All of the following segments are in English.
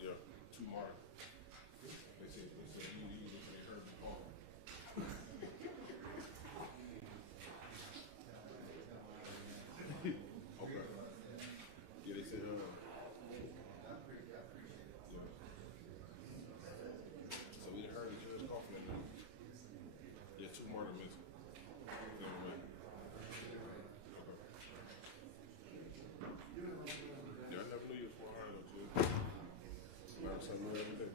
Yeah, two mark. They said they heard the call. Okay. Yeah, they said yeah. So we heard the judge coughing at them. Yeah, two more than missing. Yeah, I never knew you was 400 though, Judge. Learn something new every day.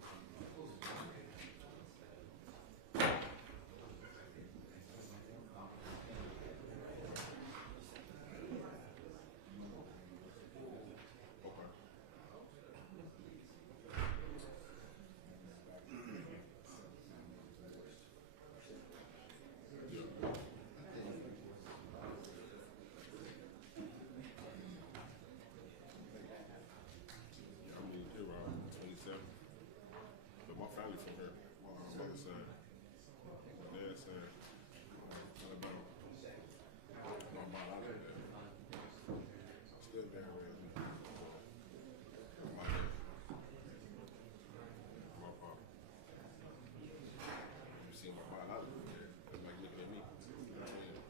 But my family from here, my mother's side, my dad's side, Alabama. My mom, I live there. Still there, my dad, my pop. You see my mom, I live there. They're like looking at me. You know what I mean?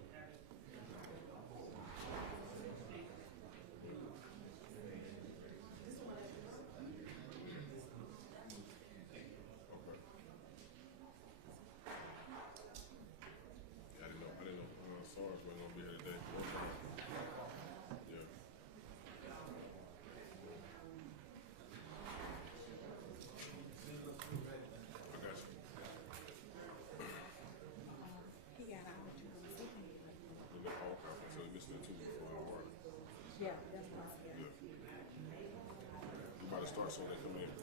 SARS wasn't gonna be here today. Yeah. I got you. He got out of jail. We got all kinds, so we missed that too for our work. Yeah, that's what I said. Yeah. We about to start so they come in.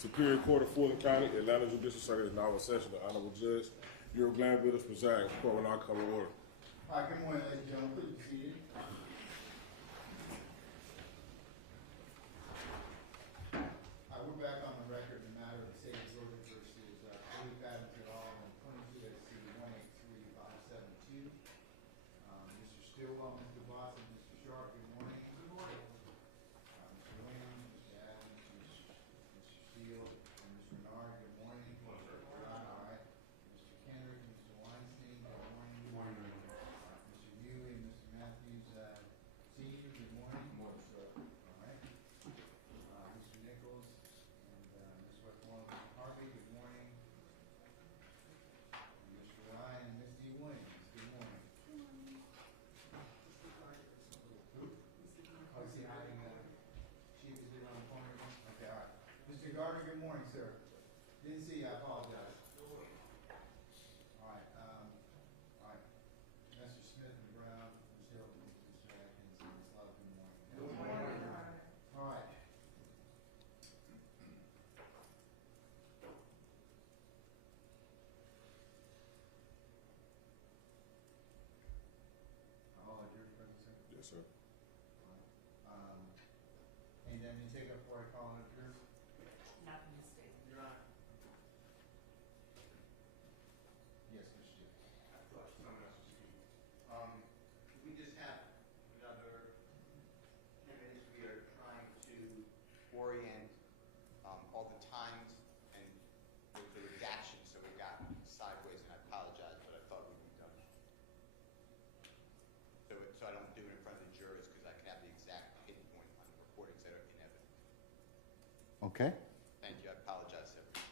Superior Court of Fulton County, Atlanta Judicial Circuit is now in session. The Honorable Judge, Bureau Glanville is presiding. Court will now come to order. All right, good morning, ladies and gentlemen. Please be seated. We're back on the record in the matter of the state of Georgia versus co-defendants et al. in 22 SC 183572. Mr. Stillwell, Mr. Voss, and Mr. Sharp, good morning. Good morning. Mr. Williams, Mr. Adams, Mr. Steele, and Mr. Renard, good morning. Good morning. All right. Mr. Kendrick, Mr. Weinstein, good morning. Good morning. Mr. Ewing, Mr. Matthews, Senior, good morning. Good morning, sir. All right. Mr. Nichols and Ms. Westmoreland, Mr. Harvey, good morning. And Mr. Ryan and Ms. D. Williams, good morning. Who? Oh, is he hiding? Chief, is he around the corner again? Okay, all right. Mr. Gardner, good morning, sir. Didn't see you, I apologize. All right, Mr. Smith and Brown, Ms. Hilton, Mr. Atkins, and Ms. Love, good morning. Good morning. All right. All at your presence, sir? Yes, sir. And then you take up before I call it yours? Nothing to state. Your Honor. Yes, Mr. Chief. Someone else to speak. We just have another 10 minutes. We are trying to orient all the times and the redaction, so we got sideways, and I apologize, but I thought we'd be done. So I don't do it in front of the jurors, because I can have the exact pinpoint on the recordings that are in evidence. Okay. Thank you. I apologize, everyone.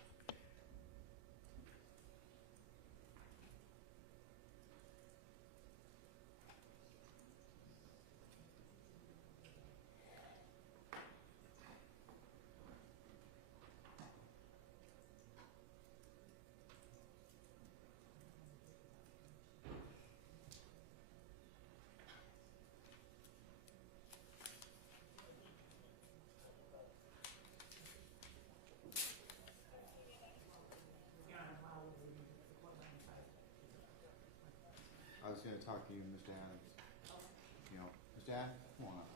Your Honor, while we're waiting for the court line side. I was going to talk to you, Mr. Adams. You know, Mr. Adams, come on up.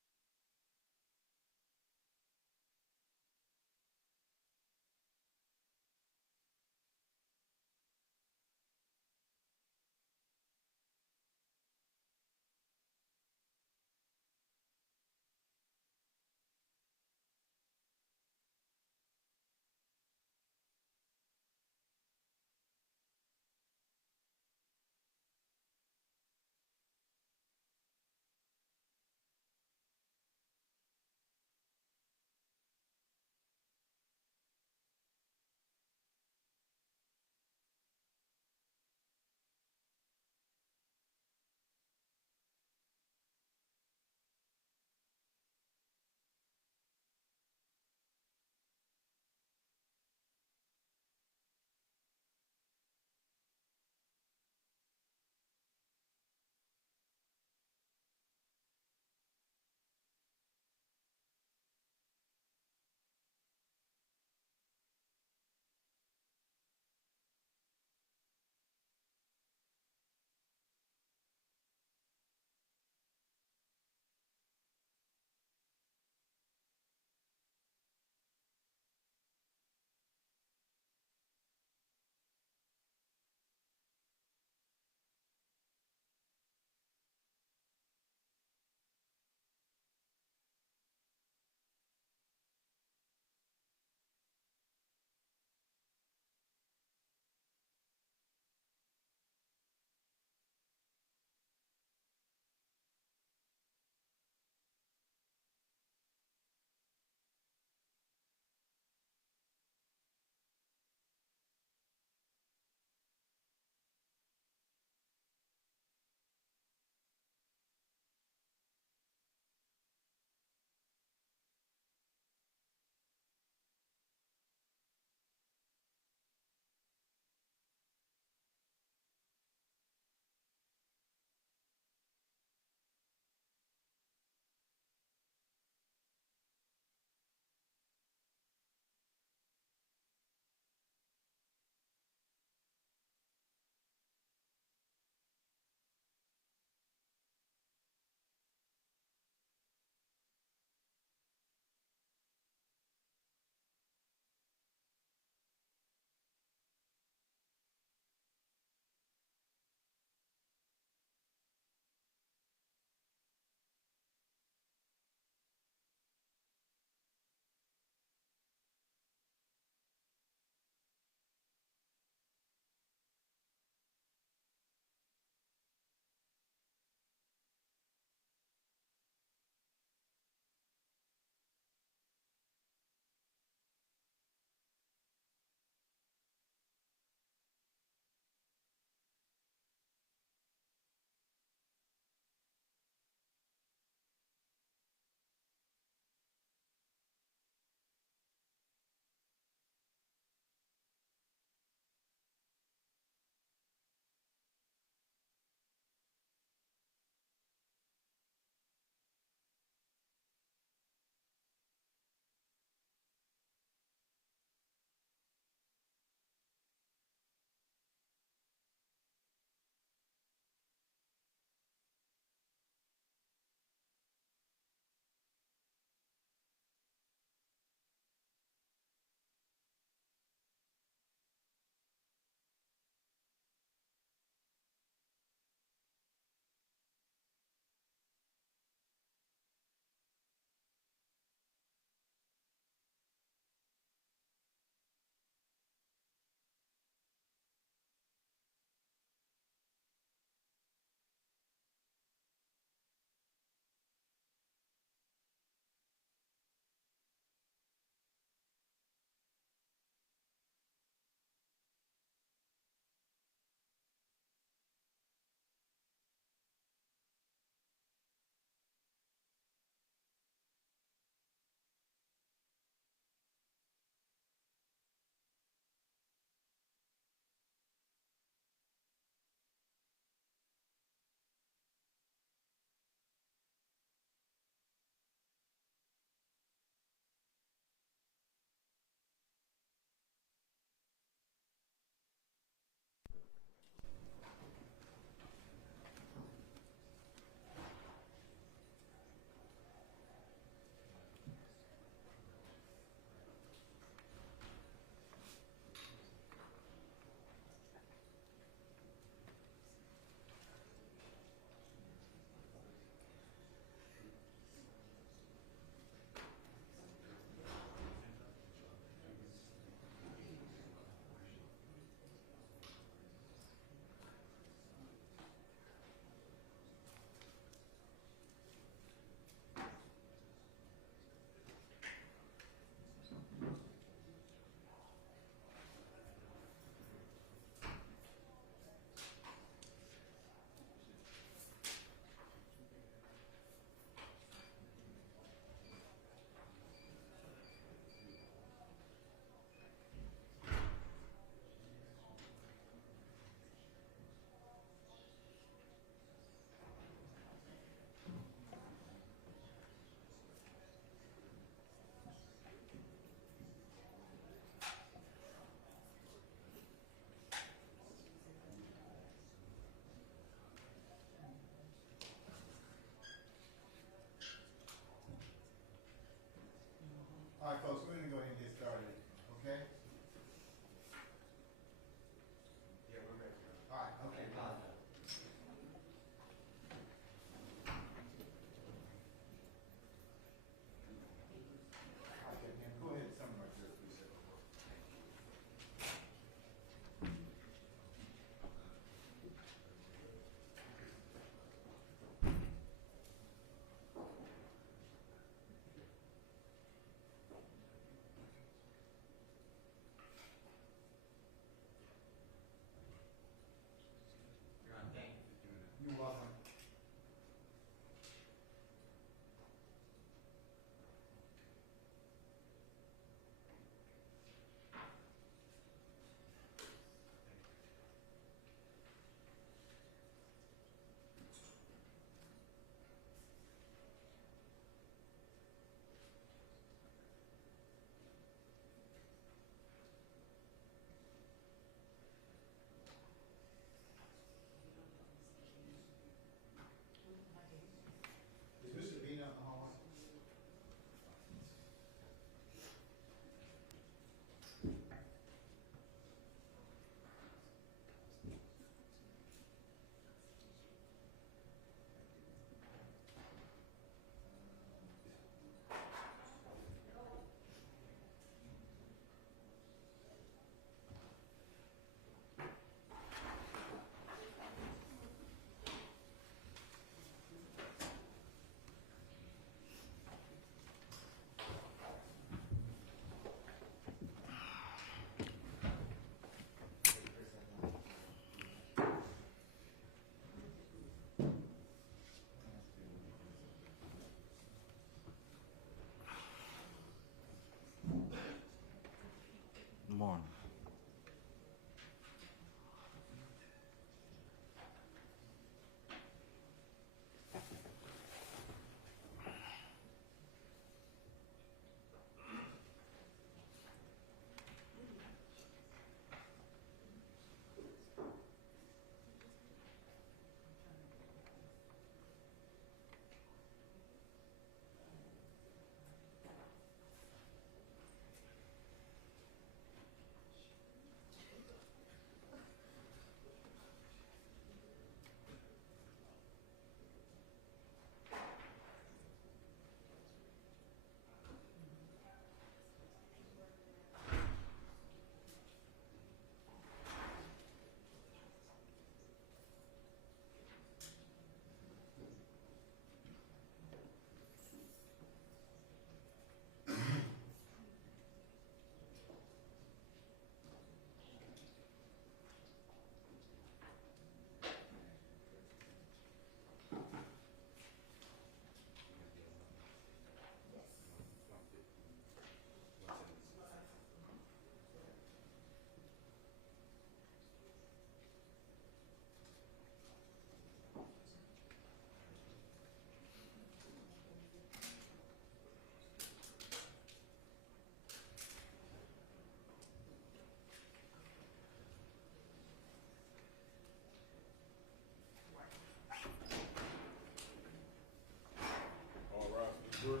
Sure.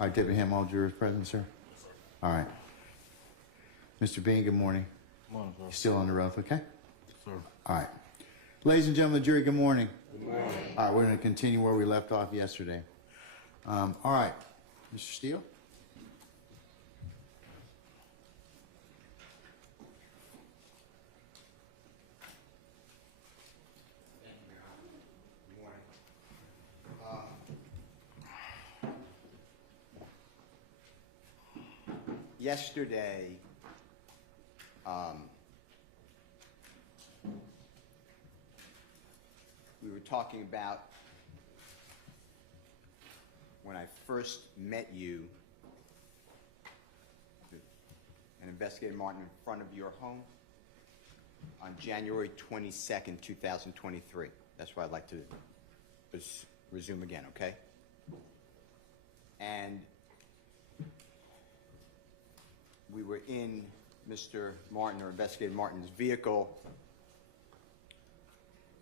All right, Deputy Ham, all jurors present, sir? All right. Mr. Bean, good morning. Good morning, sir. You're still on the oath, okay? Sir. All right. Ladies and gentlemen of the jury, good morning. Good morning. All right, we're going to continue where we left off yesterday. All right. Mr. Steele? Thank you, Your Honor. Good morning. Yesterday, we were talking about when I first met you, and Investigator Martin in front of your home on January 22nd, 2023. That's where I'd like to resume again, okay? And we were in Mr. Martin, or Investigator Martin's vehicle,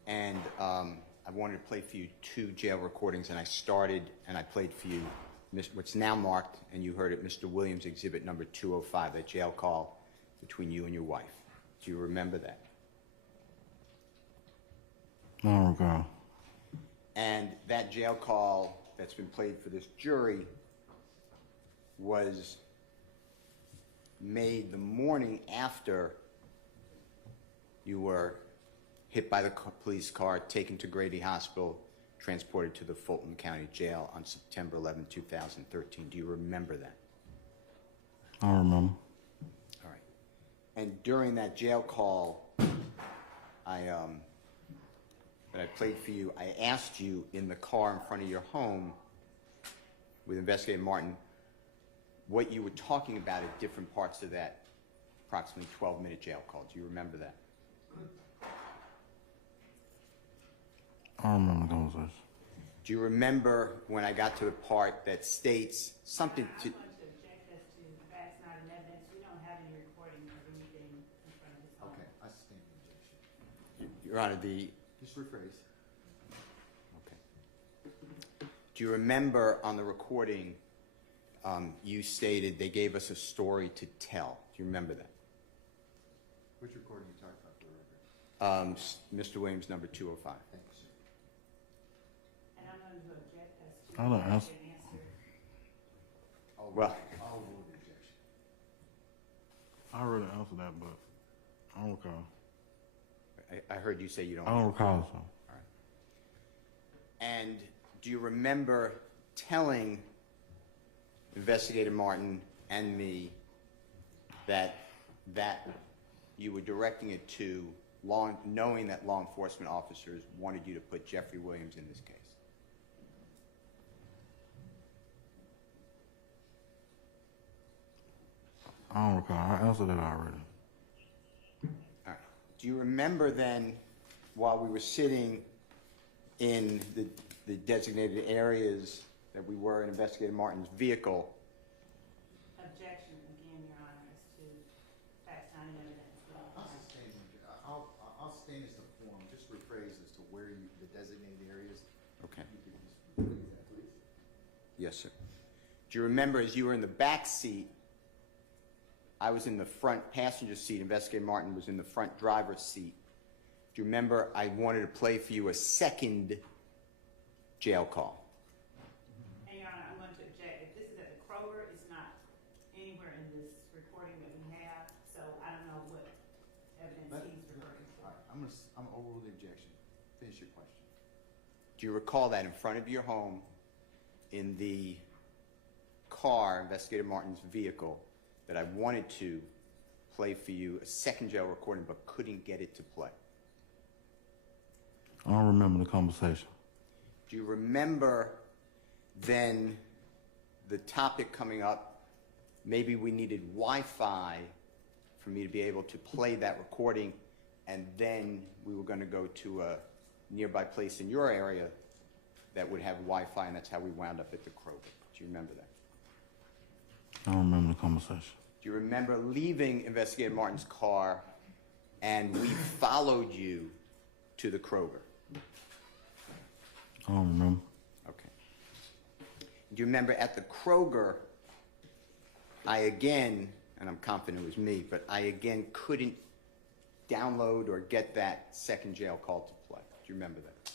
and I wanted to play for you 2 jail recordings, and I started and I played for you what's now marked, and you heard it, Mr. Williams exhibit number 205, that jail call between you and your wife. Do you remember that? I don't recall. And that jail call that's been played for this jury was made the morning after you were hit by the police car, taken to Grady Hospital, transported to the Fulton County Jail on September 11, 2013. Do you remember that? I don't remember. All right. And during that jail call, that I played for you, I asked you in the car in front of your home with Investigator Martin what you were talking about at different parts of that approximately 12-minute jail call. Do you remember that? I don't remember the conversation. Do you remember when I got to the part that states something to... I'm going to object as to that's not an evidence. We don't have any recording of anything in front of his home. Okay, I sustain the objection. Your Honor, the... Just rephrase. Okay. Do you remember on the recording, you stated they gave us a story to tell? Do you remember that? Which recording you talking about for the record? Mr. Williams, number 205. Thank you, sir. And I'm going to object as to I don't the answer. answer. Well- I'll rule the objection. I already answered that, but I don't recall. I heard you say you don't... I don't recall, so. All right. And do you remember telling Investigator Martin and me that you were directing it to knowing that law enforcement officers wanted you to put Jeffrey Williams in this case? I don't recall. I answered that already. All right. Do you remember then, while we were sitting in the designated areas that we were in Investigator Martin's vehicle, Objection again, Your Honor, as to that's not an evidence. I'll sustain as to form, just rephrase as to where you, the designated areas. okay. You could just rephrase that, please. Yes, sir. Do you remember as you were in the back seat, I was in the front passenger seat, Investigator Martin was in the front driver's seat. Do you remember I wanted to play for you a second jail call? And Your Honor, I'm going to object. If this is at the Kroger, it's not anywhere in this recording that we have, so I don't know what evidence he's referring to. All right, I'm gonna overrule the objection. Finish your question. Do you recall that in front of your home, in the car, Investigator Martin's vehicle, that I wanted to play for you a second jail recording but couldn't get it to play? I don't remember the conversation. Do you remember then the topic coming up, maybe we needed Wi-Fi for me to be able to play that recording, and then we were going to go to a nearby place in your area that would have Wi-Fi, and that's how we wound up at the Kroger. Do you remember that? I don't remember the conversation. Do you remember leaving Investigator Martin's car and we followed you to the Kroger? I don't remember. Okay. Do you remember at the Kroger, I again, and I'm confident it was me, but I again couldn't download or get that second jail call to play? Do you remember that?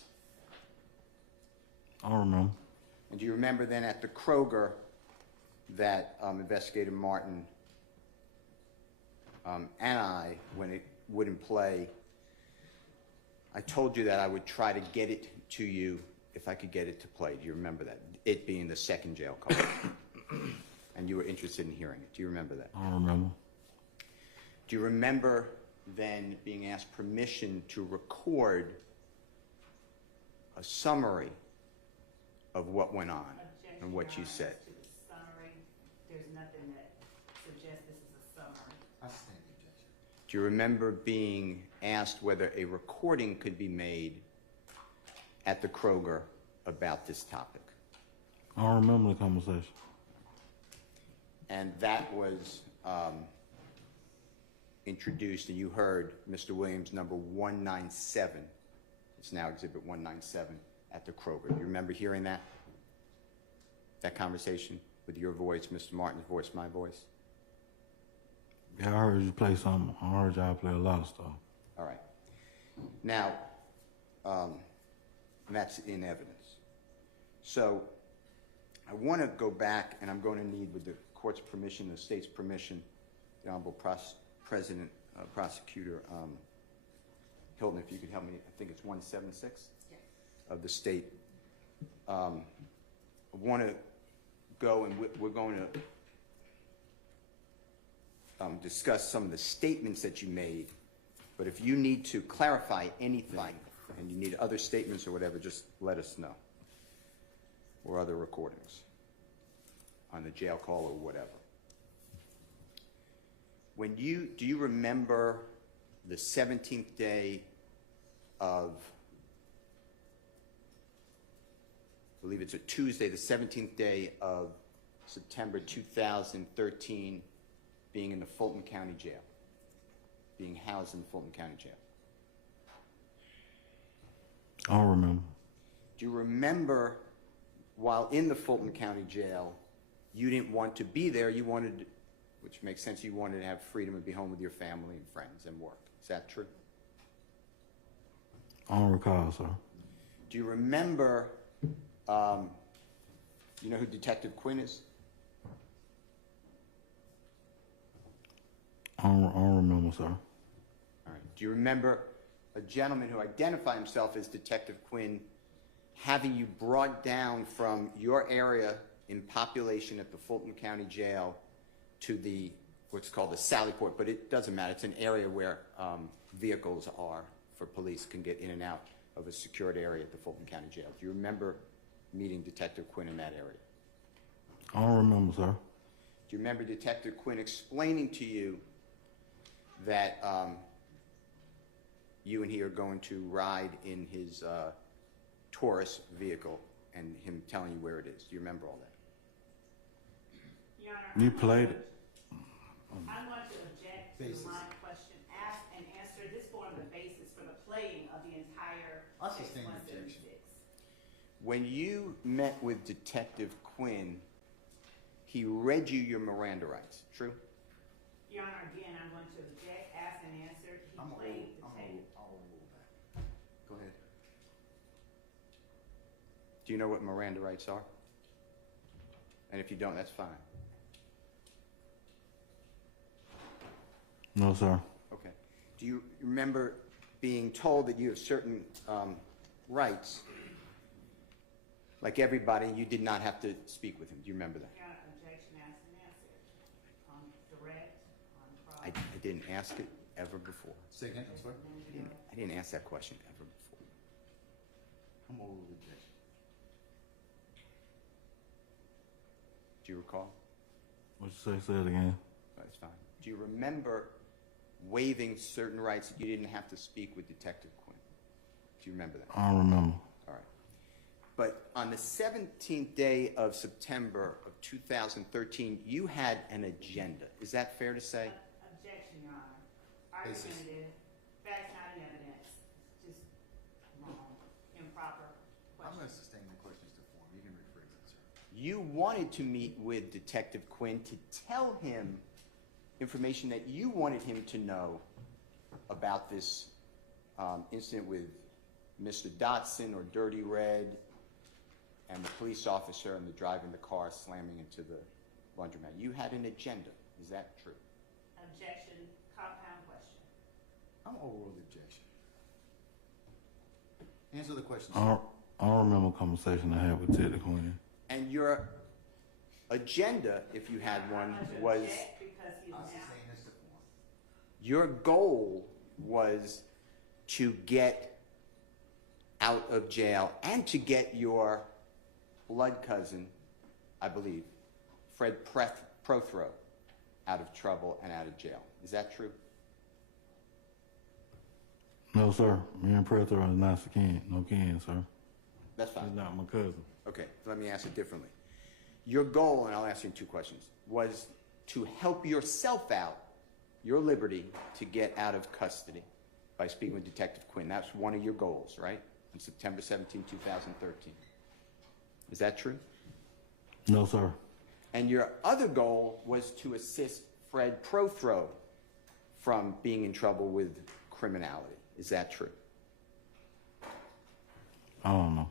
I don't remember. And do you remember then at the Kroger that Investigator Martin and I, when it wouldn't play, I told you that I would try to get it to you if I could get it to play. Do you remember that? It being the second jail call. And you were interested in hearing it. Do you remember that? I don't remember. Do you remember then being asked permission to record a summary of what went on and what you said? To the summary, there's nothing that suggests this is a summary. I stand the objection. Do you remember being asked whether a recording could be made at the Kroger about this topic? I don't remember the conversation. And that was introduced, and you heard Mr. Williams number 197. It's now Exhibit 197 at the Kroger. Do you remember hearing that? That conversation with your voice, Mr. Martin's voice, my voice? Yeah, I heard you play something. I heard y'all play a lot of stuff. All right. Now, that's in evidence. So I want to go back, and I'm going to need, with the court's permission, the state's permission, the Honorable Prosecutor Hilton, if you could help me, I think it's 176 of the state. I want to go, and we're going to discuss some of the statements that you made, but if you need to clarify anything and you need other statements or whatever, just let us know, or other recordings on the jail call or whatever. Do you remember the 17th day of, I believe it's a Tuesday, the 17th day of September 2013, being in the Fulton County Jail, being housed in the Fulton County Jail? I don't remember. Do you remember, while in the Fulton County Jail, you didn't want to be there, you wanted, which makes sense, you wanted to have freedom and be home with your family and friends and work. Is that true? I don't recall, sir. Do you remember, you know who Detective Quinn is? I don't remember, sir. All right. Do you remember a gentleman who identified himself as Detective Quinn having you brought down from your area in population at the Fulton County Jail to the, what's called the Sally Port, but it doesn't matter. It's an area where vehicles are for police, can get in and out of a secured area at the Fulton County Jail. Do you remember meeting Detective Quinn in that area? I don't remember, sir. Do you remember Detective Quinn explaining to you that you and he are going to ride in his Taurus vehicle, and him telling you where it is? Do you remember all that? Your Honor, You played it. I want to object to the line of question asked and answer. This formed the basis for the playing of the entire I case sustain the 176. objection. When you met with Detective Quinn, he read you your Miranda rights, true? Your Honor, again, I'm going to object, ask and answer. He played the tape. I'll rule that. Go ahead. Do you know what Miranda rights are? And if you don't, that's fine. No, sir. Okay. Do you remember being told that you have certain rights, like everybody, you did not have to speak with him? Do you remember that? Your Honor, objection, asked and answered. On direct, on I cross. didn't ask it ever before. Say again, I'm sorry? I didn't ask that question ever before. I'm over the objection. Do you recall? What you say? Say it again. That's fine. Do you remember waiving certain rights that you didn't have to speak with Detective Quinn? Do you remember that? I don't remember. All right. But on the 17th day of September of 2013, you had an agenda. Is that fair to say? Objection, Your Honor. Argumentative, facts not in evidence, just wrong, improper I'm question. gonna sustain the questions to form. You can rephrase it, sir. You wanted to meet with Detective Quinn to tell him information that you wanted him to know about this incident with Mr. Dotson or Dirty Red and the police officer and the driving the car slamming into the laundromat. You had an agenda. Is that true? Objection, compound question. I'm overruled objection. Answer the question, I sir. don't remember a conversation I had with Detective Quinn. And your agenda, if you had one, I'm going to was object because he's I'm now. sustaining this to form. your goal was to get out of jail and to get your blood cousin, I believe, Fred Prothro, out of trouble and out of jail. Is that true? No, sir. Me and Predator are not kin. No kin, sir. That's fine. He's not my cousin. Okay, let me ask it differently. Your goal, and I'll ask you two questions, was to help yourself out, your liberty, to get out of custody by speaking with Detective Quinn. That's one of your goals, right? On September 17, 2013. Is that true? No, sir. And your other goal was to assist Fred Prothro from being in trouble with criminality. Is that true? I don't know.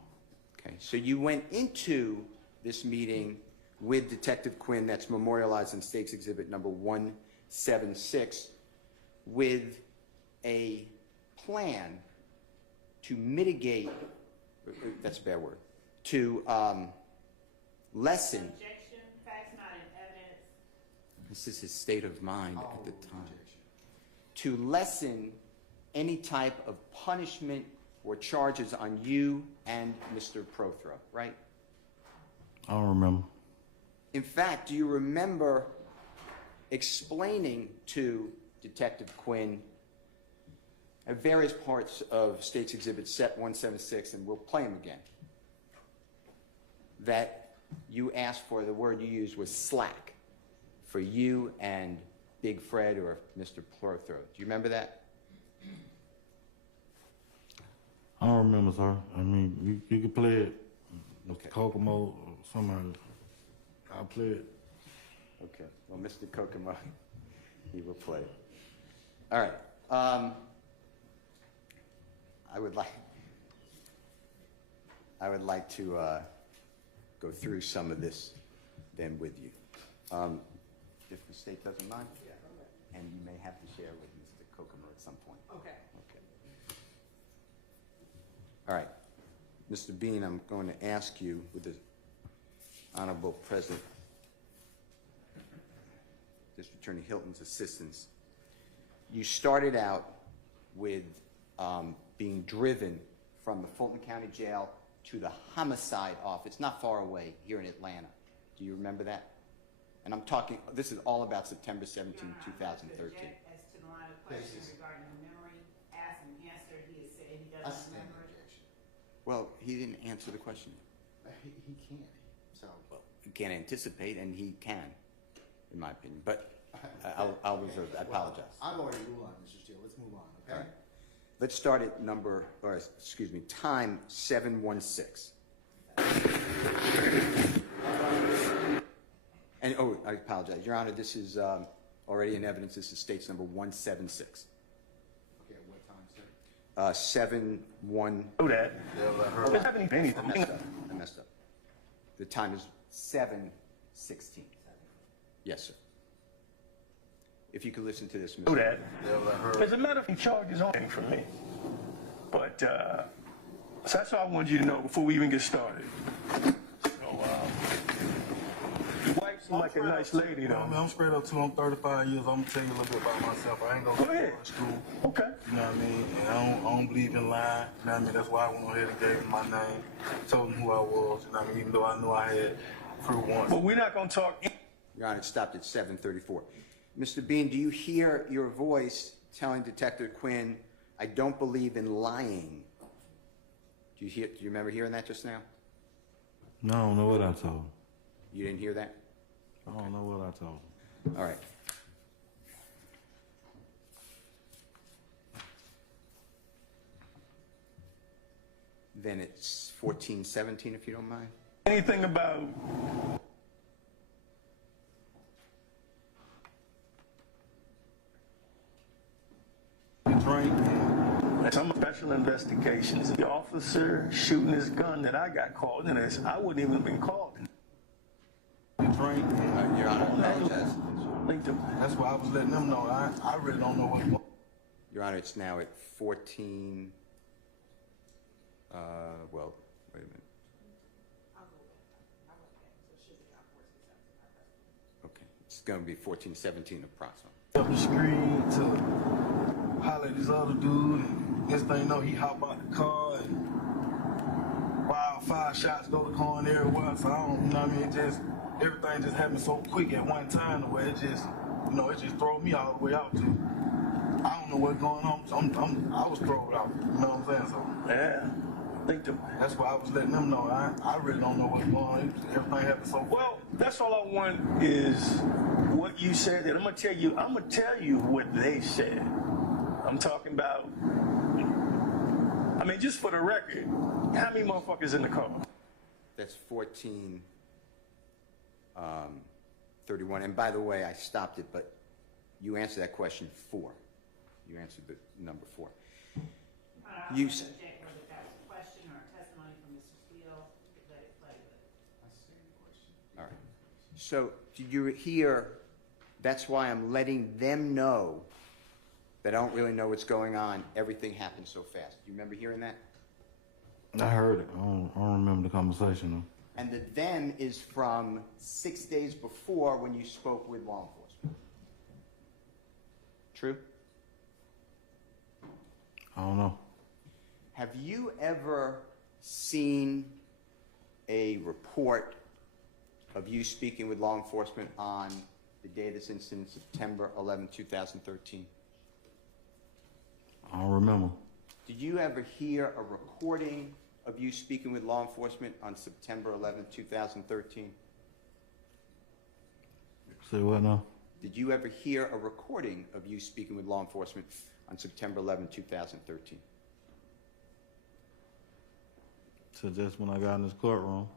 Okay, so you went into this meeting with Detective Quinn, that's memorialized in State's Exhibit number 176, with a plan to mitigate, that's a bad word, to lessen, Objection, facts not in evidence. this is his state of mind I'll at the overrule time, objection. to lessen any type of punishment or charges on you and Mr. Prothro, right? I don't remember. In fact, do you remember explaining to Detective Quinn at various parts of State's Exhibit Set 176, and we'll play them again, that you asked for, the word you used was slack, for you and Big Fred or Mr. Prothro. Do you remember that? I don't remember, sir. I mean, you can play it. Okay. Kokomo or something. I'll play it. Okay. Well, Mr. Kokomo, he will play it. All right. I would like to go through some of this then with you, if the state doesn't mind. And you may have to share with Mr. Kokomo at some point. Okay. Okay. All right. Mr. Bean, I'm going to ask you, with the Honorable President, District Attorney Hilton's assistance, you started out with being driven from the Fulton County Jail to the homicide office, not far away, here in Atlanta. Do you remember that? And I'm talking, this is all about September 17, Your Honor, I'd like to 2013. object as to the line of questioning Basis. regarding the memory. Asked and answered, he has said he I doesn't sustain remember the it. objection. Well, he didn't answer the question. He can't, so. He can't anticipate, and he can, in my opinion. But I'll reserve that. I apologize. I've already ruled on it, Mr. Steele. Let's move on, All okay? right. Let's start at time 716. And, oh, I apologize. Your Honor, this is already in evidence. This is State's number 176. Okay, what time, sir? 71. Do that. Doesn't have anything. I messed up. The time is 7:16. Yes, sir. If you could listen to this, Mr. Do that. As a matter of fact, charges only for me. But so that's all I wanted you to know before we even get started. So, your wife seems like a nice lady, though. I'm straight up too. I'm 35 years. I'm gonna tell you a little bit about myself. I ain't gonna Go ahead. to school. Okay. You know what I mean? And I don't believe in lying. You know what I mean? That's why I went ahead and gave him my name, told him who I was. You know what I mean? Even though I knew I had crew once. But we're not gonna talk. Your Honor, it stopped at 7:34. Mr. Bean, do you hear your voice telling Detective Quinn, I don't believe in lying? Do you remember hearing that just now? No, I don't know what I told him. You didn't hear that? I don't know what I told him. All right. Then it's 14:17, if you don't mind. Anything about Drink. some special investigations? The officer shooting his gun that I got called in this, I wouldn't even have been called. Drink. Your Honor, I apologize. That's why I was letting them know. I really don't know what. Your Honor, it's now at 14. Well, wait a minute. Okay, it's going to be 14:17 approximately. Up the screen to holler at this other dude, and this thing know he hop out the car, and wow, 5 shots go to car and everywhere. So I don't, you know what I mean? Just everything just happened so quick at one time, the way it just, you know, it just throw me all the way out too. I don't know what's going on. So I was thrown out. You know what I'm saying? So Yeah. that's why I was letting them know. I really don't know what's going on. Everything happened so Well, that's all I want is what you said. And I'm gonna tell you what they said. I'm talking about. I mean, just for the record, how many motherfuckers in the car? That's 14:31. And by the way, I stopped it, but you answered that question 4. You answered the number 4. You said. All right. So, did you hear? That's why I'm letting them know that I don't really know what's going on. Everything happened so fast. Do you remember hearing that? I heard it. I don't remember the conversation though. And the them is from 6 days before when you spoke with law enforcement. True? I don't know. Have you ever seen a report of you speaking with law enforcement on the day of this incident, September 11, 2013? I don't remember. Did you ever hear a recording of you speaking with law enforcement on September 11, 2013? Say what now? Did you ever hear a recording of you speaking with law enforcement on September 11, 2013? So just when I got in this courtroom.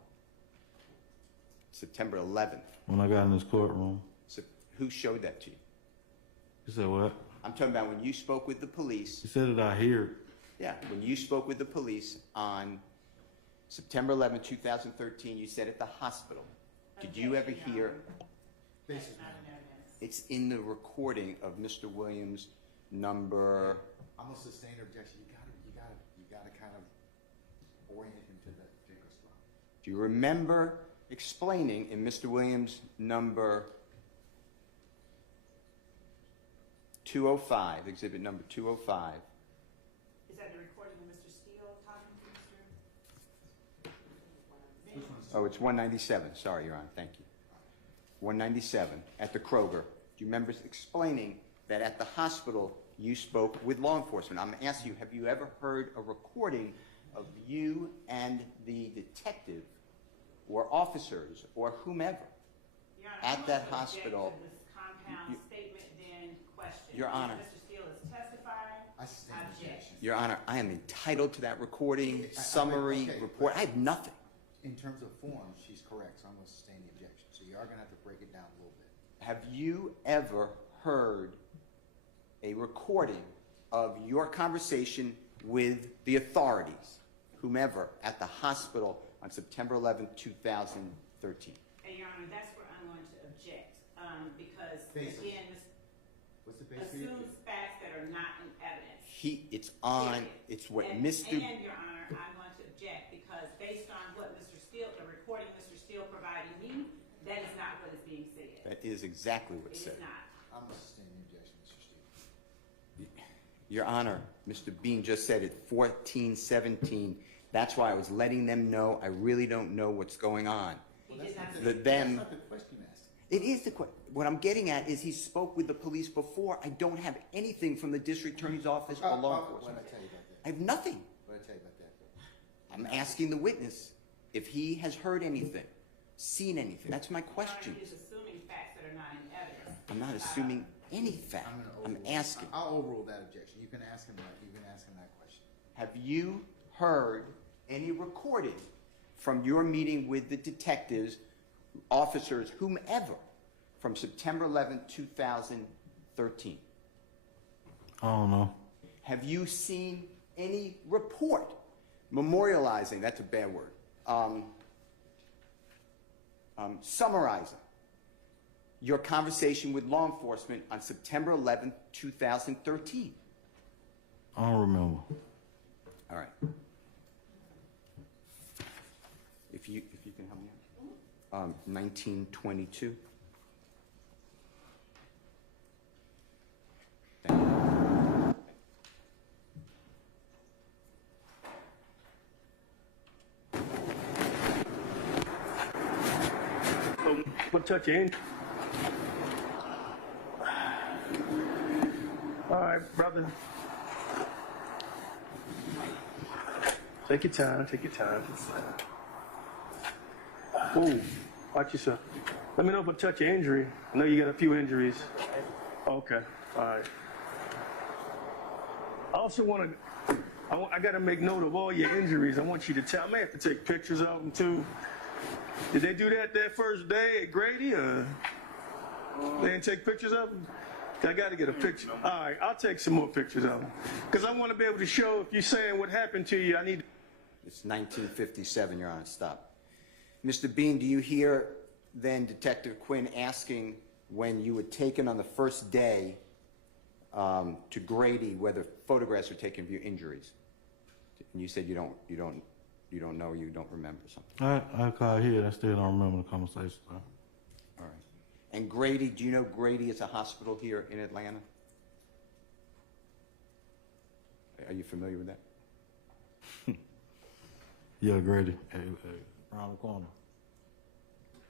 September 11th. When I got in this courtroom. So who showed that to you? You said what? I'm talking about when you spoke with the police. You said that I hear it. Yeah, when you spoke with the police on September 11, 2013, you said at the hospital. Did you ever hear? It's in the recording of Mr. Williams' number. I'm gonna sustain objection. You gotta kind of orient him to that particular spot. Do you remember explaining in Mr. Williams' number 205, exhibit number 205? Is that the recording of Mr. Steele talking to Mr.? Oh, it's 197. Sorry, Your Honor. Thank you. 197 at the Kroger. Do you remember explaining that at the hospital you spoke with law enforcement? I'm asking you, have you ever heard a recording of you and the detective or officers or whomever at that hospital? This compound statement then question. Your Honor. Mr. Steele is testifying. I sustain objection. Your Honor, I am entitled to that recording, summary, okay. report. I have nothing. In terms of form, she's correct, so I'm gonna sustain the objection. So you are gonna have to break it down a little bit. Have you ever heard a recording of your conversation with the authorities, whomever, at the hospital on September 11, 2013? And Your Honor, that's where I'm going to object, because Basis. again, What's the basis for your assumes facts that are not in evidence. It's on, Period. it's what And, Mr. And Your Honor, I'm going to object because based on what Mr. Steele, the recording Mr. Steele provided me, that is not what is being said. That is exactly It what's is said. not. I'm gonna sustain the objection, Mr. Steve. Your Honor, Mr. Bean just said it, 1417. That's why I was letting them know I really don't know what's going on. He He did not. The That's them. not the question asked. It is the question. What I'm getting at is he spoke with the police before. I don't have anything from the district attorney's office or law What enforcement. did I tell you about that? I have nothing. What did I tell you about that? I'm asking the witness if he has heard anything, seen anything. That's my Your Honor, question. he is assuming facts that are not in evidence. I'm not assuming any fact. I'm asking. I'll overrule that objection. You can ask him that. You can ask him that question. Have you heard any recording from your meeting with the detectives, officers, whomever, from September 11th, 2013? I don't know. Have you seen any report memorializing, that's a bad word, summarizing your conversation with law enforcement on September 11th, 2013? I don't remember. All right. If you can help me out. 1922. Thank you. We'll touch in. All right, brother. Take your time, take your time. Ooh, watch yourself. Let me know if I touch your injury. I know you got a few injuries. Okay, all right. I also want to, I got to make note of all your injuries. I want you to tell, I may have to take pictures of them too. Did they do that first day at Grady, or they didn't take pictures of them? I got to get a picture. All right, I'll take some more pictures of them. Because I want to be able to show if you're saying what happened to you, I need. It's 1957, Your Honor, stop. Mr. Bean, do you hear then Detective Quinn asking when you were taken on the first day to Grady whether photographs were taken of your injuries? And you said you don't know, you don't remember something. I called here. I still don't remember the conversation. Sir. All right. And Grady, do you know Grady is a hospital here in Atlanta? Are you familiar with that? Yeah, Grady. Hey, around the corner.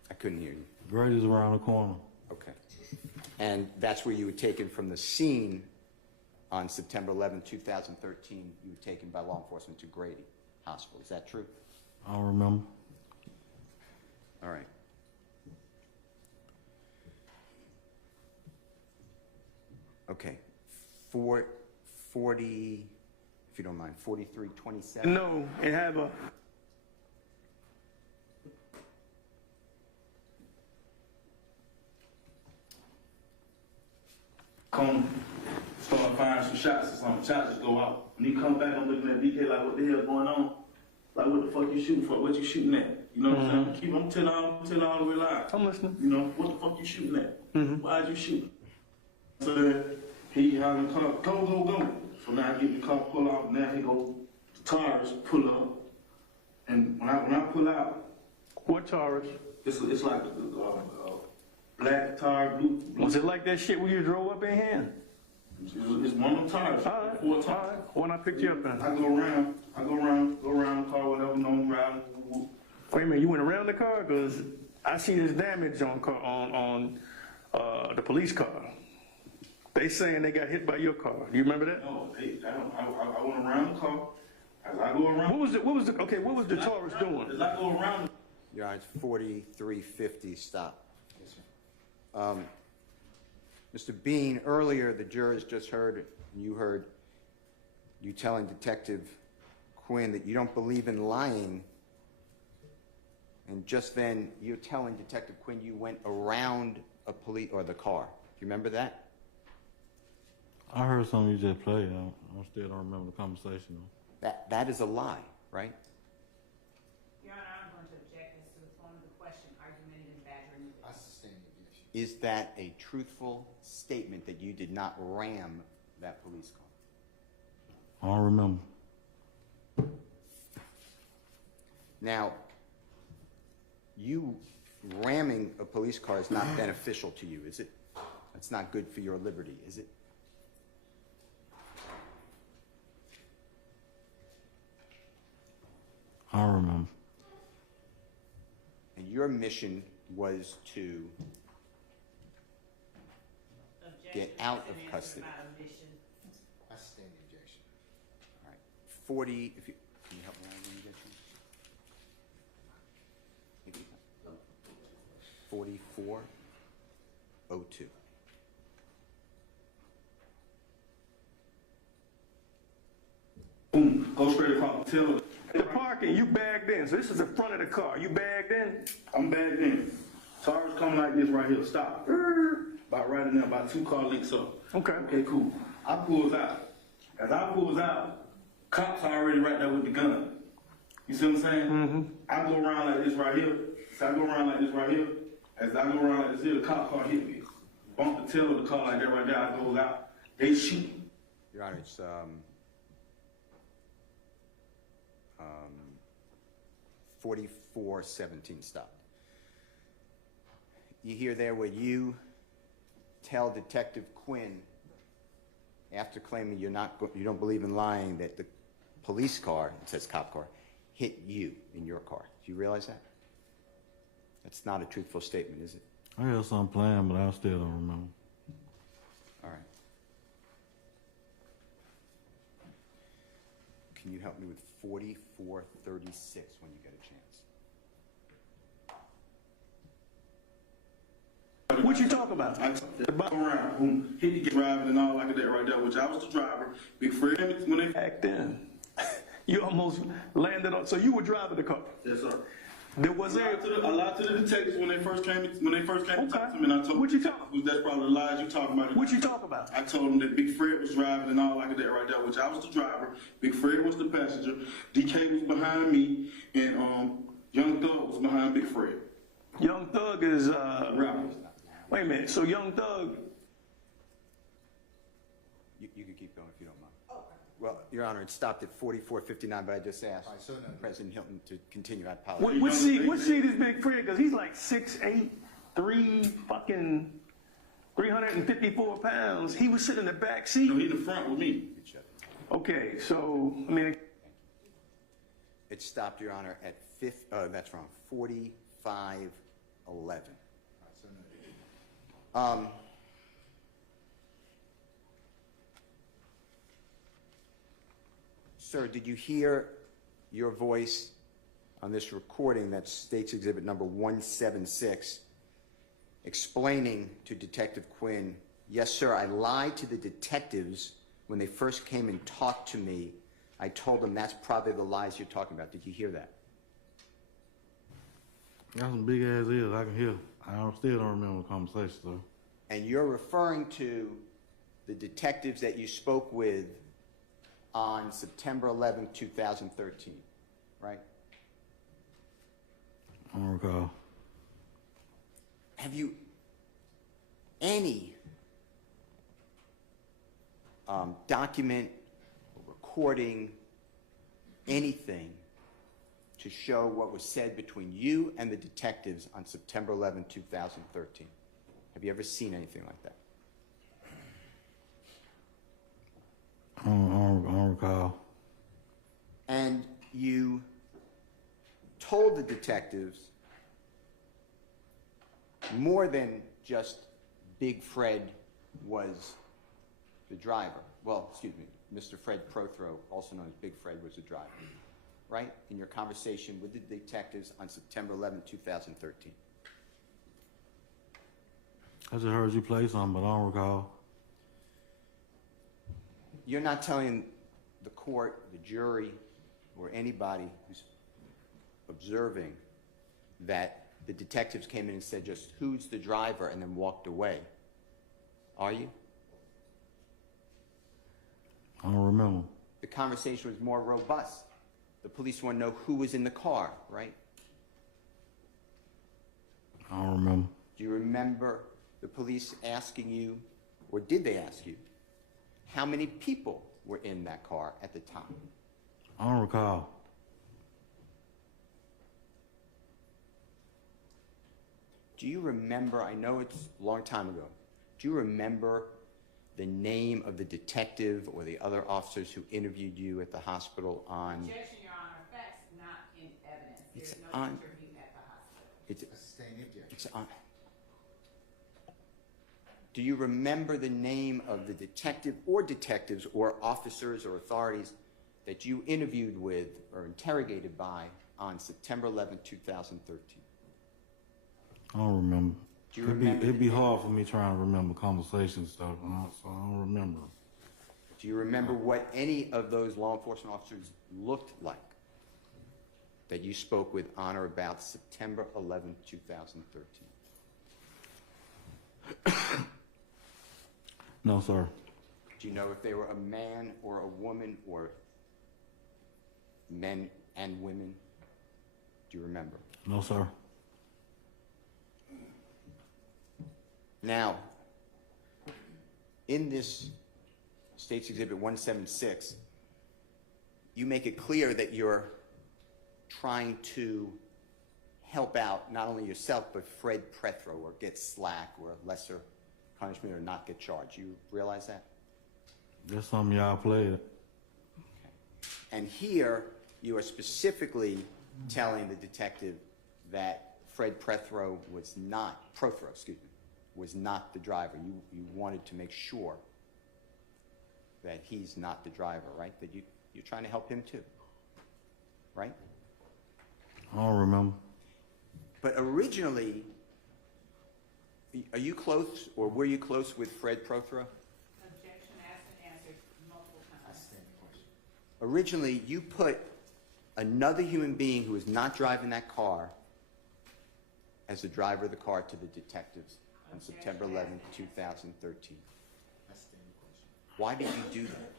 I couldn't hear you. Grady's around the corner. Okay. And that's where you were taken from the scene on September 11, 2013. You were taken by law enforcement to Grady Hospital. Is that true? I don't remember. All right. Okay. 40, if you don't mind, 4327? No, and have a. Come start firing some shots or something. Shots just go out. When he come back, I'm looking at DK like, what the hell going on? Like, what the fuck you shooting for? What you shooting at? You know what I'm saying? I'm telling all the way live. I'm listening. You know, what the fuck you shooting at? Why'd you shoot? So he had the car, go. So now I get the car, pull out, now he go, the tires pull up. And when I pull out, What Taurus? it's like black tire, blue. Was it like that shit when you drove up in here? It's one of them tires. All right, Four all tires. right. When I picked you up in. I go around the car, whatever, no driving. Wait a minute, you went around the car? Because I see this damage on the police car. They saying they got hit by your car. Do you remember that? No, I went around the car. As I go around. What was the Taurus doing? As I go around. Your Honor, it's 4350, stop. Yes, sir. Mr. Bean, earlier the jurors just heard, and you heard, you telling Detective Quinn that you don't believe in lying, and just then you're telling Detective Quinn you went around a police or the car. Do you remember that? I heard something you just played. I still don't remember the conversation. That is a lie, right? Your Honor, I'm going to object as to the form of the question, argumentative badgering. I sustain the objection. Is that a truthful statement that you did not ram that police car? I don't remember. Now, you ramming a police car is not beneficial to you, is it? It's not good for your liberty, is it? I don't remember. And your mission was to get out of custody. I sustain the objection. All right. 40, if you, can you help me out with the objection? Maybe 4402. Boom, go straight across the tail. The parking, you bagged in. So this is the front of the car. You bagged in? I'm bagged in. Cars coming like this right here. Stop. About right in there, about 2 car lengths up. Okay. Okay, cool. I pulls out. As I pulls out, cops are already right there with the gun. You see what I'm saying? Mm-hmm. I go around like this right here. So I go around like this right here. As I go around like this here, the cop car hit me. Bump the tail of the car like that right there. I goes out. They shoot. Your Honor, it's 4417 stopped. You hear there where you tell Detective Quinn, after claiming you don't believe in lying, that the police car, it says cop car, hit you in your car. Do you realize that? That's not a truthful statement, is it? I had something planned, but I still don't remember. All right. Can you help me with 4436 when you get a chance? What you talking about? I took the bike around, boom, hit the driving and all like that right there, which I was the driver. Big Fred, when they Back then. You almost landed on, so you were driving the car. yes, sir. There was I lied to the detectives when they first came to talk to me, and I told What you them talk- that's probably the lies you talking about. What you talk about? I told them that Big Fred was driving and all like that right there, which I was the driver. Big Fred was the passenger. DK was behind me, and Young Thug was behind Big Fred. Young Thug is, Rapper. wait a minute, so Young Thug, You can keep going if you don't mind. Well, Your Honor, it stopped at 4459, but I just asked All right, so noted. President Hilton to continue. I apologize. what seat is Big Fred? Because he's like 6'8", 354 pounds. He was sitting in the back seat. No, he in the front with me. Good shot. Okay, so, I mean, It stopped, Your Honor, at that's wrong, 4511. All right, so noted. Sir, did you hear your voice on this recording that states exhibit number 176 explaining to Detective Quinn, yes, sir, I lied to the detectives when they first came and talked to me. I told them that's probably the lies you're talking about. Did you hear that? Got some big ass ears. I can hear. Still don't remember the conversation, though. And you're referring to the detectives that you spoke with on September 11, 2013, right? I don't recall. Have you any document, recording, anything to show what was said between you and the detectives on September 11, 2013? Have you ever seen anything like that? I don't recall. And you told the detectives more than just Big Fred was the driver. Well, excuse me, Mr. Fred Prothrow, also known as Big Fred, was the driver, right? In your conversation with the detectives on September 11, 2013. I just heard you play something, but I don't recall. You're not telling the court, the jury, or anybody who's observing that the detectives came in and said just, who's the driver, and then walked away, are you? I don't remember. The conversation was more robust. The police want to know who was in the car, right? I don't remember. Do you remember the police asking you, or did they ask you, how many people were in that car at the time? I don't recall. Do you remember, I know it's a long time ago, do you remember the name of the detective or the other officers who interviewed you at the hospital on... Objection, Your Honor. Facts not in evidence. It's There's no on- interview at the hospital. It's, I sustain the objection. it's on. Do you remember the name of the detective or detectives or officers or authorities that you interviewed with or interrogated by on September 11, 2013? I don't remember. Do you remember? It'd be hard for me trying to remember conversation stuff, so I don't remember. Do you remember what any of those law enforcement officers looked like that you spoke with on or about September 11, 2013? No, sir. Do you know if they were a man or a woman or men and women? Do you remember? No, sir. Now, in this State's Exhibit 176, you make it clear that you're trying to help out not only yourself, but Fred Prethro, or get slack or lesser punishment or not get charged. You realize that? That's something y'all played. Okay. And here, you are specifically telling the detective that Fred Prethro was not, was not the driver. You wanted to make sure that he's not the driver, right? That you're trying to help him too, right? I don't remember. But originally, are you close, or were you close with Fred Prethro? Objection asked and answered multiple I times. sustain the question. Originally, you put another human being who was not driving that car as the driver of the car to the detectives on September 11, 2013. I sustain the question. Why did you do that?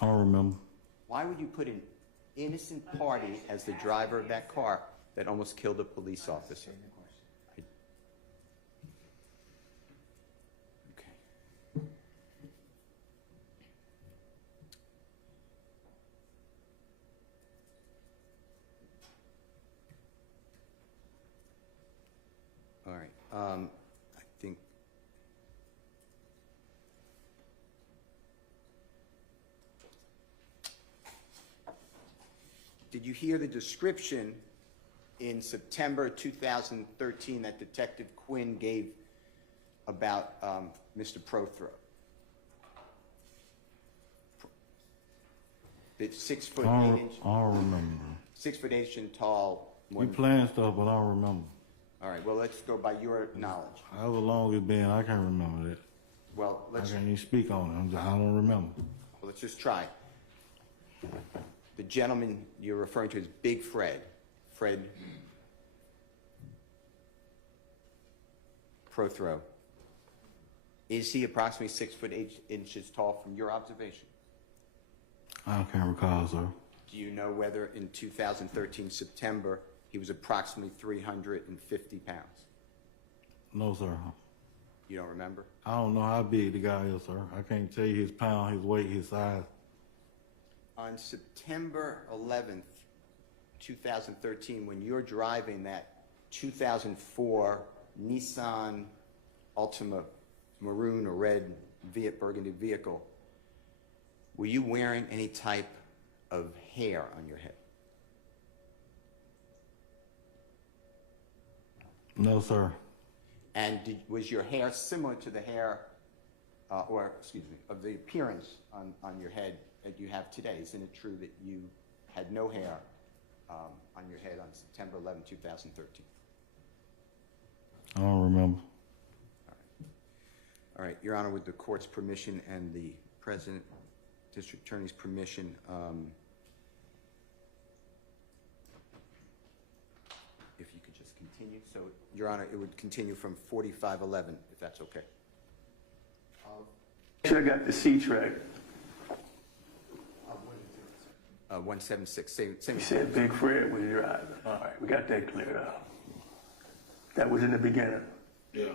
I don't remember. Why would you put an innocent party as the driver of that car that almost killed a police I officer? sustain the question. Okay. All right. I think. Did you hear the description in September 2013 that Detective Quinn gave about Mr. Prothro? The 6 foot 8 inch, I don't remember. 6 foot 8 inch tall. We playing stuff, but I don't remember. All right. Well, let's go by your knowledge. However long it's been, I can't remember that. Well, I can't even speak on it. I don't remember. let's just try. The gentleman you're referring to is Big Fred. Fred Prothro. Is he approximately 6 foot 8 inches tall from your observation? I can't recall, sir. Do you know whether in 2013 September he was approximately 350 pounds? No, sir. You don't remember? I don't know how big the guy is, sir. I can't tell you his pound, his weight, his size. On September 11th, 2013, when you're driving that 2004 Nissan Altima maroon or red burgundy vehicle, were you wearing any type of hair on your head? No, sir. And was your hair similar to the hair, of the appearance on your head that you have today? Isn't it true that you had no hair on your head on September 11, 2013? I don't remember. All right, Your Honor, with the court's permission and the President, District Attorney's permission, if you could just continue. So, Your Honor, it would continue from 4511, if that's okay. Should have got the C-track. 176, same. You said Big Fred was driving. All right, we got that cleared up. That was in the beginning. Yeah.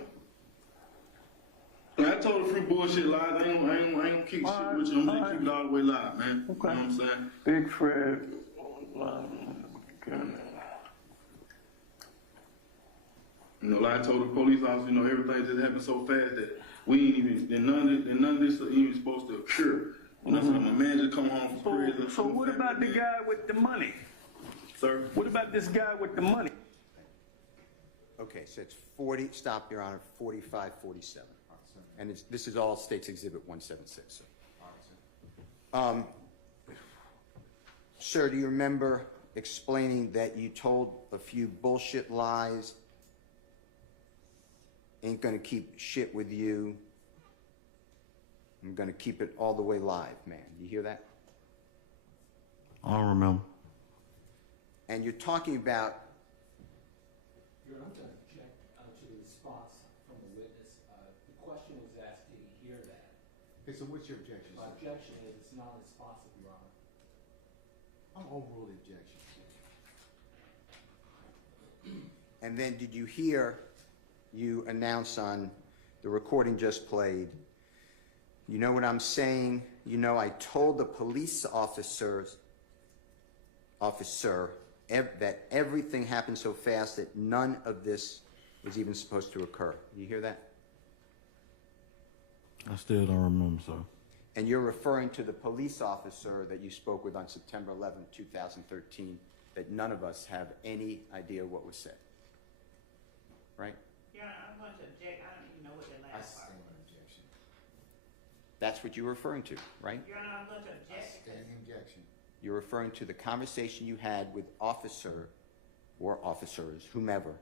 And I told a few bullshit lies. I ain't gonna keep shit with you. I'm gonna keep it all the way live, man. Okay. You know what I'm saying? Big Fred. You know, like I told the police officer, you know, everything just happened so fast that we ain't even, none of this even supposed to occur When I said my man just come home from prison. So what about the guy with the money? Sir? What about this guy with the money? Okay, so it's 40, stop, Your Honor, 45, 47. And this is all State's Exhibit 176, sir. Sir, do you remember explaining that you told a few bullshit lies? Ain't gonna keep shit with you. I'm gonna keep it all the way live, man. You hear that? I don't remember. And you're talking about, Your Honor, I'm going to object to the response from the witness. The question was asked, did he hear that? Okay, so what's your objection? My objection is it's non-responsive, Your Honor. I'm overrule the objection. and then did you hear you announce on the recording just played, you know what I'm saying? You know, I told the police officer that everything happened so fast that none of this was even supposed to occur. You hear that? I still don't remember, sir. And you're referring to the police officer that you spoke with on September 11, 2013, that none of us have any idea what was said. Right? Your Honor, I'm going to object. I don't even know what the I last part stand was. in objection. That's what you're referring to, right? Your Honor, I'm going to I object. stand in objection. You're referring to the conversation you had with officer or officers, whomever,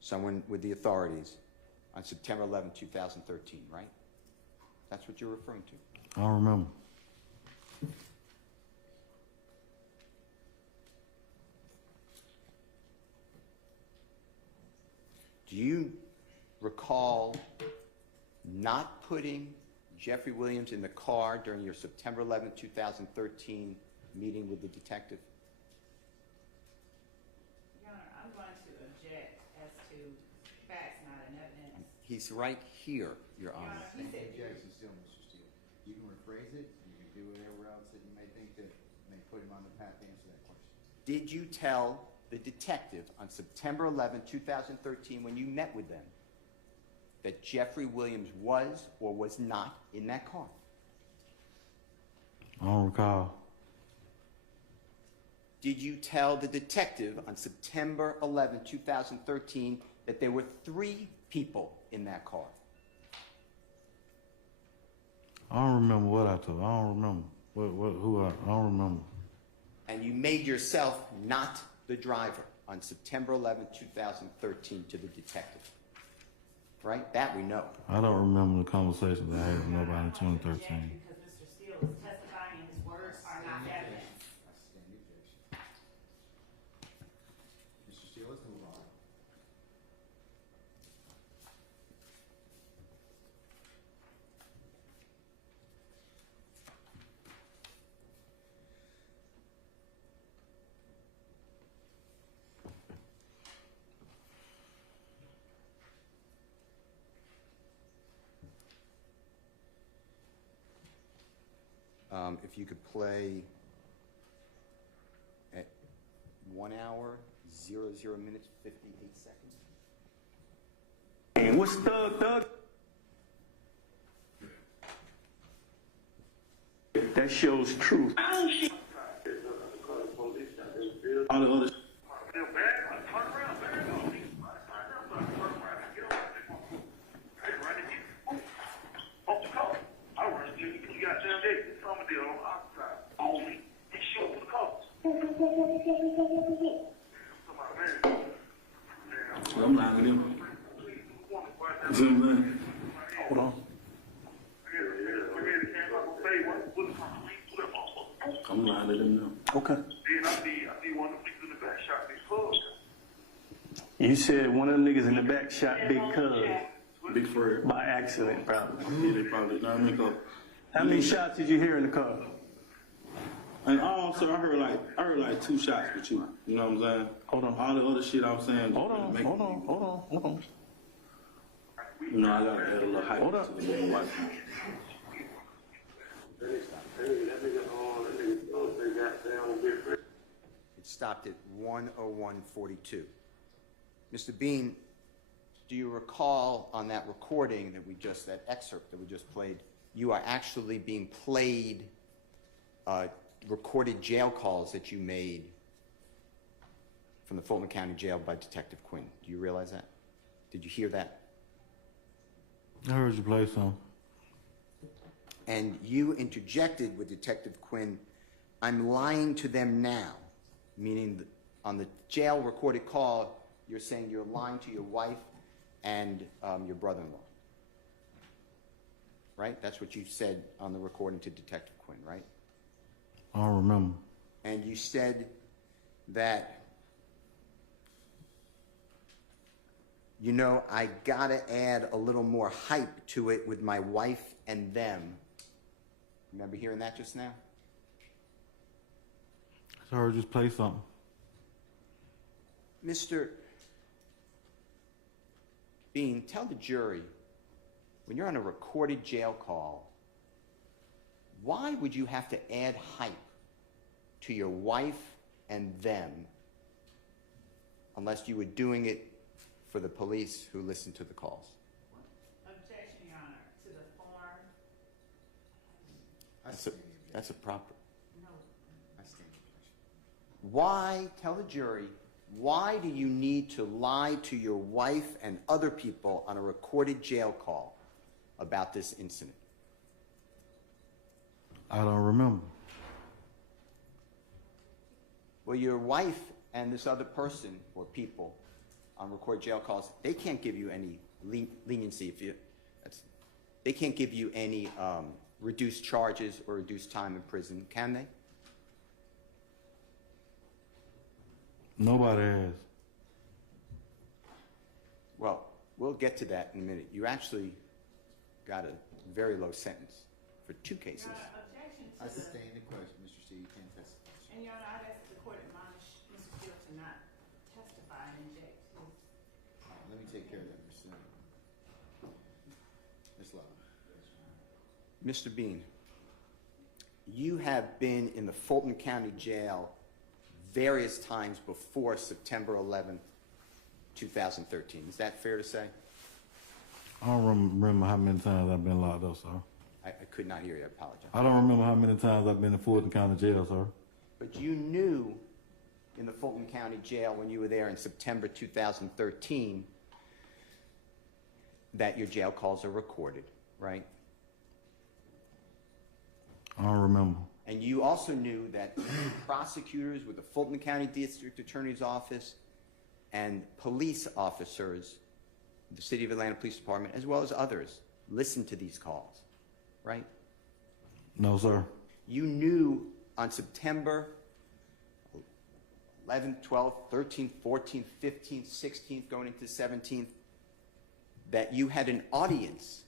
someone with the authorities, on September 11, 2013, right? That's what you're referring to. I don't remember. Do you recall not putting Jeffrey Williams in the car during your September 11, 2013 meeting with the detective? Your Honor, I'm going to object as to facts, not an evidence. He's right here, Your Your Honor. Honor, he said, Objection still, Mr. Steele. You can rephrase it, you can do whatever else that you may think that may put him on the path to answer that question. Did you tell the detective on September 11, 2013, when you met with them, that Jeffrey Williams was or was not in that car? I don't recall. Did you tell the detective on September 11, 2013, that there were 3 people in that car? I don't remember what I told. I don't remember. I don't remember. And you made yourself not the driver on September 11, 2013 to the detective. Right? That we know. I don't remember the conversations I had with nobody in 2013. because Mr. Steele is testifying and his words are not evidence. I stand in objection. Mr. Steele, let's move on. If you could play at 1 hour, 00 minutes, 58 seconds. And what's Thug? That shows truth. All the other I'm lying with him. You see what I'm saying? Hold on. I'm lying to them now. Okay. You said one of them niggas in the back shot Big Cuz Big Fred. by accident, probably. Yeah, they probably, you know what I mean? 'Cause How many shots did you hear in the car? and also, I heard like 2 shots with you. You know what I'm saying? Hold on. All the other shit I'm saying. Hold on. You know, I gotta add a little hype Hold up. to the nigga watch me. It stopped at 1:01:42. Mr. Bean, do you recall on that recording that that excerpt that we just played, you are actually being played recorded jail calls that you made from the Fulton County Jail by Detective Quinn. Do you realize that? Did you hear that? I heard you play some. And you interjected with Detective Quinn, "I'm lying to them now," meaning on the jail recorded call, you're saying you're lying to your wife and your brother-in-law. Right? That's what you said on the recording to Detective Quinn, right? I don't remember. And you said that, you know, I gotta add a little more hype to it with my wife and them. Remember hearing that just now? I heard you play something. Mr. Bean, tell the jury, when you're on a recorded jail call, why would you have to add hype to your wife and them unless you were doing it for the police who listened to the calls? Objection, Your Honor, to the form. That's a proper. No. I stand objection. Why, tell the jury, why do you need to lie to your wife and other people on a recorded jail call about this incident? I don't remember. Well, your wife and this other person or people on recorded jail calls, they can't give you any leniency if you, they can't give you any reduced charges or reduced time in prison, can they? Nobody has. Well, we'll get to that in a minute. You actually got a very low sentence for 2 cases. Your Honor, objection to I the, sustain the question, Mr. Steele, you can't testify. and Your Honor, I'd ask the court admonish Mr. Steele to not testify and inject his. Let me take care of that, Mr. Ms. Love. Mr. Bean, you have been in the Fulton County Jail various times before September 11th, 2013. Is that fair to say? I don't remember how many times I've been locked up, sir. I could not hear you. I apologize. I don't remember how many times I've been in Fulton County Jail, sir. But you knew in the Fulton County Jail when you were there in September 2013 that your jail calls are recorded, right? I don't remember. And you also knew that prosecutors with the Fulton County District Attorney's Office and police officers, the City of Atlanta Police Department, as well as others, listened to these calls, right? No, sir. You knew on September 11th, 12th, 13th, 14th, 15th, 16th, going into 17th, that you had an audience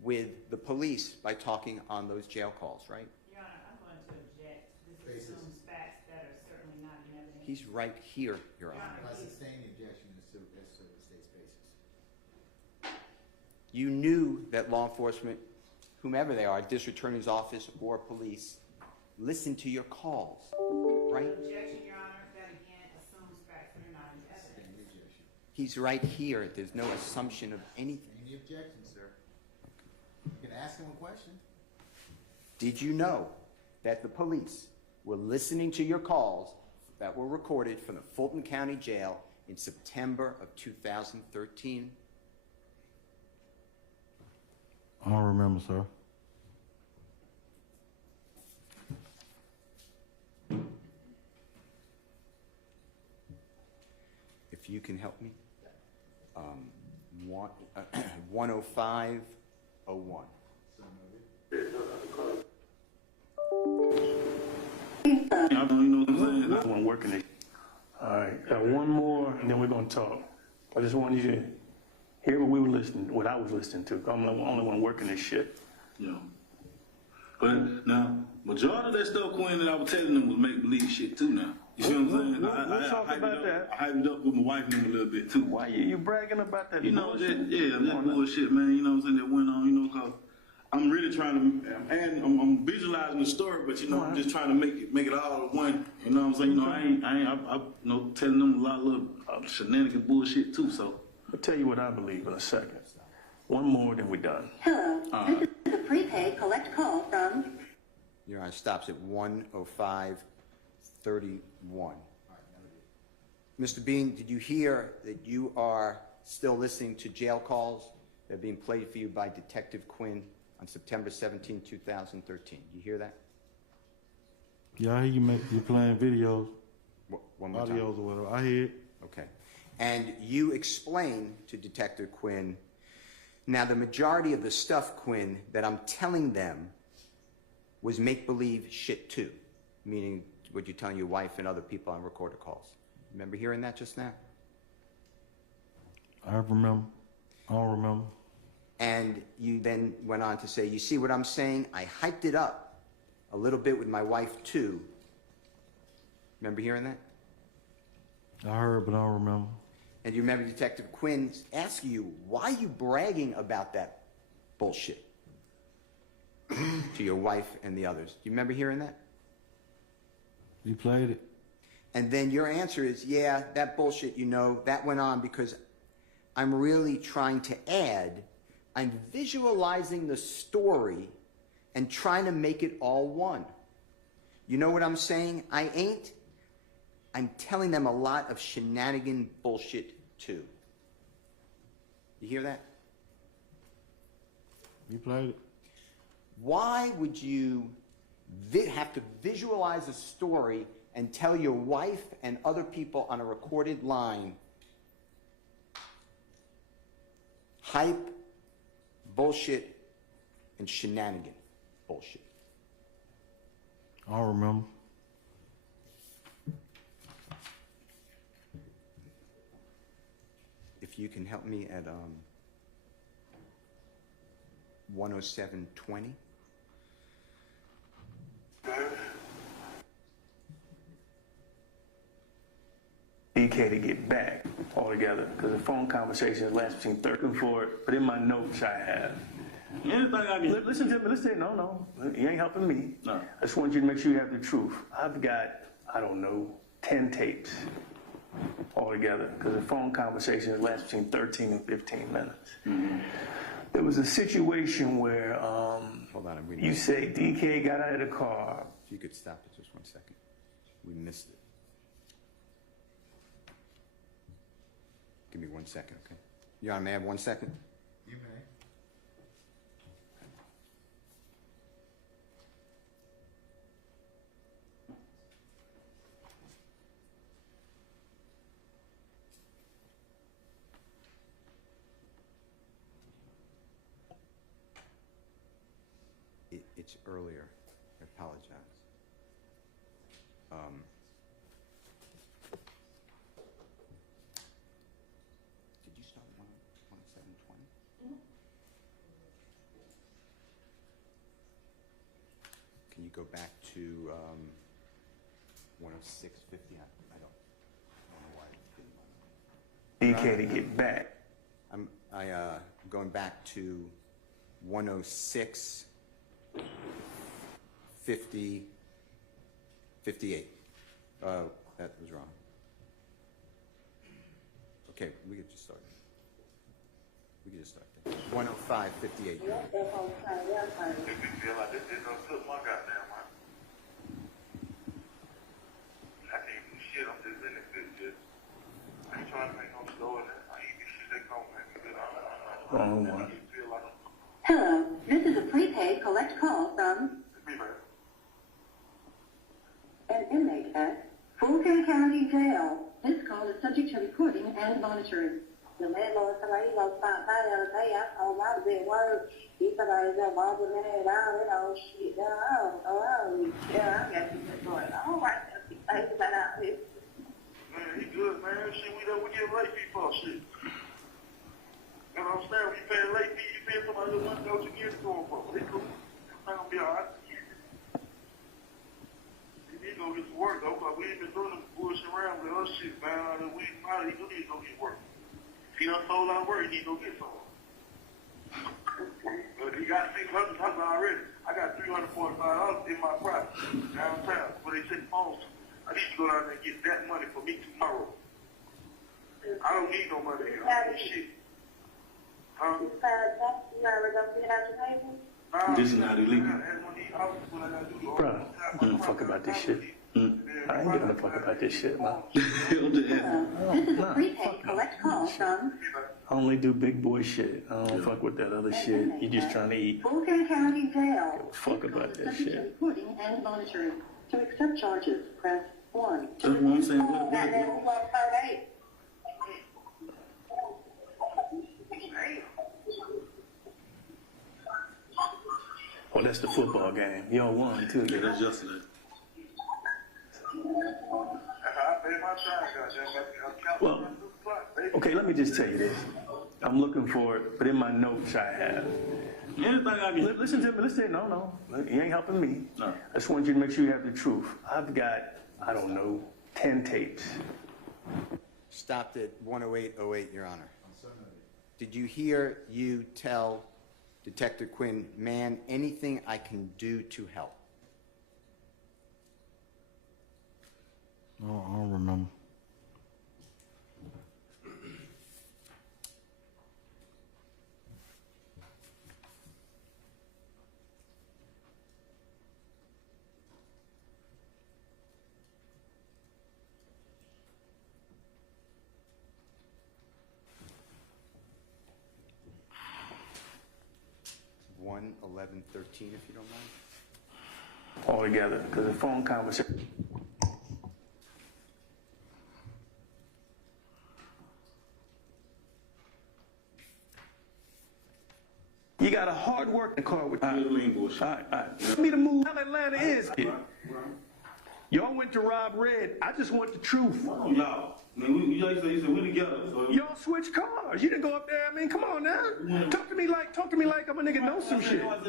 with the police by talking on those jail calls, right? Your Honor, I'm going to object. This assumes facts that are certainly not in evidence. He's right here, Your Honor. I sustain the objection as to the state's basis. You knew that law enforcement, whomever they are, district attorney's office or police, listened to your calls, right? Objection, Your Honor, that again assumes facts that are not in evidence. Sustain the objection. He's right here. There's no assumption of anything. Any objection, sir? You can ask him a question. Did you know that the police were listening to your calls that were recorded from the Fulton County Jail in September of 2013? I don't remember, sir. If you can help me. 10501. I don't know what I'm saying. I wasn't working it. All right, got one more, and then we're gonna talk. I just want you to hear what we were listening, what I was listening to. I'm the only one working this shit. Yeah. But now, majority of that stuff, Quinn, that I was telling them was make believe shit too now. You see what I'm saying? We'll talk about that. I hyped it up with my wife and them a little bit too. Why you bragging about that? You know, bullshit? that bullshit, man. You know what I'm saying? That went on, you know, cause I'm really trying to, I'm visualizing the story, but you know, I'm just trying to make it all one. You know what I'm saying? You know, I you know, telling them a lot of little shenanigan bullshit too. So I'll tell you what I believe in a second. One more, then we're done. collect call from. Your Honor, stops at 1:05:31. Mr. Bean, did you hear that you are still listening to jail calls that are being played for you by Detective Quinn on September 17, 2013? Do you hear that? Yeah, I hear you playing videos, One more time. audios or whatever. I hear it. Okay. And you explain to Detective Quinn, now the majority of the stuff, Quinn, that I'm telling them was make-believe shit too, meaning what you're telling your wife and other people on recorded calls. Remember hearing that just now? I remember. I don't remember. And you then went on to say, you see what I'm saying? I hyped it up a little bit with my wife too. Remember hearing that? I heard, but I don't remember. And you remember Detective Quinn asking you, why are you bragging about that bullshit to your wife and the others? Do you remember hearing that? You played it. And then your answer is, yeah, that bullshit, you know, that went on because I'm really trying to add, I'm visualizing the story and trying to make it all one. You know what I'm saying? I'm telling them a lot of shenanigan bullshit too. You hear that? You played it. Why would you have to visualize a story and tell your wife and other people on a recorded line hype, bullshit, and shenanigan bullshit? I don't remember. If you can help me at 107:20. DK to get back altogether, because the phone conversations last between 30 and 4, but in my notes I have. Anything I can listen to me, listen, no, you ain't helping me. No. I just want you to make sure you have the truth. I've got, I don't know, 10 tapes altogether, because the phone conversations last between 13 and 15 minutes. Mm-hmm. There was a situation where Hold on, you say DK got out of the car. If you could stop it just 1 second. We missed it. Give me 1 second, okay? Your Honor, may I have 1 second? You may. It's earlier. I apologize. Did you start 1:07:20? Can you go back to 106:50? I don't know why I didn't. DK to get back. I'm going back to 106:58. That was wrong. Okay, we could just start. We could just start there. 105:58. Feel like this is gonna flip my goddamn mind. I can't do shit. I'm just in this bitch. Just I ain't trying to make no store in it. I ain't this shit they come at me. Wrong one. I feel like Hello, this is a prepaid collect call from me, man. an inmate at Fulton County Jail. This call is subject to recording and monitoring. The landlord said he was stopped by the other day. I told him I was at work. He said I was at work with me and all that old shit. I got this going on right now. Things about out here. Man, he good, man. Shit, we don't give late fee for shit. You know what I'm saying? When you pay a late fee, you pay somebody who wants to know what you give it to him for. They cool. It's not gonna be alright. He need to go get some work though, because we ain't been doing them bullshit around with us shit, man. We probably do need to go get work. If he done sold out work, he need to go get some. But he got $600 already. I got $345 in my property downtown where they send phones to. I need to go down there and get that money for me tomorrow. I don't need no money. I don't need shit. Huh? You already don't get out your table? This is not illegal. Bro, I don't fuck about this shit. I ain't giving a fuck about this shit, man. This is a prepaid collect call from I only do big boy shit. I don't fuck with that other shit. You just trying to eat. Fulton County Jail. Fuck about that Subject to shit. recording and monitoring. To accept charges, press 1. That's what I'm saying. Oh, that's the football game. Y'all won too. Yeah, that's yesterday. Well, okay, let me just tell you this. I'm looking for it, but in my notes I have. Anything I can. Listen to me, listen. No. You ain't helping me. No. I just want you to make sure you have the truth. I've got, I don't know, 10 tapes. Stopped at 10808, Your Honor. Did you hear you tell Detective Quinn, man, anything I can do to help? No, I don't remember. One 1113, if you don't mind. All together, because the phone conversation. You got a hard working car with you. All right. Tell me to move how Atlanta is. Y'all went to rob Red. I just want the truth. Oh, y'all. Man, you said we together. So. Y'all switch cars. You didn't go up there. I mean, come on now. Talk to me like I'm a nigga know some shit. But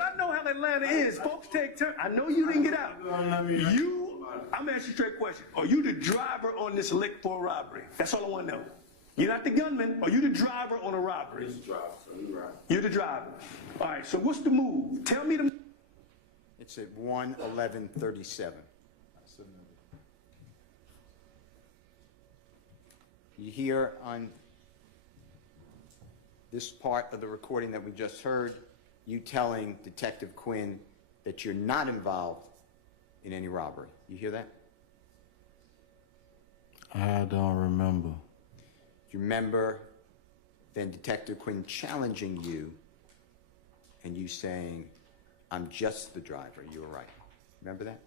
I know how Atlanta is. Folks take turns. I know you didn't get out. I'm asking you a straight question. Are you the driver on this lick for a robbery? That's all I want to know. You're not the gunman. Are you the driver on a robbery? He's the driver, so you're right. You're the driver. All right, so what's the move? Tell me the... It's at 11137. You hear on this part of the recording that we just heard, you telling Detective Quinn that you're not involved in any robbery. You hear that? I don't remember. You remember then Detective Quinn challenging you and you saying, I'm just the driver. You were right. Remember that?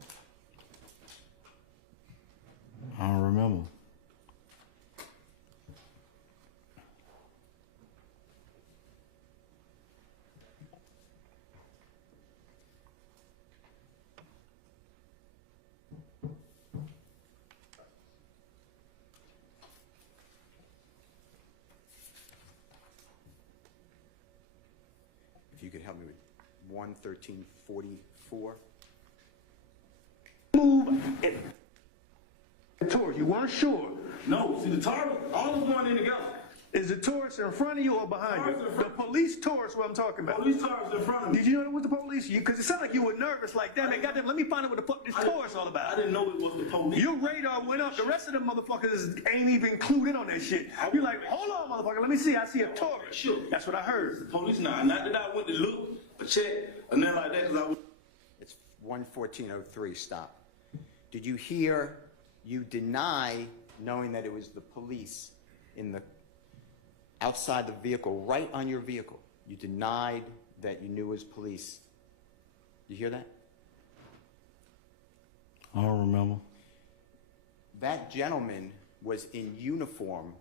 I don't remember. If you could help me with 11344. Move it. Taurus, you weren't sure. No, see the Taurus, all of them going in together. Is the Taurus in front of you or behind you? The police Taurus, what I'm talking about. Police Taurus in front of me. Did you know it was the police? Because it sounded like you were nervous, like, damn it, goddamn, let me find out what the fuck this Taurus all about. I didn't know it was the police. Your radar went up. The rest of them motherfuckers ain't even clued in on that shit. You're like, hold on, motherfucker, let me see. I see a Taurus. Sure. That's what I heard. The police now. Not that I went to look, or check, or nothing like that, because I was... It's 11403. Stop. Did you hear you deny knowing that it was the police in the outside the vehicle, right on your vehicle? You denied that you knew it was police. You hear that? I don't remember. That gentleman was in uniform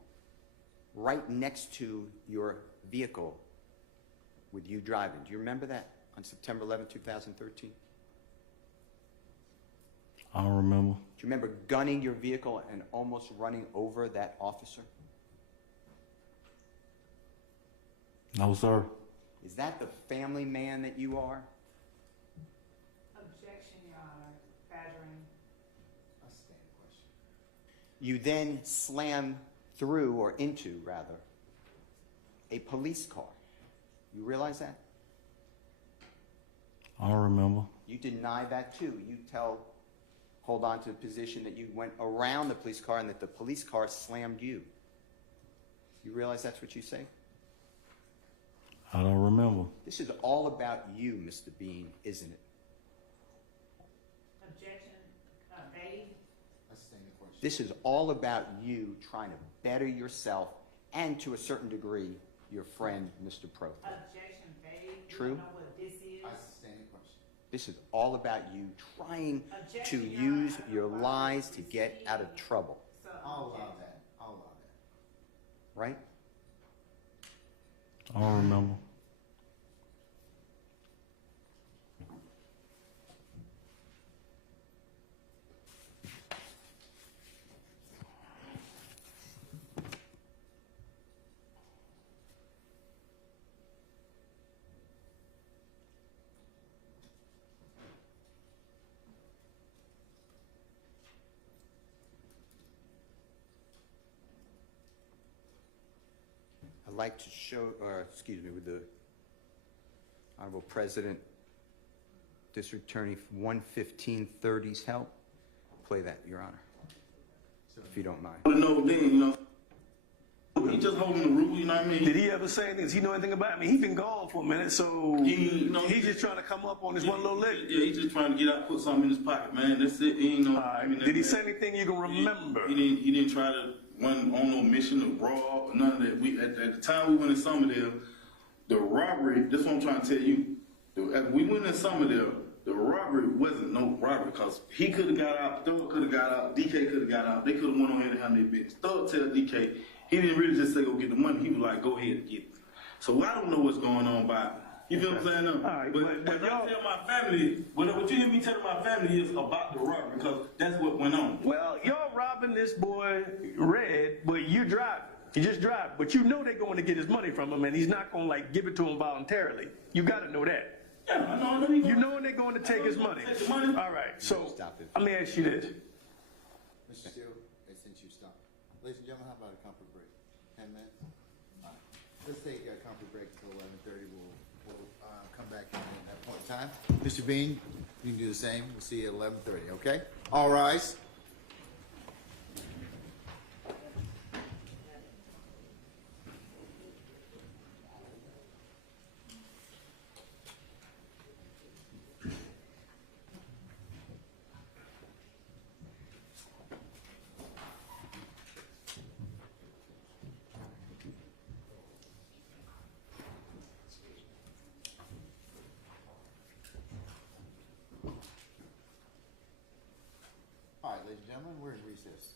right next to your vehicle with you driving. Do you remember that on September 11, 2013? I don't remember. Do you remember gunning your vehicle and almost running over that officer? No, sir. Is that the family man that you are? Objection, Your Honor. Badgering. That's the same question. You then slam through, or into rather, a police car. You realize that? I don't remember. You deny that too. You hold on to the position that you went around the police car and that the police car slammed you. You realize that's what you say? I don't remember. remember. This is all about you, Mr. Bean, isn't it? Objection, Babe. I sustain the question. This is all about you trying to better yourself and, to a certain degree, your friend, Mr. Prothero. Objection, Babe. True. You don't know what this is. I sustain the question. This is all about you trying to Objection, Your use Honor. your lies to get out of trouble, So, I'll allow objection. that. I'll allow that. right? I don't remember. I'd like to show, with the Honorable President, District Attorney 11530's help. Play that, Your Honor, if you don't mind. I know then, you know. He just holding the rule, you know what I mean? Did he ever say anything? Does he know anything about it? I mean, he been gone for a minute, so he's just trying to come up on this one little leg. Yeah, he's just trying to get out, put something in his pocket, man. That's it. He ain't no. I mean, Did he say anything you can remember? He didn't try to run on no mission to rob or none of that. We at the time we went in Summerdale, the robbery. That's what I'm trying to tell you. We went in Summerdale. The robbery wasn't no robbery because he could have got out, Thug could have got out, DK could have got out. They could have went on ahead and handled their business. Thug tell DK, he didn't really just say go get the money. He was like, go ahead and get it. So I don't know what's going on by it. You feel what I'm saying? All right, but I tell my family, what you hear me tell my family is about the robbery because that's what went on. Well, y'all robbing this boy Red, but you drive. You just drive, but you know they're going to get his money from him, and he's not going to like give it to him voluntarily. You got to know that. Yeah, I know. You know when they're going to take his money. All right, so let me ask you this. Mr. Steele, since you stopped. Ladies and gentlemen, how about a comfort break? 10 minutes? All right. Let's take a comfort break until 11:30. We'll come back in at that point in time. Mr. Bean, you can do the same. We'll see you at 11:30, okay? All rise. All right, ladies and gentlemen, we're in recess.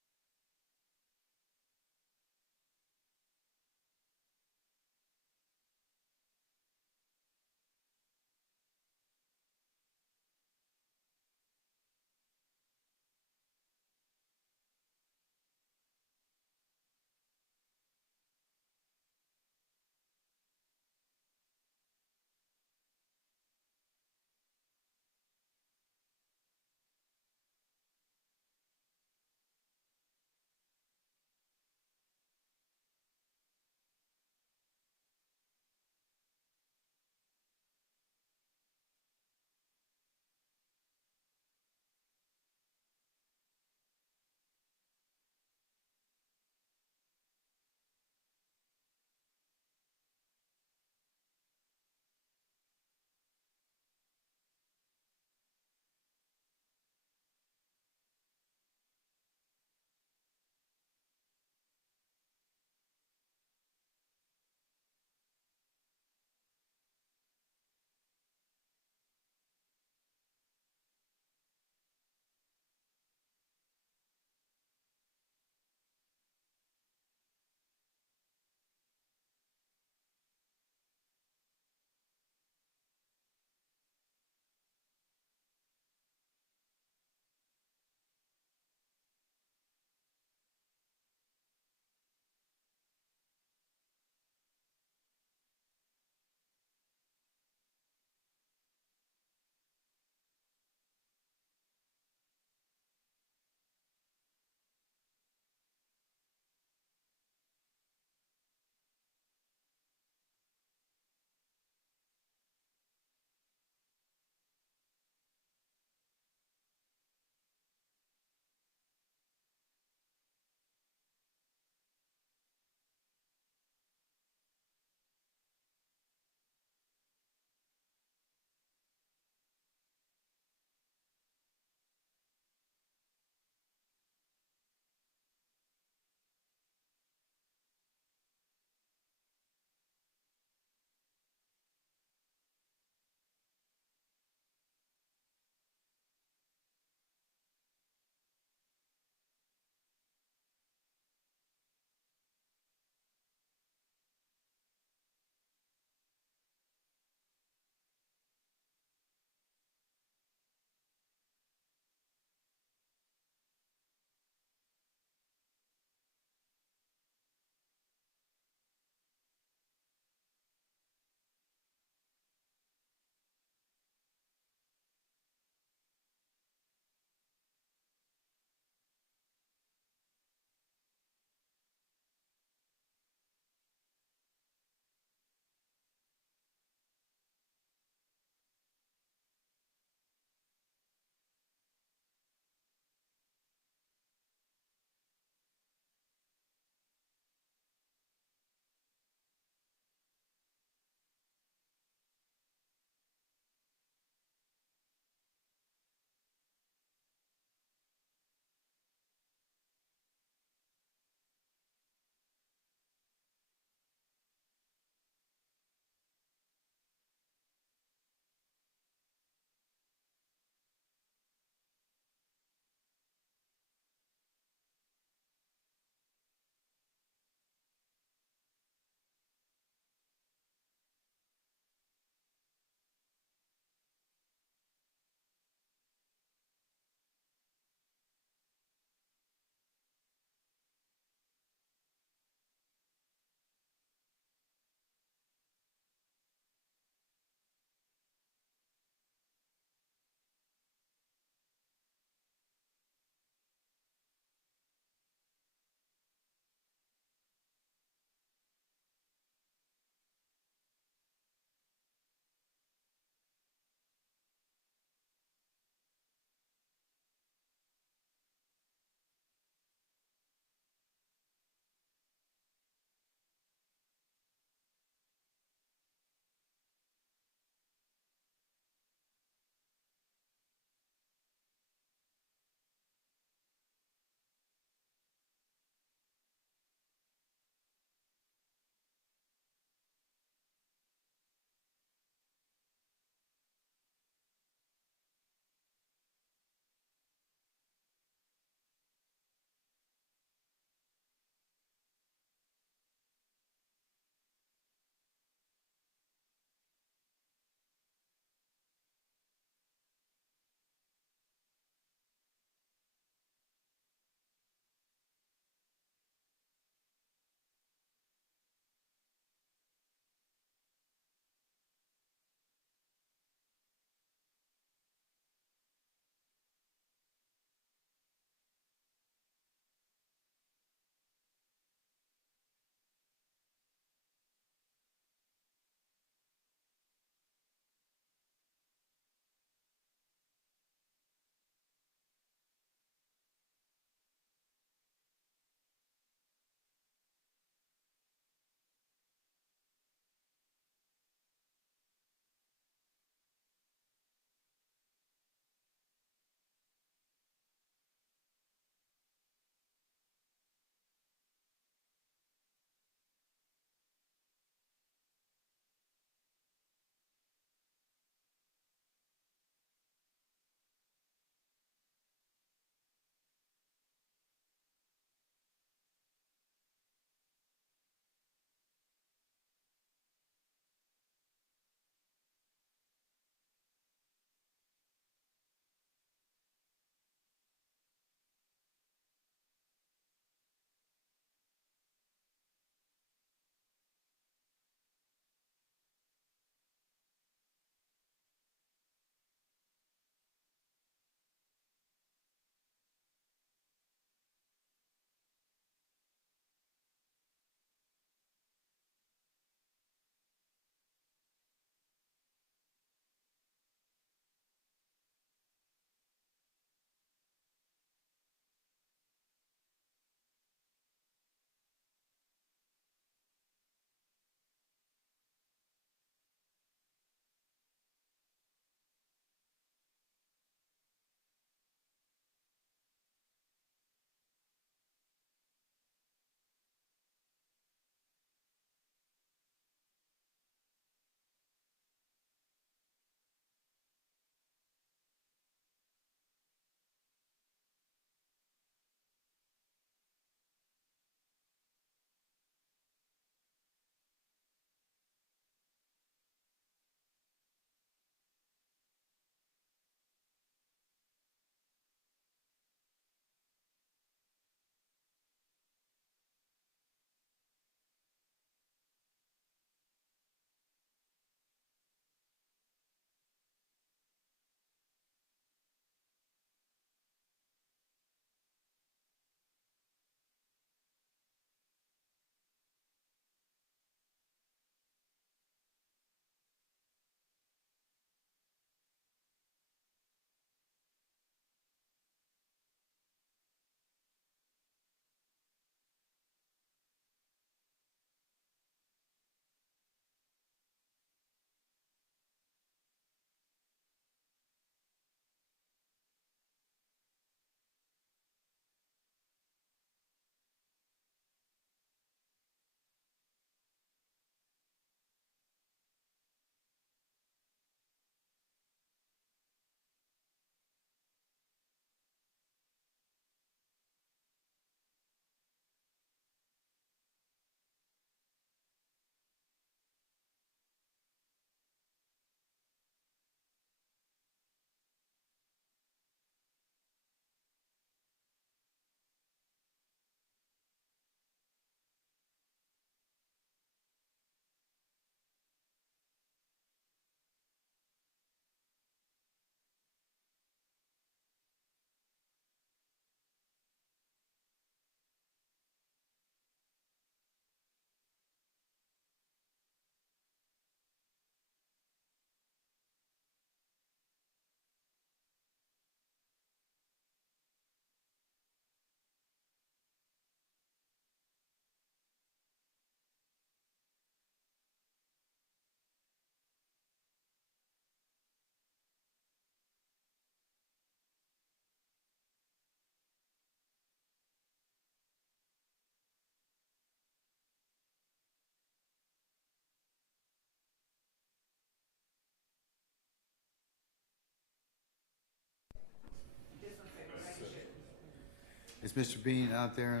Is Mr. Bean out there?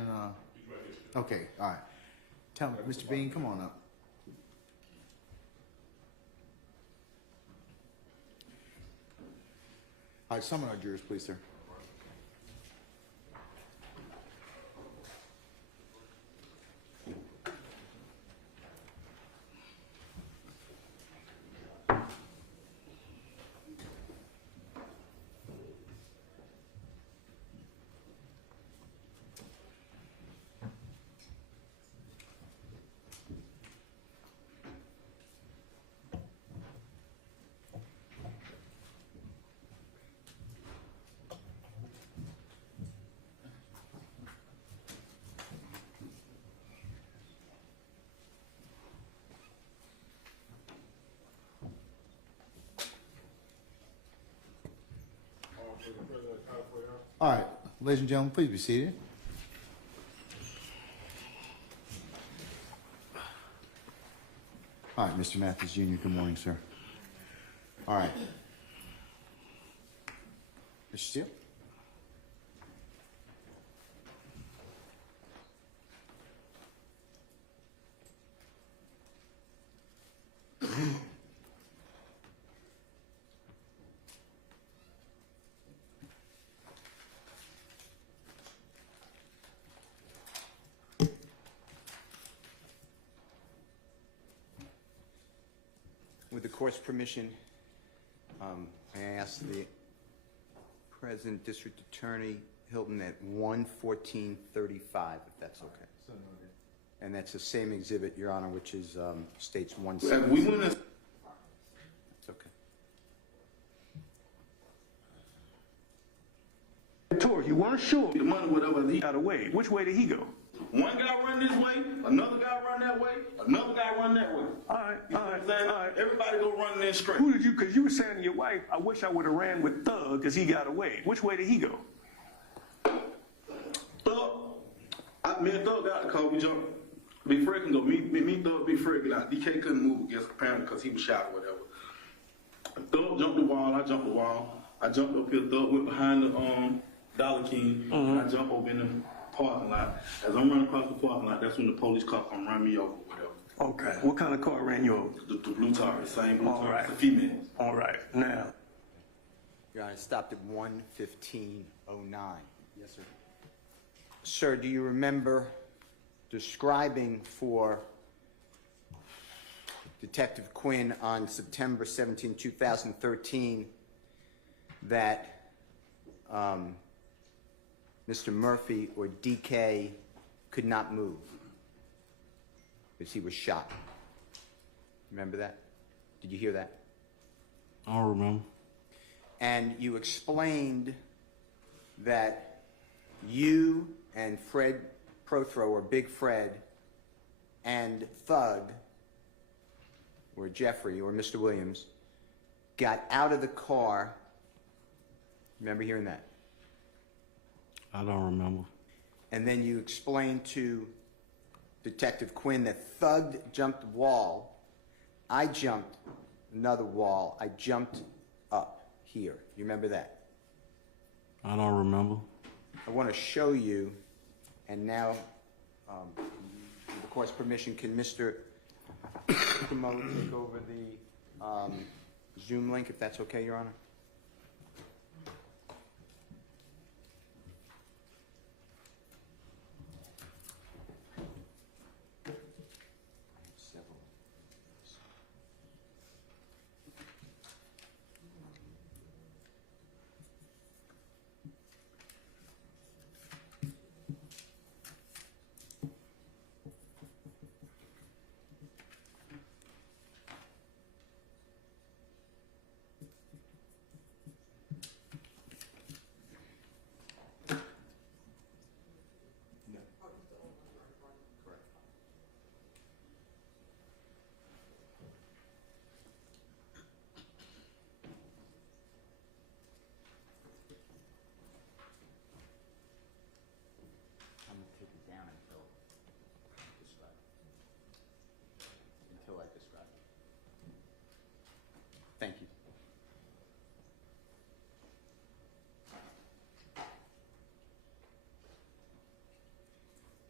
Okay, all right. Tell me, Mr. Bean, come on up. All right, summon our jurors, please, sir. All right, ladies and gentlemen, please be seated. All right, Mr. Mathis Jr., good morning, sir. All right. Mr. Steele? With the court's permission, I ask the President District Attorney Hilton at 1:14:35, if that's okay. So noted. And that's the same exhibit, Your Honor, which is states We 170. went in. It's okay. Tour, you weren't sure the money, whatever, he got away. Which way did he go? One guy run this way, another guy run that way, another guy run that way. All right, You know what I'm saying? all right. Everybody go running in straight. Who did you, because you were saying to your wife, I wish I would have ran with Thug because he got away. Which way did he go? Thug, me and Thug got the car, we jumped. Big Fred can go, me, Thug, Big Fred get out. DK couldn't move against apparently because he was shot or whatever. Thug jumped the wall, I jumped the wall. I jumped up here, Thug went behind the Dollar King, and I jumped over in the parking lot. As I'm running across the parking lot, that's when the police car come run me over, whatever. Okay. What kind of car ran you over? The blue tar, the same blue All tar, right. the female. All right. Now, Your Honor, it stopped at 1:15:09. Yes, sir. Sir, do you remember describing for Detective Quinn on September 17, 2013, that Mr. Murphy or DK could not move because he was shot? Remember that? Did you hear that? I don't remember. And you explained that you and Fred Prothro, or Big Fred, and Thug, or Jeffrey, or Mr. Williams, got out of the car. Remember hearing that? I don't remember. And then you explained to Detective Quinn that Thug jumped the wall. I jumped another wall. I jumped up here. You remember that? I don't remember. I want to show you, and now, with the court's permission, can Mr. Kimo take over the Zoom link, if that's okay, Your Honor?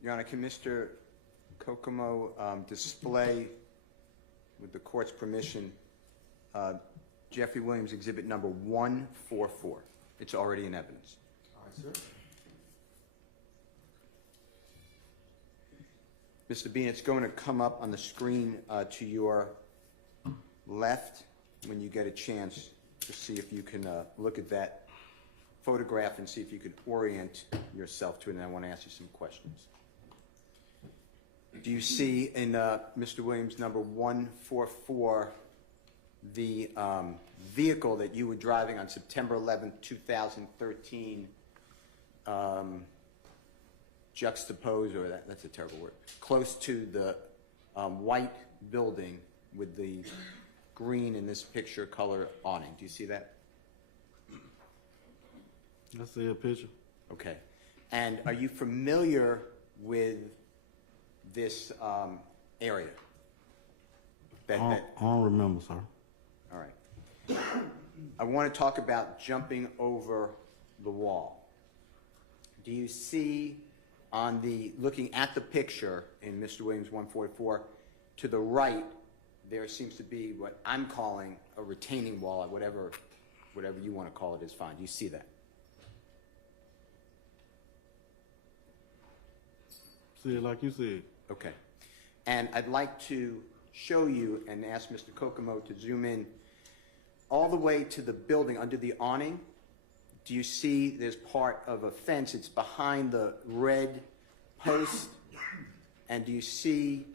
Your Honor, can Mr. Kokomo display, with the court's permission, Jeffrey Williams exhibit number 144? It's already in evidence. All right, sir. Mr. Bean, it's going to come up on the screen to your left when you get a chance to see if you can look at that photograph and see if you could orient yourself to it, and I want to ask you some questions. Do you see in Mr. Williams number 144 the vehicle that you were driving on September 11th, 2013, juxtaposed, or that's a terrible word, close to the white building with the green in this picture color awning? Do you see that? I see a picture. Okay. And are you familiar with this area? I don't remember, sir. All right. I want to talk about jumping over the wall. Do you see on the, looking at the picture in Mr. Williams 144, to the right, there seems to be what I'm calling a retaining wall, whatever you want to call it is fine. Do you see that? See it like you said. Okay. And I'd like to show you and ask Mr. Kokomo to zoom in all the way to the building under the awning. Do you see there's part of a fence? It's behind the red post. And do you see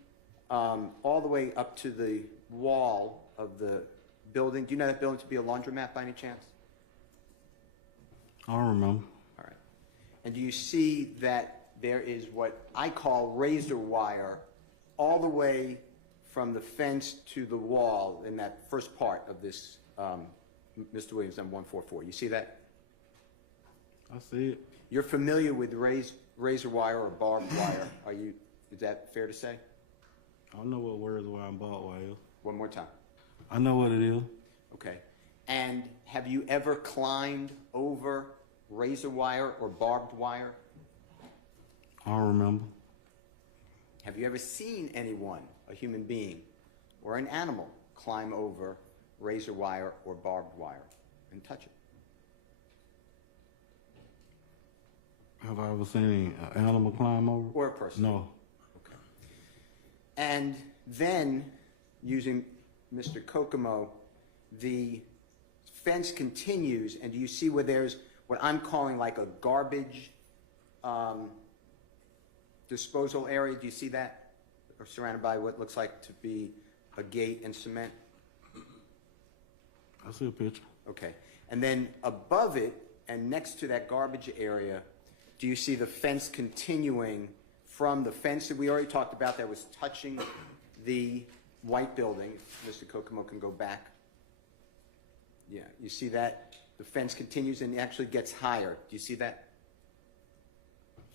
all the way up to the wall of the building? Do you know that building to be a laundromat by any chance? I don't remember. All right. And do you see that there is what I call razor wire all the way from the fence to the wall in that first part of this Mr. Williams on 144? You see that? I see it. You're familiar with razor wire or barbed wire? Is that fair to say? I don't know what razor wire and barbed wire is. One more time. I know what it is. Okay. And have you ever climbed over razor wire or barbed wire? I don't remember. Have you ever seen anyone, a human being or an animal, climb over razor wire or barbed wire and touch it? Have I ever seen an animal climb over? Or a person? No. Okay. And then, using Mr. Kokomo, the fence continues, and do you see where there's what I'm calling like a garbage disposal area? Do you see that? Or surrounded by what looks like to be a gate and cement? I see a picture. Okay. And then above it and next to that garbage area, do you see the fence continuing from the fence that we already talked about that was touching the white building? Mr. Kokomo can go back. Yeah, you see that? The fence continues and actually gets higher. Do you see that?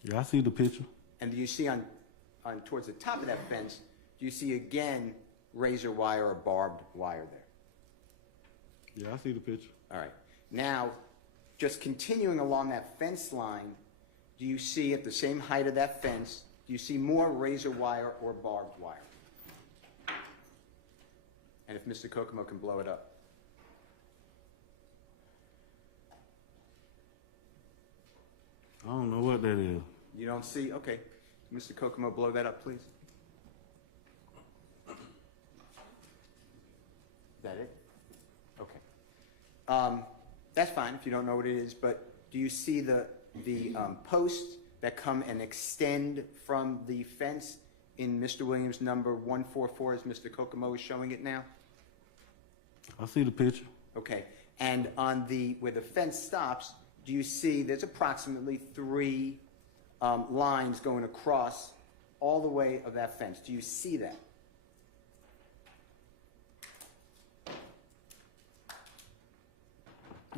Yeah, I see the picture. And do you see on towards the top of that fence, do you see again razor wire or barbed wire there? Yeah, I see the picture. All right. Now, just continuing along that fence line, do you see at the same height of that fence, do you see more razor wire or barbed wire? And if Mr. Kokomo can blow it up. I don't know what that is. You don't see? Okay. Mr. Kokomo, blow that up, please. Is that it? Okay. That's fine if you don't know what it is, but do you see the posts that come and extend from the fence in Mr. Williams number 144 as Mr. Kokomo is showing it now? I see the picture. Okay. And on where the fence stops, do you see there's approximately 3 lines going across all the way of that fence? Do you see that?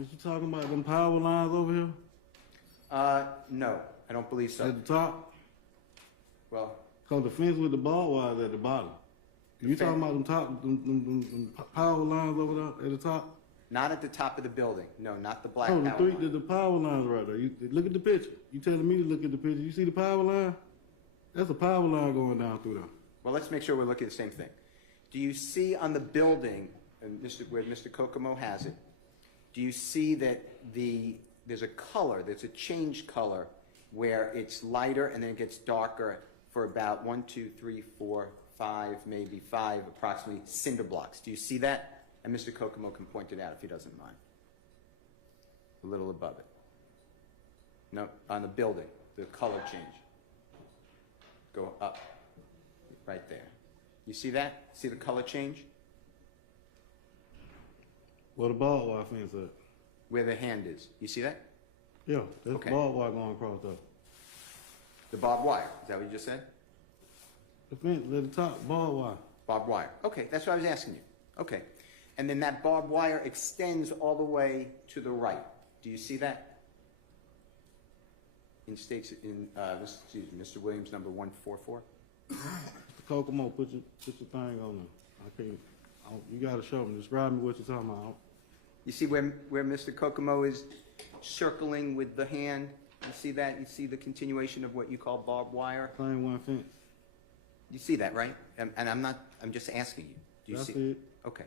Is you talking about them power lines over here? No, I don't believe so. At the top? Well, Because the fence with the barbed wire is at the bottom. You talking about them power lines over there at the top? not at the top of the building. No, not the black Oh, power line. the power lines right there. You look at the picture. You telling me to look at the picture. You see the power line? That's a power line going down through there. Well, let's make sure we're looking at the same thing. Do you see on the building, and where Mr. Kokomo has it, do you see that there's a color, there's a change color where it's lighter and then it gets darker for about 1, 2, 3, 4, 5, maybe 5 approximately cinder blocks. Do you see that? And Mr. Kokomo can point it out if he doesn't mind. A little above it. No, on the building, the color change. Go up, right there. You see that? See the color change? Where the barbed wire fence at? Where the hand is. You see that? Yeah, there's Okay. barbed wire going across there. The barbed wire. Is that what you just said? The fence at the top, barbed wire. Barbed wire. Okay, that's what I was asking you. Okay. And then that barbed wire extends all the way to the right. Do you see that? In states, excuse me, Mr. Williams, number 144. Mr. Kokomo, put your thing on there. You gotta show me. Describe me what you're talking about. You see where Mr. Kokomo is circling with the hand? You see that? You see the continuation of what you call barbed wire? Same one fence. You see that, right? And I'm just asking you. Do you I see? see it. Okay.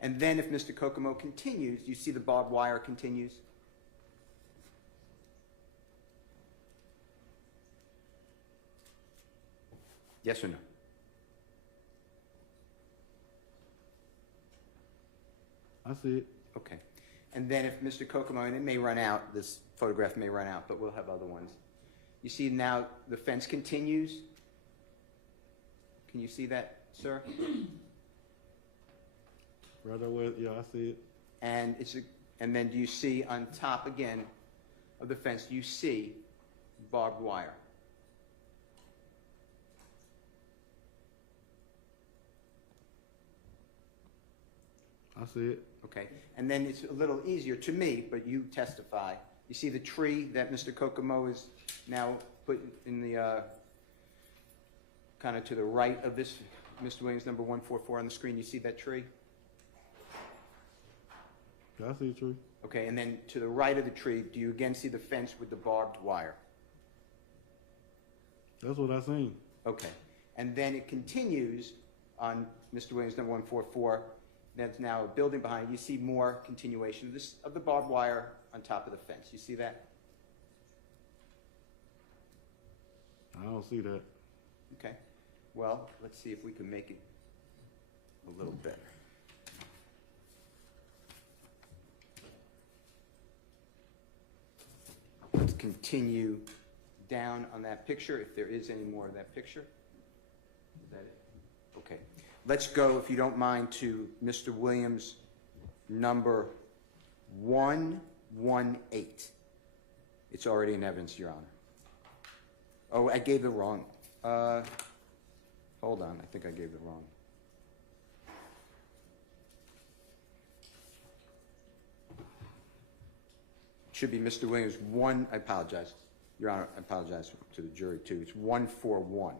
And then if Mr. Kokomo continues, you see the barbed wire continues? Yes or no? I see it. Okay. And then if Mr. Kokomo, and it may run out, this photograph may run out, but we'll have other ones. You see now the fence continues? Can you see that, sir? Right away, yeah, I see it. And then do you see on top again of the fence, you see barbed wire? I see it. Okay. And then it's a little easier to me, but you testify. You see the tree that Mr. Kokomo is now put in the kind of to the right of this, Mr. Williams, number 144 on the screen. You see that tree? Yeah, I see the tree. Okay, and then to the right of the tree, do you again see the fence with the barbed wire? That's what I seen. Okay. And then it continues on Mr. Williams, number 144. That's now a building behind it. You see more continuation of the barbed wire on top of the fence. You see that? I don't see that. Okay. Well, let's see if we can make it a little better. Let's continue down on that picture, if there is any more of that picture. Is that it? Okay. Let's go, if you don't mind, to Mr. Williams, number 118. It's already in evidence, Your Honor. Oh, I gave the wrong. Hold on, I think I gave the wrong. Should be Mr. Williams, I apologize. Your Honor, I apologize to the jury too. It's 141. All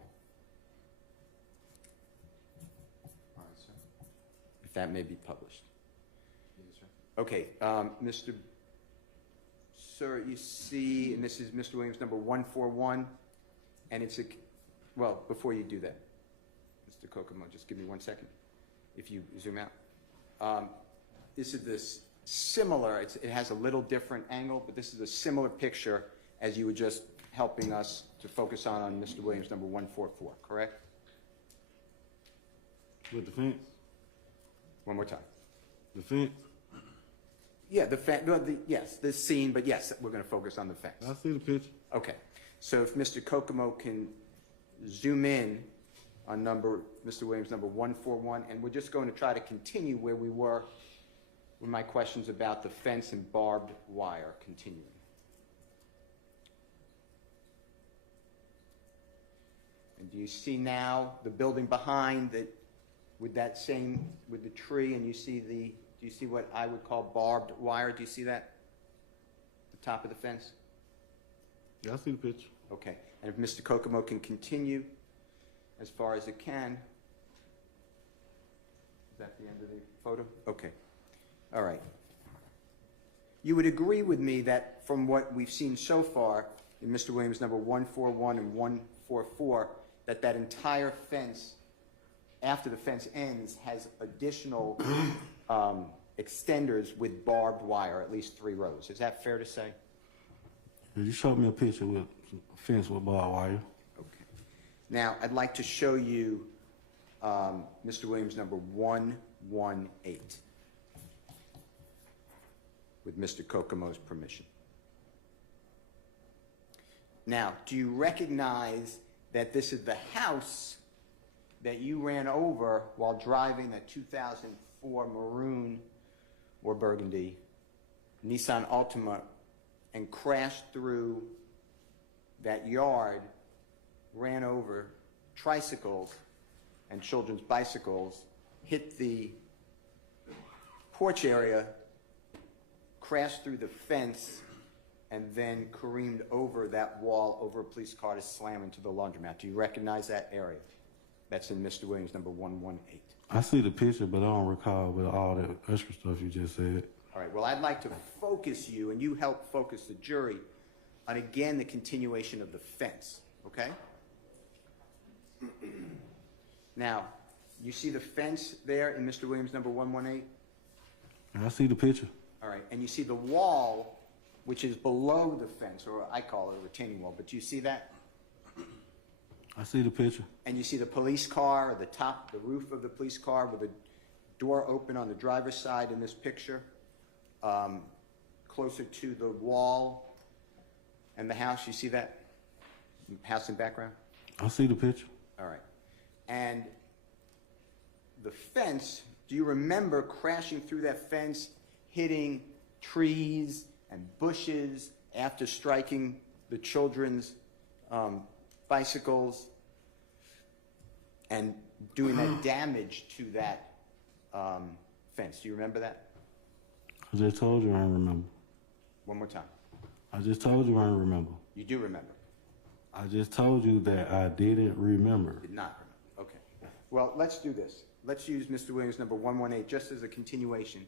right, sir. If that may be published. Yes, sir. Okay, Mr. Sir, you see, and this is Mr. Williams, number 141, and it's well, before you do that, Mr. Kokomo, just give me 1 second, if you zoom out. This is this similar, it has a little different angle, but this is a similar picture as you were just helping us to focus on Mr. Williams, number 144, correct? With the fence? One more time. The fence? Yeah, the fence, yes, the scene, but yes, we're going to focus on the fence. I see the picture. Okay, so if Mr. Kokomo can zoom in on Mr. Williams, number 141, and we're just going to try to continue where we were with my questions about the fence and barbed wire continuing. And do you see now the building behind that with the tree, and do you see what I would call barbed wire? Do you see that? The top of the fence? Yeah, I see the picture. Okay, and if Mr. Kokomo can continue as far as it can. Is that the end of the photo? Okay. All right. You would agree with me that from what we've seen so far in Mr. Williams, number 141 and 4.4, that entire fence, after the fence ends, has additional extenders with barbed wire, at least 3 rows. Is that fair to say? You showed me a picture with a fence with barbed wire. Okay. Now, I'd like to show you Mr. Williams number 118 with Mr. Kokomo's permission. Now, do you recognize that this is the house that you ran over while driving the 2004 maroon or burgundy Nissan Altima and crashed through that yard, ran over tricycles and children's bicycles, hit the porch area, crashed through the fence, and then careened over that wall over a police car to slam into the laundromat? Do you recognize that area? That's in Mr. Williams number 118. I see the picture, but I don't recall with all that extra stuff you just said. All right, well, I'd like to focus you, and you help focus the jury, on, again, the continuation of the fence, okay? Now, you see the fence there in Mr. Williams number 118? I see the picture. All right, and you see the wall, which is below the fence, or I call it a retaining wall, but do you see that? I see the picture. And you see the police car, or the roof of the police car with the door open on the driver's side in this picture, closer to the wall and the house. You see that house in background? I see the picture. All right. And the fence, do you remember crashing through that fence, hitting trees and bushes after striking the children's bicycles and doing that damage to that fence? Do you remember that? I just told you I don't remember. One more time. I just told you I don't remember. You do remember? I just told you that I didn't remember. Did not remember. Okay. Well, let's do this. Let's use Mr. Williams number 118 just as a continuation.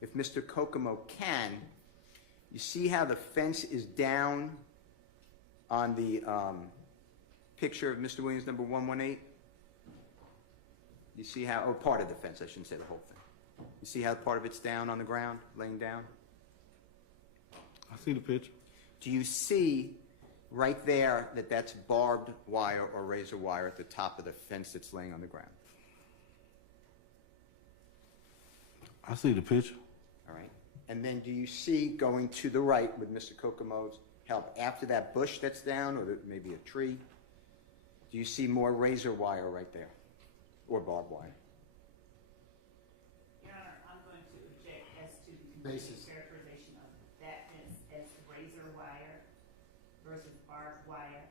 If Mr. Kokomo can, you see how the fence is down on the picture of Mr. Williams number 118? You see how, or part of the fence, I shouldn't say the whole thing. You see how part of it's down on the ground, laying down? I see the picture. Do you see right there that that's barbed wire or razor wire at the top of the fence that's laying on the ground? I see the picture. All right. And then do you see going to the right with Mr. Kokomo's help, after that bush that's down, or maybe a tree, do you see more razor wire right there, or barbed wire? Your Honor, I'm going to object as to the Basis. characterization of that fence as razor wire versus barbed wire.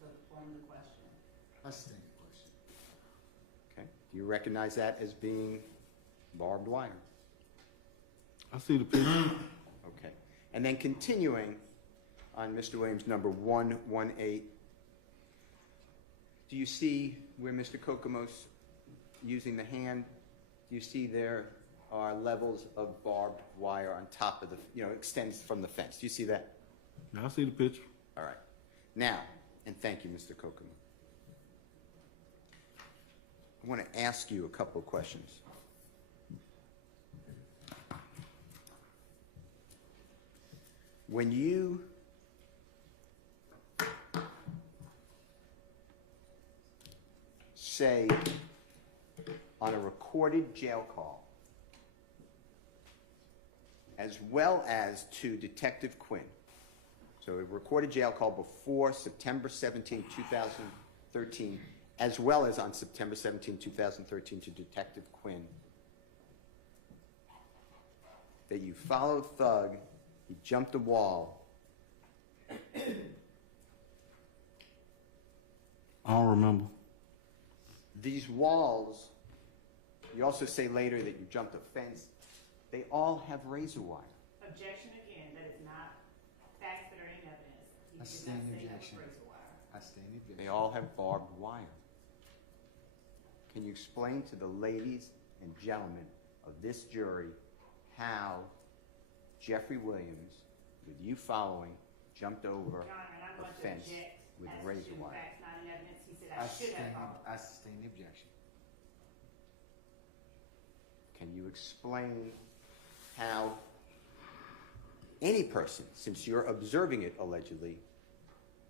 So the form of the question. That's the question. Okay. Do you recognize that as being barbed wire? I see the picture. Okay. And then continuing on Mr. Williams number 118, do you see where Mr. Kokomo's using the hand? Do you see there are levels of barbed wire on top of the, extends from the fence? Do you see that? Yeah, I see the picture. All right. Now, and thank you, Mr. Kokomo. I want to ask you a couple of questions. When you say on a recorded jail call, as well as to Detective Quinn, so a recorded jail call before September 17, 2013, as well as on September 17, 2013 to Detective Quinn, that you followed Thug, he jumped the wall. I don't remember. These walls, you also say later that you jumped a fence, they all have razor wire. Objection again, that is not facts that are in evidence. You I did stand not say that objection. was razor wire. I stand the objection. They all have barbed wire. Can you explain to the ladies and gentlemen of this jury how Jeffrey Williams, with you following, jumped over Your Honor, and I'm a going to fence object with as razor to wire. facts not in evidence. He said I should have followed. I sustain the objection. Can you explain how any person, since you're observing it allegedly,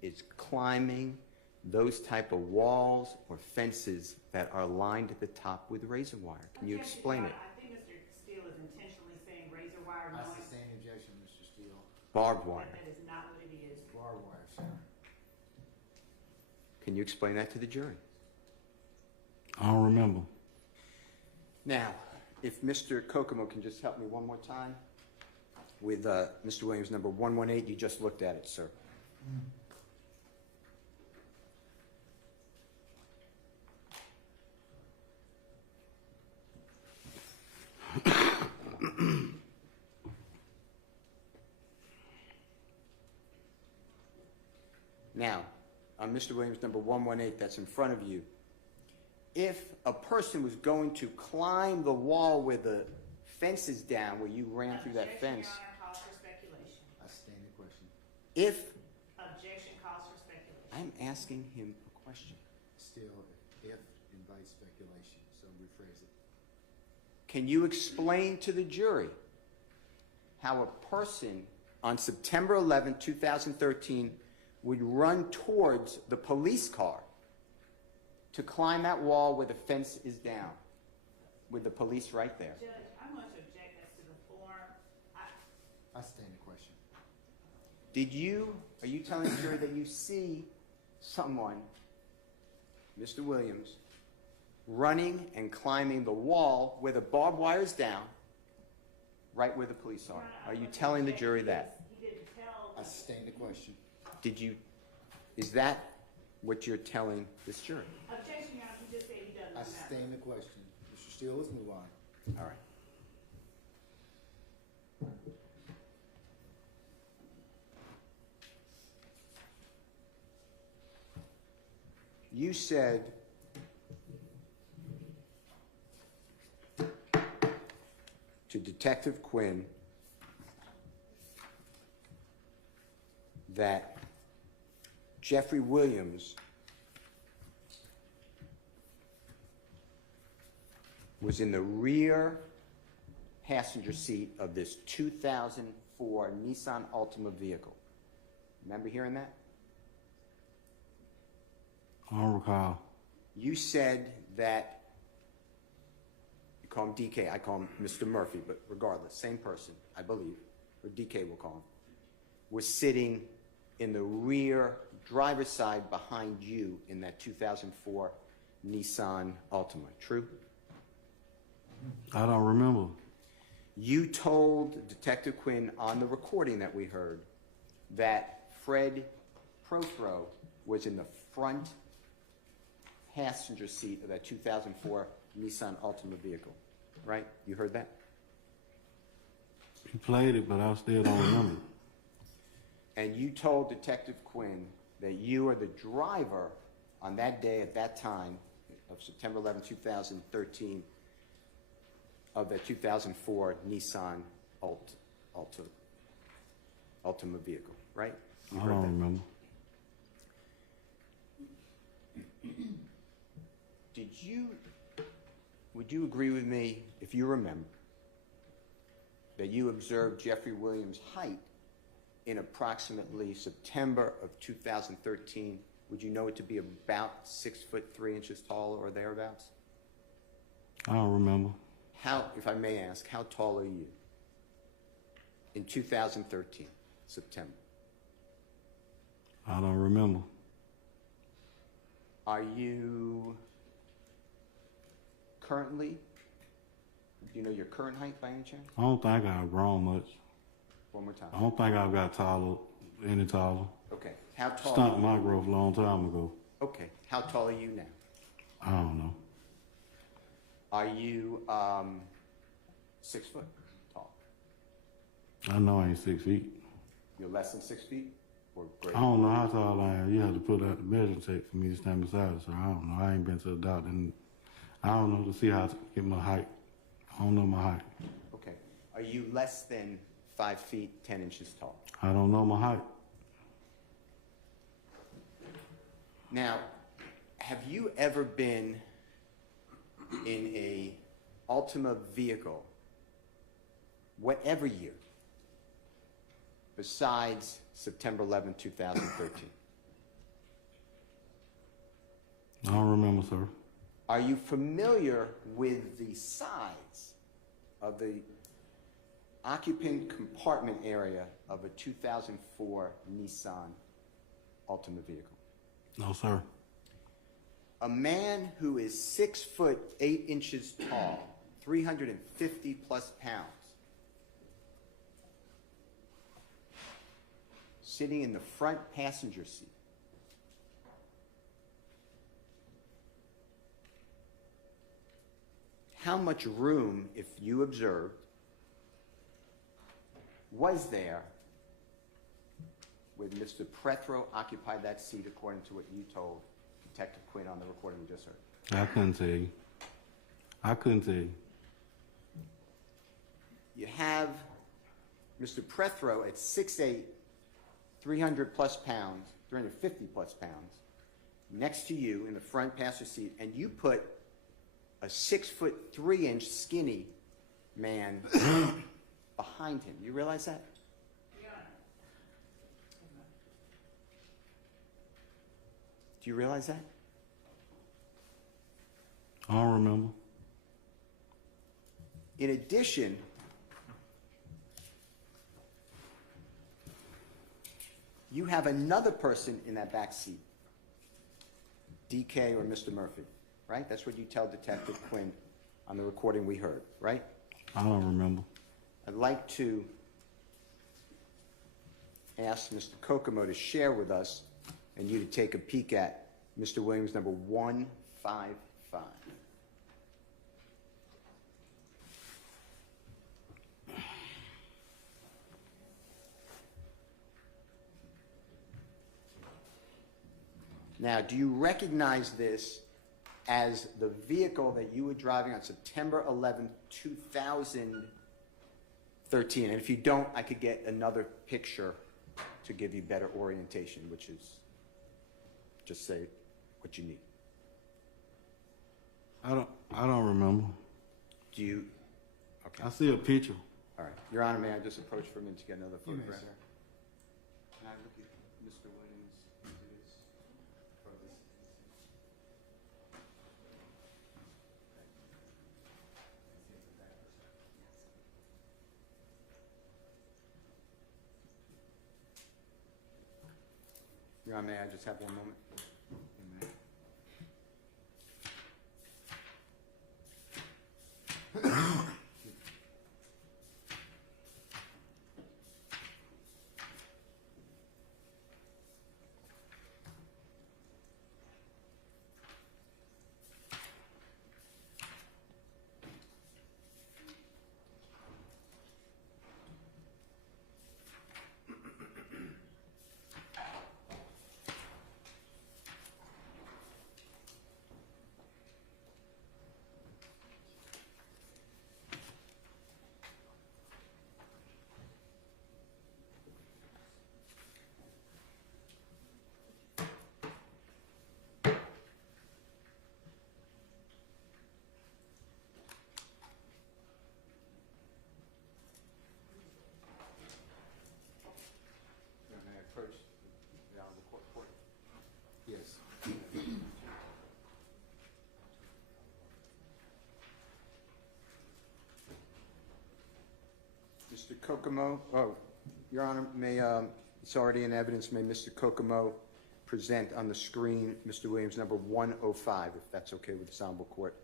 is climbing those type of walls or fences that are lined at the top with razor wire? Can you explain it? I think Mr. Steele is intentionally saying razor wire I noise. sustain the objection, Mr. Steele. Barbed wire. That is not what it is. Barbed wire, sir. Can you explain that to the jury? I don't remember. Now, if Mr. Kokomo can just help me one more time with Mr. Williams, number 118, you just looked at it, sir. Now, on Mr. Williams, number 118, that's in front of you, if a person was going to climb the wall where the fence is down, where you ran through that Objection, fence, Your Honor, calls for speculation. I sustain the question. if, Objection calls for speculation. I'm asking him a question. Still, if invites speculation, so rephrase it. Can you explain to the jury how a person on September 11, 2013 would run towards the police car to climb that wall where the fence is down, with the police right there? Judge, I'm going to object as to the form. I sustain the question. Are you telling the jury that you see someone, Mr. Williams, running and climbing the wall where the barbed wire is down, right where the police are? Are you telling the jury that? He didn't tell. I sustain the question. Is that what you're telling this jury? Objection, Your Honor, he just said he doesn't I remember. sustain the question. Mr. Steele, let's move on. All right. You said to Detective Quinn that Jeffrey Williams was in the rear passenger seat of this 2004 Nissan Altima vehicle. Remember hearing that? I don't recall. You said that, you call him DK, I call him Mr. Murphy, but regardless, same person, I believe, or DK will call him, was sitting in the rear driver's side behind you in that 2004 Nissan Altima. True? I don't remember. You told Detective Quinn on the recording that we heard that Fred Prothro was in the front passenger seat of that 2004 Nissan Altima vehicle, right? You heard that? He played it, but I still don't remember. And you told Detective Quinn that you were the driver on that day at that time of September 11, 2013 of the 2004 Nissan Altima vehicle, right? You I heard don't that? remember. Would you agree with me, if you remember, that you observed Jeffrey Williams' height in approximately September of 2013? Would you know it to be about 6 foot 3 inches tall or thereabouts? I don't remember. How, if I may ask, how tall are you in 2013, September? I don't remember. Are you currently, do you know your current height by any chance? I don't think I've grown much. One more time. I don't think I've got taller, any taller. Okay, how tall? Stopped my growth a long time ago. Okay, how tall are you now? I don't know. Are you 6 foot tall? I know I ain't 6 feet. You're less than 6 feet or greater? I don't know how tall I am. You have to put out the measuring tape for me to stand beside it, so I don't know. I ain't been to the doctor, and I don't know to see how to get my height. I don't know my height. Okay. Are you less than 5 feet 10 inches tall? I don't know my height. Now, have you ever been in a Altima vehicle, whatever year, besides September 11, 2013? I don't remember, sir. Are you familiar with the size of the occupant compartment area of a 2004 Nissan Altima vehicle? No, sir. A man who is 6'8" tall, 350 plus pounds, sitting in the front passenger seat. How much room, if you observed, was there when Mr. Prethro occupied that seat according to what you told Detective Quinn on the recording we just heard? I couldn't tell you. I couldn't tell you. You have Mr. Prethro at 6'8", 300 plus pounds, 350 plus pounds, next to you in the front passenger seat, and you put a 6'3" skinny man behind him. You realize that? Do you realize that? I don't remember. In addition, you have another person in that back seat, DK or Mr. Murphy, right? That's what you tell Detective Quinn on the recording we heard, right? I don't remember. I'd like to ask Mr. Kokomo to share with us and you to take a peek at Mr. Williams number 155. Now, do you recognize this as the vehicle that you were driving on September 11, 2013? And if you don't, I could get another picture to give you better orientation, which is just say what you need. I don't remember. Do you? Okay. I see a picture. All right. Your Honor, may I just approach for a minute to get another You may, photograph? sir. Can I look at Mr. Williams into this? For this? Your Honor, may I just have one moment? May I approach the Honorable Court reporter? Yes. Mr. Kokomo, Your Honor, may, it's already in evidence, may Mr. Kokomo present on the screen Mr. Williams number 105, if that's okay with this Honorable Court?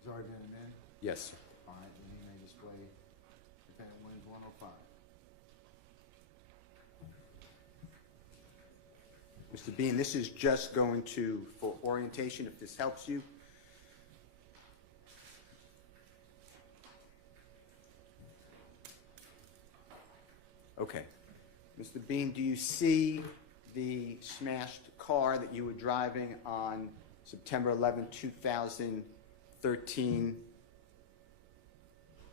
It's already been amended? Yes, sir. All right, then you may display defendant Williams 105. Mr. Bean, this is just going to, for orientation, if this helps you. Okay. Mr. Bean, do you see the smashed car that you were driving on September 11, 2013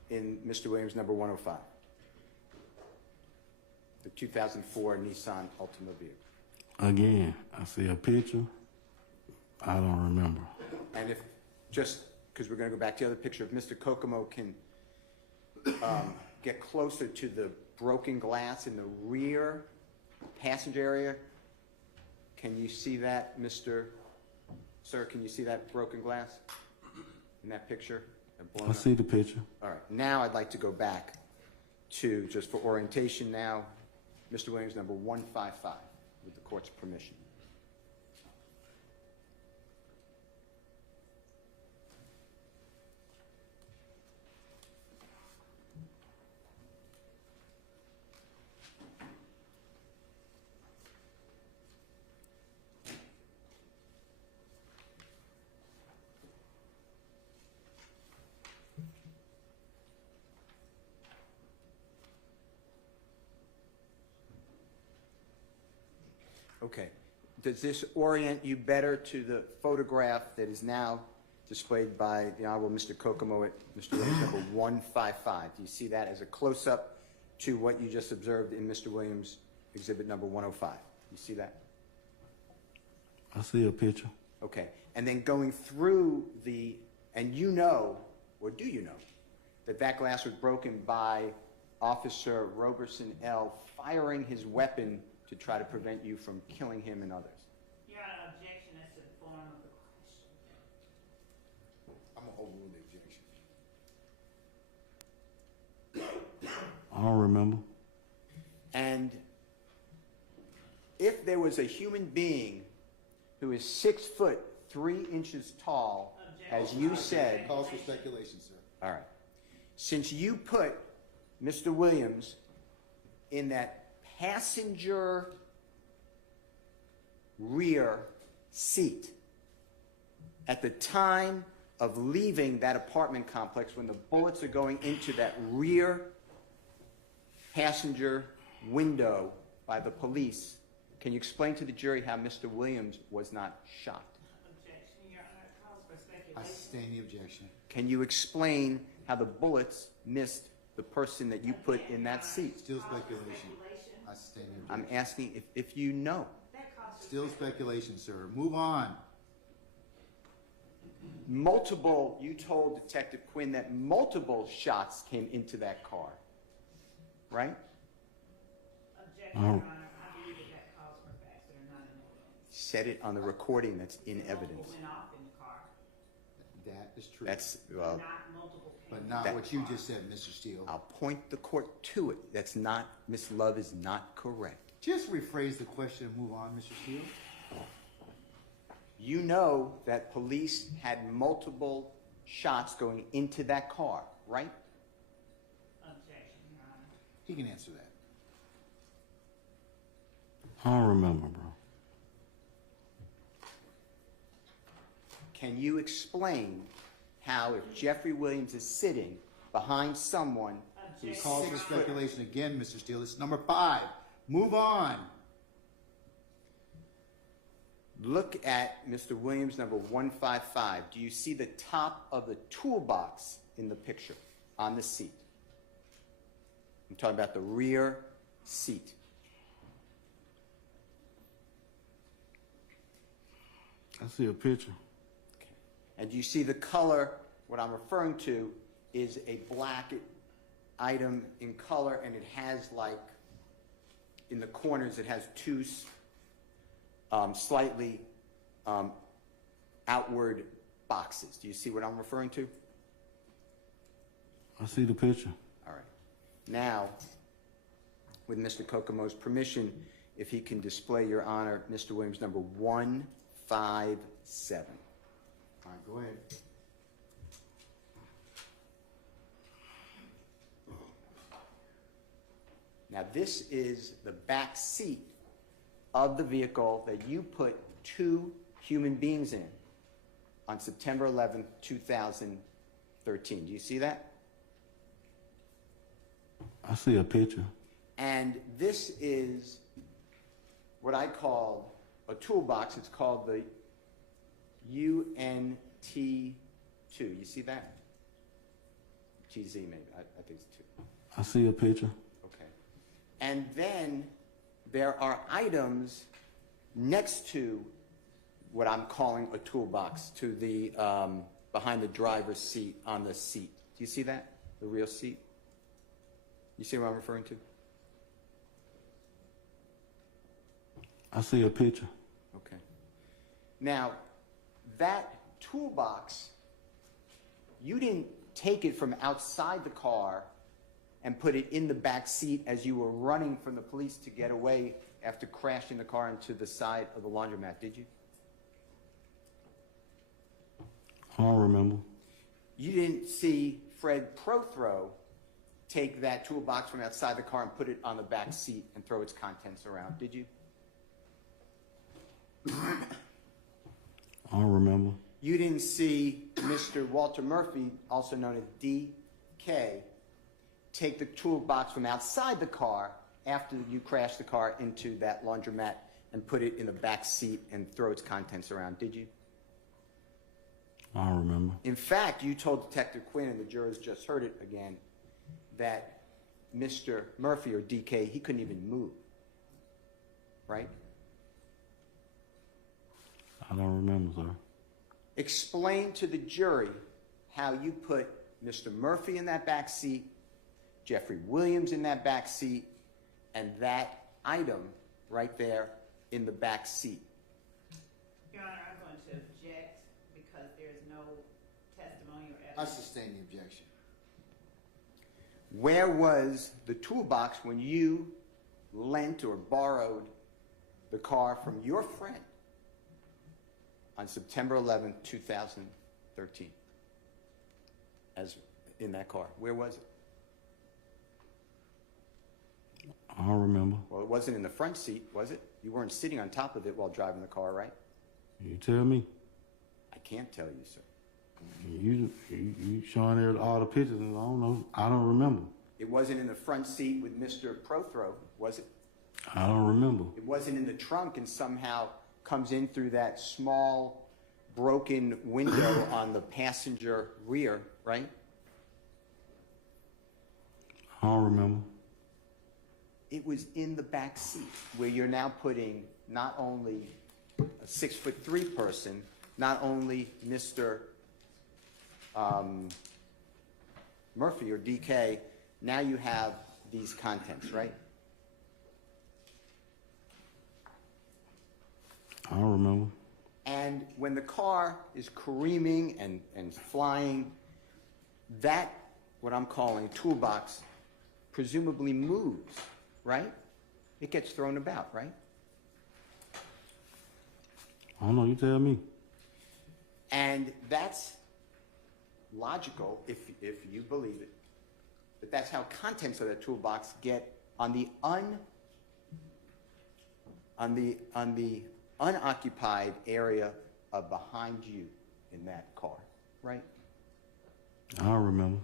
in Mr. Williams number 105? The 2004 Nissan Altima vehicle. Again, I see a picture. I don't remember. And if, just because we're going to go back to the other picture, if Mr. Kokomo can get closer to the broken glass in the rear passenger area, can you see that, Sir, can you see that broken glass in that picture? I see the picture. All right, now I'd like to go back to, just for orientation now, Mr. Williams, number 155, with the court's permission. Okay. Does this orient you better to the photograph that is now displayed by the Honorable Mr. Kokomo at Mr. Williams number 155? Do you see that as a close-up to what you just observed in Mr. Williams exhibit number 105? You see that? I see a picture. Okay. And then going through the, and you know, or do you know, that that glass was broken by Officer Roberson L. firing his weapon to try to prevent you from killing him and others? Your Honor, objection as to the form of the question. I'm gonna overrule the objection. I don't remember. And if there was a human being who is 6 foot 3 inches tall, as you said, Calls for speculation, sir. all right, since you put Mr. Williams in that passenger rear seat at the time of leaving that apartment complex when the bullets are going into that rear passenger window by the police, can you explain to the jury how Mr. Williams was not shot? Objection, Your Honor, it calls for I speculation. sustain the objection. Can you explain how the bullets missed the person that you put in that seat? Still speculation. I sustain the I'm objection. asking if you know. That calls for Still speculation, sir. Move on. Multiple, you told Detective Quinn that multiple shots came into that car, right? objection, Your Honor. I believe that that calls for facts that are not in evidence. Said it on the recording that's in Multiple evidence. went off in the car, That is true. That's, not multiple came But not that- what you just said, Mr. Steele. I'll point the court to it. That's not, Miss Love is not correct. Just rephrase the question and move on, Mr. Steele. You know that police had multiple shots going into that car, right? objection, Your Honor. He can answer that. I don't remember, bro. Can you explain how if Jeffrey Williams is sitting behind someone who's Calls for 6 foot, speculation again, Mr. Steele. It's number 5. Move on. look at Mr. Williams number 155. Do you see the top of the toolbox in the picture on the seat? I'm talking about the rear seat. I see a picture. Okay. And do you see the color? What I'm referring to is a black item in color, and it has, like, in the corners, it has two slightly outward boxes. Do you see what I'm referring to? I see the picture. All right. Now, with Mr. Kokomo's permission, if he can display, Your Honor, Mr. Williams number 157. All right, go ahead. Now, this is the back seat of the vehicle that you put 2 human beings in on September 11th, 2013. Do you see that? I see a picture. And this is what I call a toolbox. It's called the UNT2. You see that? TZ maybe. I think it's 2. I see a picture. Okay. And then there are items next to what I'm calling a toolbox, to the behind the driver's seat on the seat. Do you see that? The real seat? You see what I'm referring to? I see a picture. Okay. Now, that toolbox, you didn't take it from outside the car and put it in the back seat as you were running from the police to get away after crashing the car into the side of the laundromat, did you? I don't remember. You didn't see Fred Prothrow take that toolbox from outside the car and put it on the back seat and throw its contents around, did you? I don't remember. You didn't see Mr. Walter Murphy, also known as DK, take the toolbox from outside the car after you crashed the car into that laundromat and put it in the back seat and throw its contents around, did you? I don't remember. In fact, you told Detective Quinn, and the jurors just heard it again, that Mr. Murphy, or DK, he couldn't even move, right? I don't remember, sir. Explain to the jury how you put Mr. Murphy in that back seat, Jeffrey Williams in that back seat, and that item right there in the back seat. Your Honor, I'm going to object because there is no testimony or I evidence. sustain the objection. Where was the toolbox when you lent or borrowed the car from your friend on September 11, 2013? As in that car, where was it? I don't remember. Well, it wasn't in the front seat, was it? You weren't sitting on top of it while driving the car, right? You tell me. I can't tell you, sir. You showing there all the pictures, and I don't know. I don't remember. It wasn't in the front seat with Mr. Prothrow, was it? I don't remember. It wasn't in the trunk and somehow comes in through that small broken window on the passenger rear, right? I don't remember. It was in the back seat where you're now putting not only a 6'3" person, not only Mr. Murphy or DK, now you have these contents, right? I don't remember. And when the car is careening and flying, that, what I'm calling toolbox, presumably moves, right? It gets thrown about, right? I don't know. You tell me. And that's logical if you believe it. But that's how contents of that toolbox get on the unoccupied area of behind you in that car, right? I don't remember.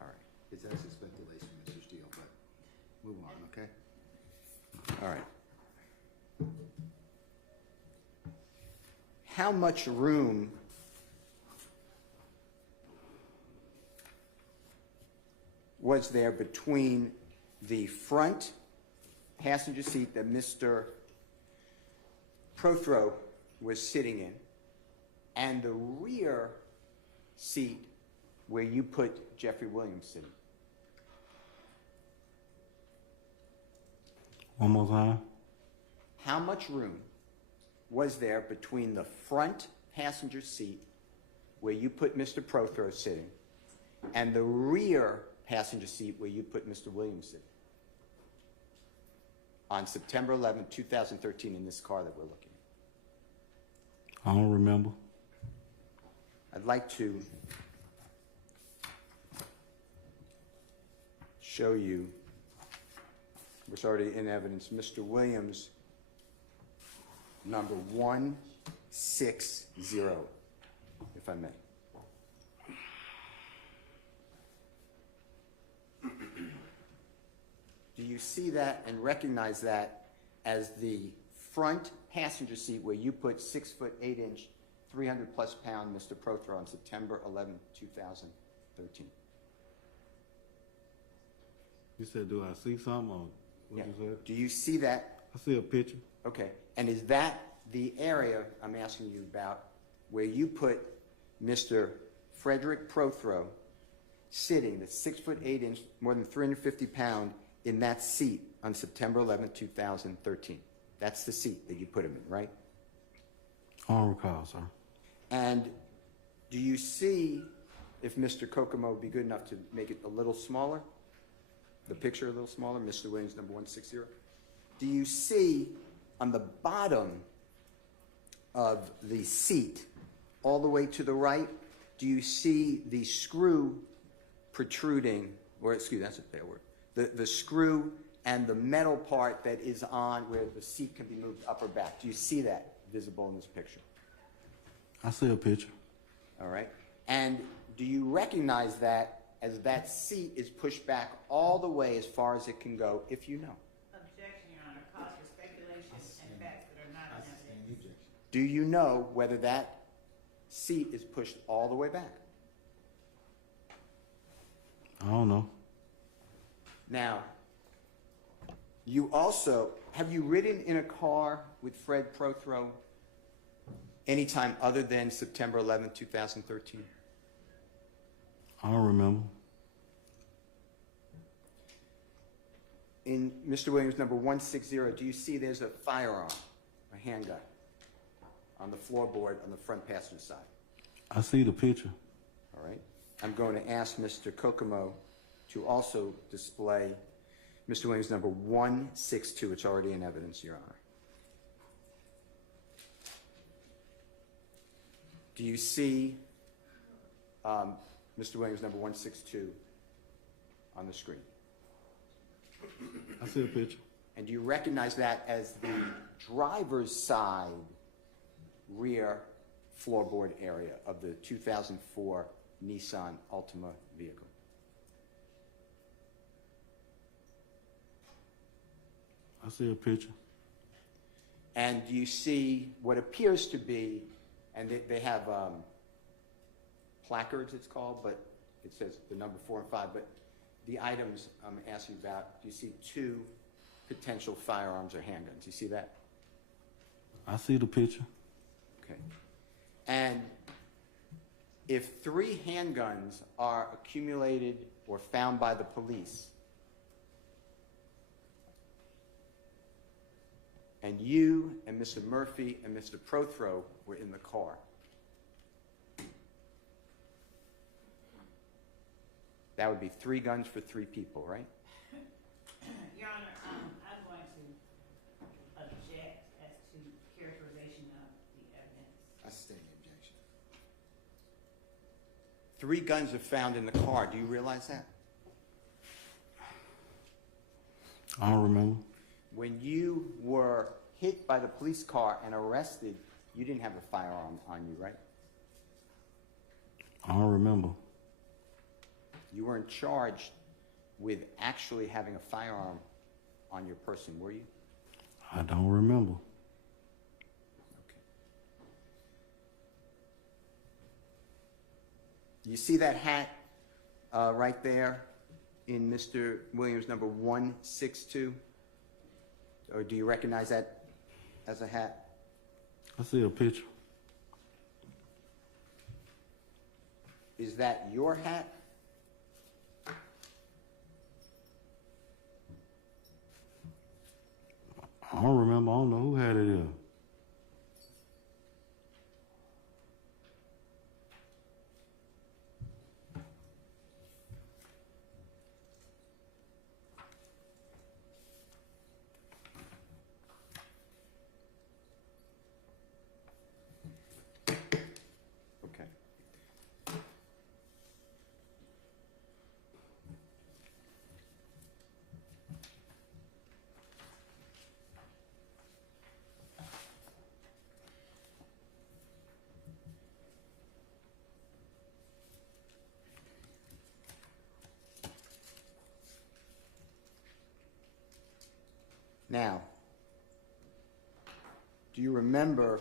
All right. It's actually speculation, Mr. Steele, but move on, okay? All right. How much room was there between the front passenger seat that Mr. Prothrow was sitting in and the rear seat where you put Jeffrey Williams sitting? One more time. How much room was there between the front passenger seat where you put Mr. Prothrow sitting and the rear passenger seat where you put Mr. Williams sitting on September 11, 2013 in this car that we're looking at? I don't remember. I'd like to show you, was already in evidence, Mr. Williams, number 160, if I may. Do you see that and recognize that as the front passenger seat where you put 6'8", 300+ pound Mr. Prothrow on September 11, 2013? You said, do I see something, or what Yeah. you said? Do you see that? I see a picture. Okay. And is that the area I'm asking you about where you put Mr. Frederick Prothro sitting, the 6'8", more than 350 pound, in that seat on September 11, 2013. That's the seat that you put him in, right? I don't recall, sir. And do you see, if Mr. Kokomo would be good enough to make it a little smaller, the picture a little smaller, Mr. Williams, number 160? Do you see on the bottom of the seat, all the way to the right, do you see the screw protruding, or excuse me, that's a bad word, the screw and the metal part that is on where the seat can be moved up or back? Do you see that visible in this picture? I see a picture. All right. And do you recognize that as that seat is pushed back all the way as far as it can go, if you know? Objection, Your Honor, cause for speculation and facts that are not in evidence. Do you know whether that seat is pushed all the way back? I don't know. Now, you also, have you ridden in a car with Fred Prothro anytime other than September 11, 2013? I don't remember. In Mr. Williams, number 160, do you see there's a firearm, a handgun, on the floorboard on the front passenger side? I see the picture. All right. I'm going to ask Mr. Kokomo to also display Mr. Williams, number 162. It's already in evidence, Your Honor. Do you see Mr. Williams, number 162, on the screen? I see the picture. And do you recognize that as the driver's side rear floorboard area of the 2004 Nissan Altima vehicle? I see a picture. And do you see what appears to be, and they have placards, it's called, but it says the number 4 and 5, but the items I'm asking about, do you see 2 potential firearms or handguns? You see that? I see the picture. Okay. And if 3 handguns are accumulated or found by the police, and you and Mr. Murphy and Mr. Prothro were in the car, that would be 3 guns for 3 people, right? Your Honor, I'm going to object as to characterization of the evidence. I sustain the objection. 3 guns are found in the car. Do you realize that? I don't remember. When you were hit by the police car and arrested, you didn't have a firearm on you, right? I don't remember. You weren't charged with actually having a firearm on your person, were you? I don't remember. Okay. You see that hat right there in Mr. Williams, number 162? Or do you recognize that as a hat? I see a picture. Is that your hat? I don't remember. I don't know who had it in. Okay. Now, do you remember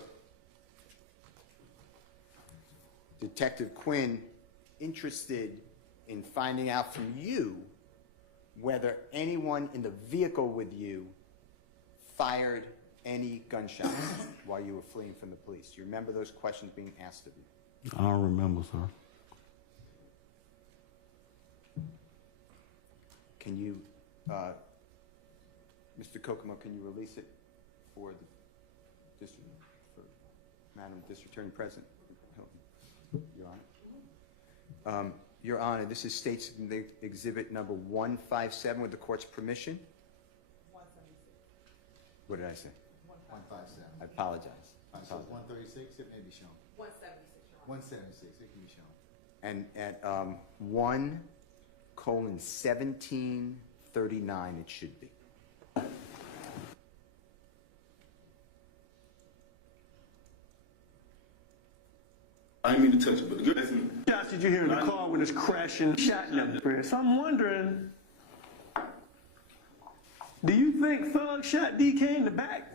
Detective Quinn interested in finding out from you whether anyone in the vehicle with you fired any gunshots while you were fleeing from the police? Do you remember those questions being asked of you? I don't remember, sir. Can you, Mr. Kokomo, can you release it for the district, for Madam District Attorney President Hilton? Your Honor. Your Honor, this is State's Exhibit number 157 with the court's permission. 176. What did I say? 157. I apologize. So 136, it may be shown. 176, it can be shown. And at 1:1739 it should be. I didn't mean to touch it, but the good shots did you hear in the car when it's crashing, shot in them? So I'm wondering, do you think Thug shot DK in the back?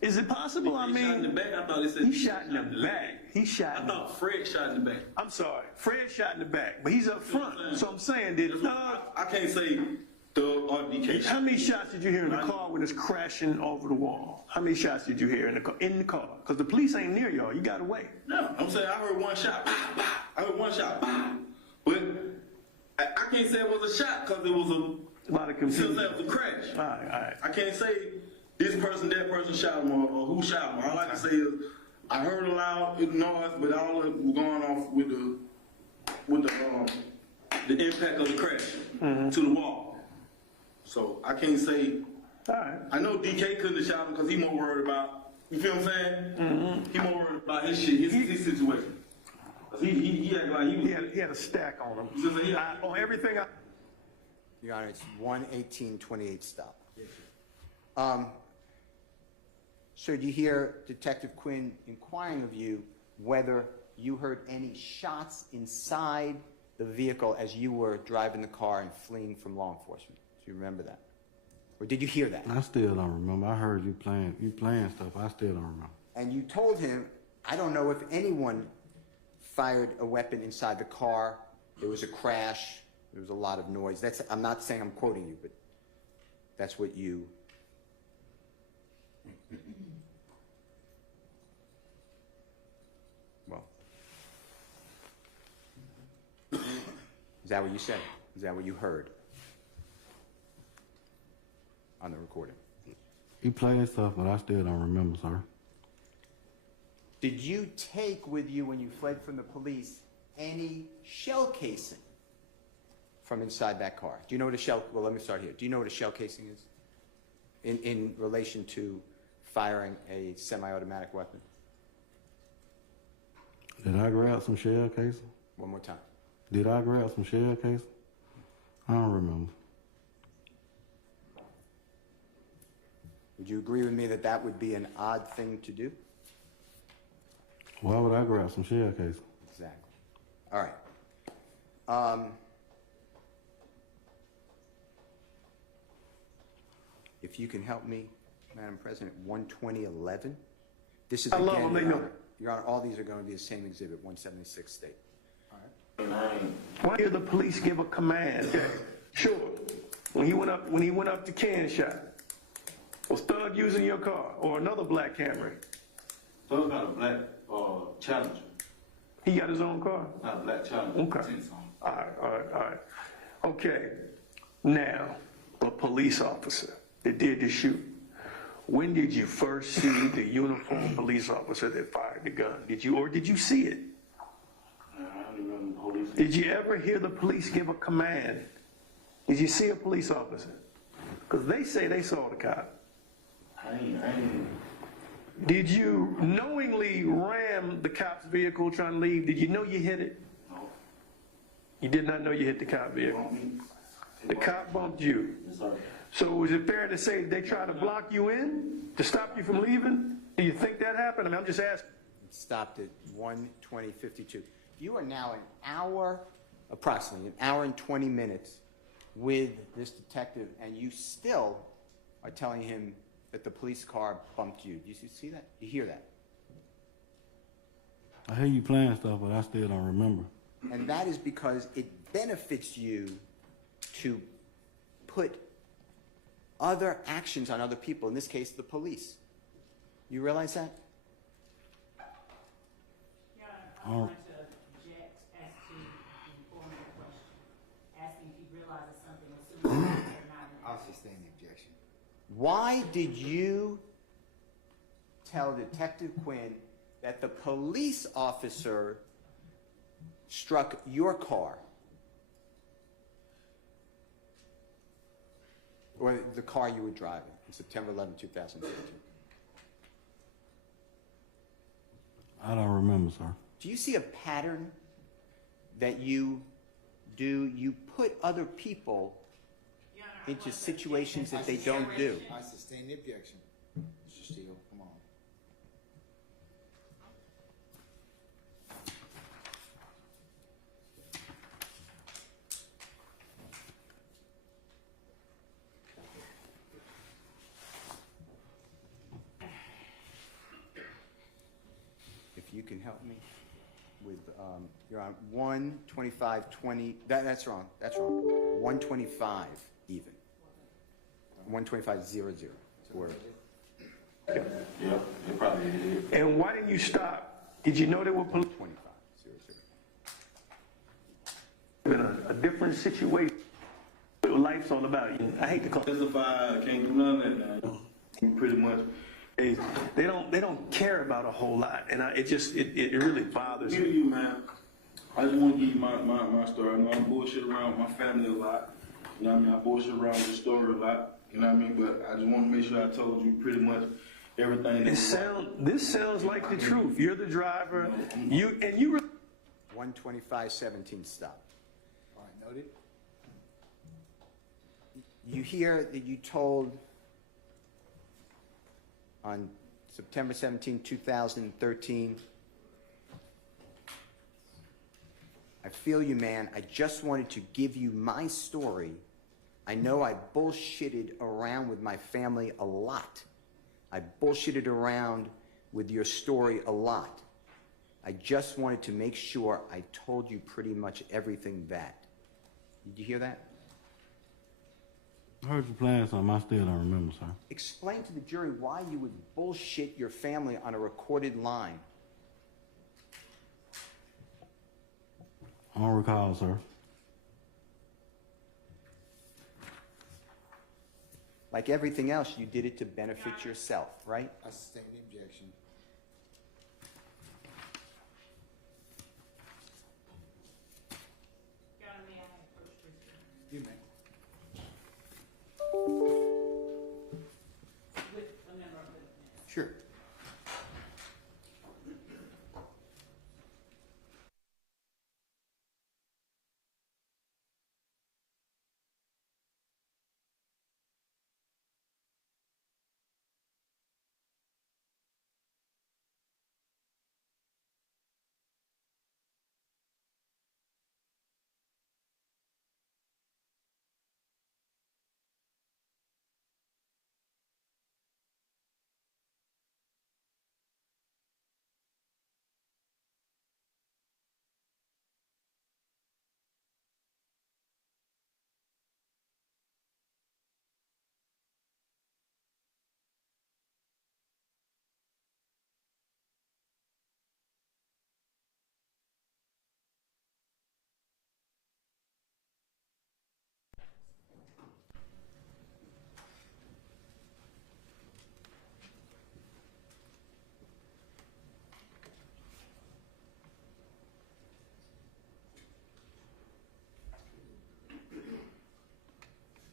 Is it possible? I mean, shot in the back? I thought it said he shot in the back. He shot. I thought Fred shot in the back. I'm sorry, Fred shot in the back, but he's up front. So I'm saying, did Thug? I can't say Thug or DK. How many shots did you hear in the car when it's crashing over the wall? How many shots did you hear in the car? In the car, because the police ain't near y'all. You got away. No, I'm saying I heard one shot. I heard one shot. But I can't say it was a shot because it was a lot of confusion. It was a crash. All right. I can't say this person, that person shot him, or who shot him. All I can say is I heard a loud noise, but all of it was going off with the impact of the crash to the wall. So I can't say. All right. I know DK couldn't have shot him because he more worried about. You feel what I'm saying? He more worried about his shit, his situation. He acted like he had a stack on him. On everything. Your Honor, it's 1:1828 stop. Yes, sir. Sir, do you hear Detective Quinn inquiring of you whether you heard any shots inside the vehicle as you were driving the car and fleeing from law enforcement? Do you remember that? Or did you hear that? I still don't remember. I heard you playing stuff. I still don't remember. And you told him, I don't know if anyone fired a weapon inside the car. There was a crash. There was a lot of noise. I'm not saying I'm quoting you, but that's what you... Well, is that what you said? Is that what you heard on the recording? He playing stuff, but I still don't remember, sir. Did you take with you, when you fled from the police, any shell casing from inside that car? Do you know what a shell... Well, let me start here. Do you know what a shell casing is in relation to firing a semi-automatic weapon? Did I grab some shell casing? One more time. Did I grab some shell casing? I don't remember. Would you agree with me that that would be an odd thing to do? Why would I grab some shell casing? Exactly. All right. If you can help me, Madam President, 12011. This is again, Your Honor, all these are going to be the same exhibit, 176 State. All right. Why did the police give a command? Sure. When he went up to can shot, was Thug using your car or another black Camry? Thug got a black Challenger. He got his own car? Not a black Challenger. Okay. All right. Okay. Now, a police officer that did the shoot. When did you first see the uniformed police officer that fired the gun? Did you see it? I don't remember the police. Did you ever hear the police give a command? Did you see a police officer? Because they say they saw the cop. I ain't. Did you knowingly ram the cop's vehicle trying to leave? Did you know you hit it? No. You did not know you hit the cop vehicle? The cop bumped you. Yes, sir. So is it fair to say they tried to block you in to stop you from leaving? Do you think that happened? I mean, I'm just asking. It stopped at 1:20:52. You are now approximately an hour and 20 minutes with this detective, and you still are telling him that the police car bumped you. Do you see that? You hear that? I hear you playing stuff, but I still don't remember. And that is because it benefits you to put other actions on other people, in this case, the police. You realize that? Yeah, I want to object as to the informant question, asking if he realizes something as soon as they're not in I'll sustain the objection. Why did you tell Detective Quinn that the police officer struck your car? Or the car you were driving on September 11, 2013? I don't remember, sir. Do you see a pattern that you do? You put other people Your Honor, I into want to situations that object they as don't do. narration. I sustain the objection. Mr. Steele, come on. If you can help me with, you're on 12520, that's wrong, that's wrong. 125 even. 125.00. Or, Yeah, it probably is. And why didn't you stop? Did you know there were police? 25.00. Been a different situation. What life's all about. I hate to call. Testify, I can't do none of that now. Pretty much. They don't care about a whole lot, and it really bothers Give me. you, man. I just want to give you my story. I know I bullshit around with my family a lot. You know what I mean? I bullshit around with the story a lot. You know what I mean? But I just want to make sure I told you pretty much everything. This sounds like the truth. You're the driver. You 125.17 stop. All right, noted. You hear that you told on September 17, 2013, I feel you, man. I just wanted to give you my story. I know I bullshitted around with my family a lot. I bullshitted around with your story a lot. I just wanted to make sure I told you pretty much everything that. Did you hear that? I heard you playing something. I still don't remember, sir. Explain to the jury why you would bullshit your family on a recorded line. I don't recall, sir. Like everything else, you did it to benefit yourself, right? I sustain the objection. Your Honor, may I approach this? You may. With a member of the witness. Sure.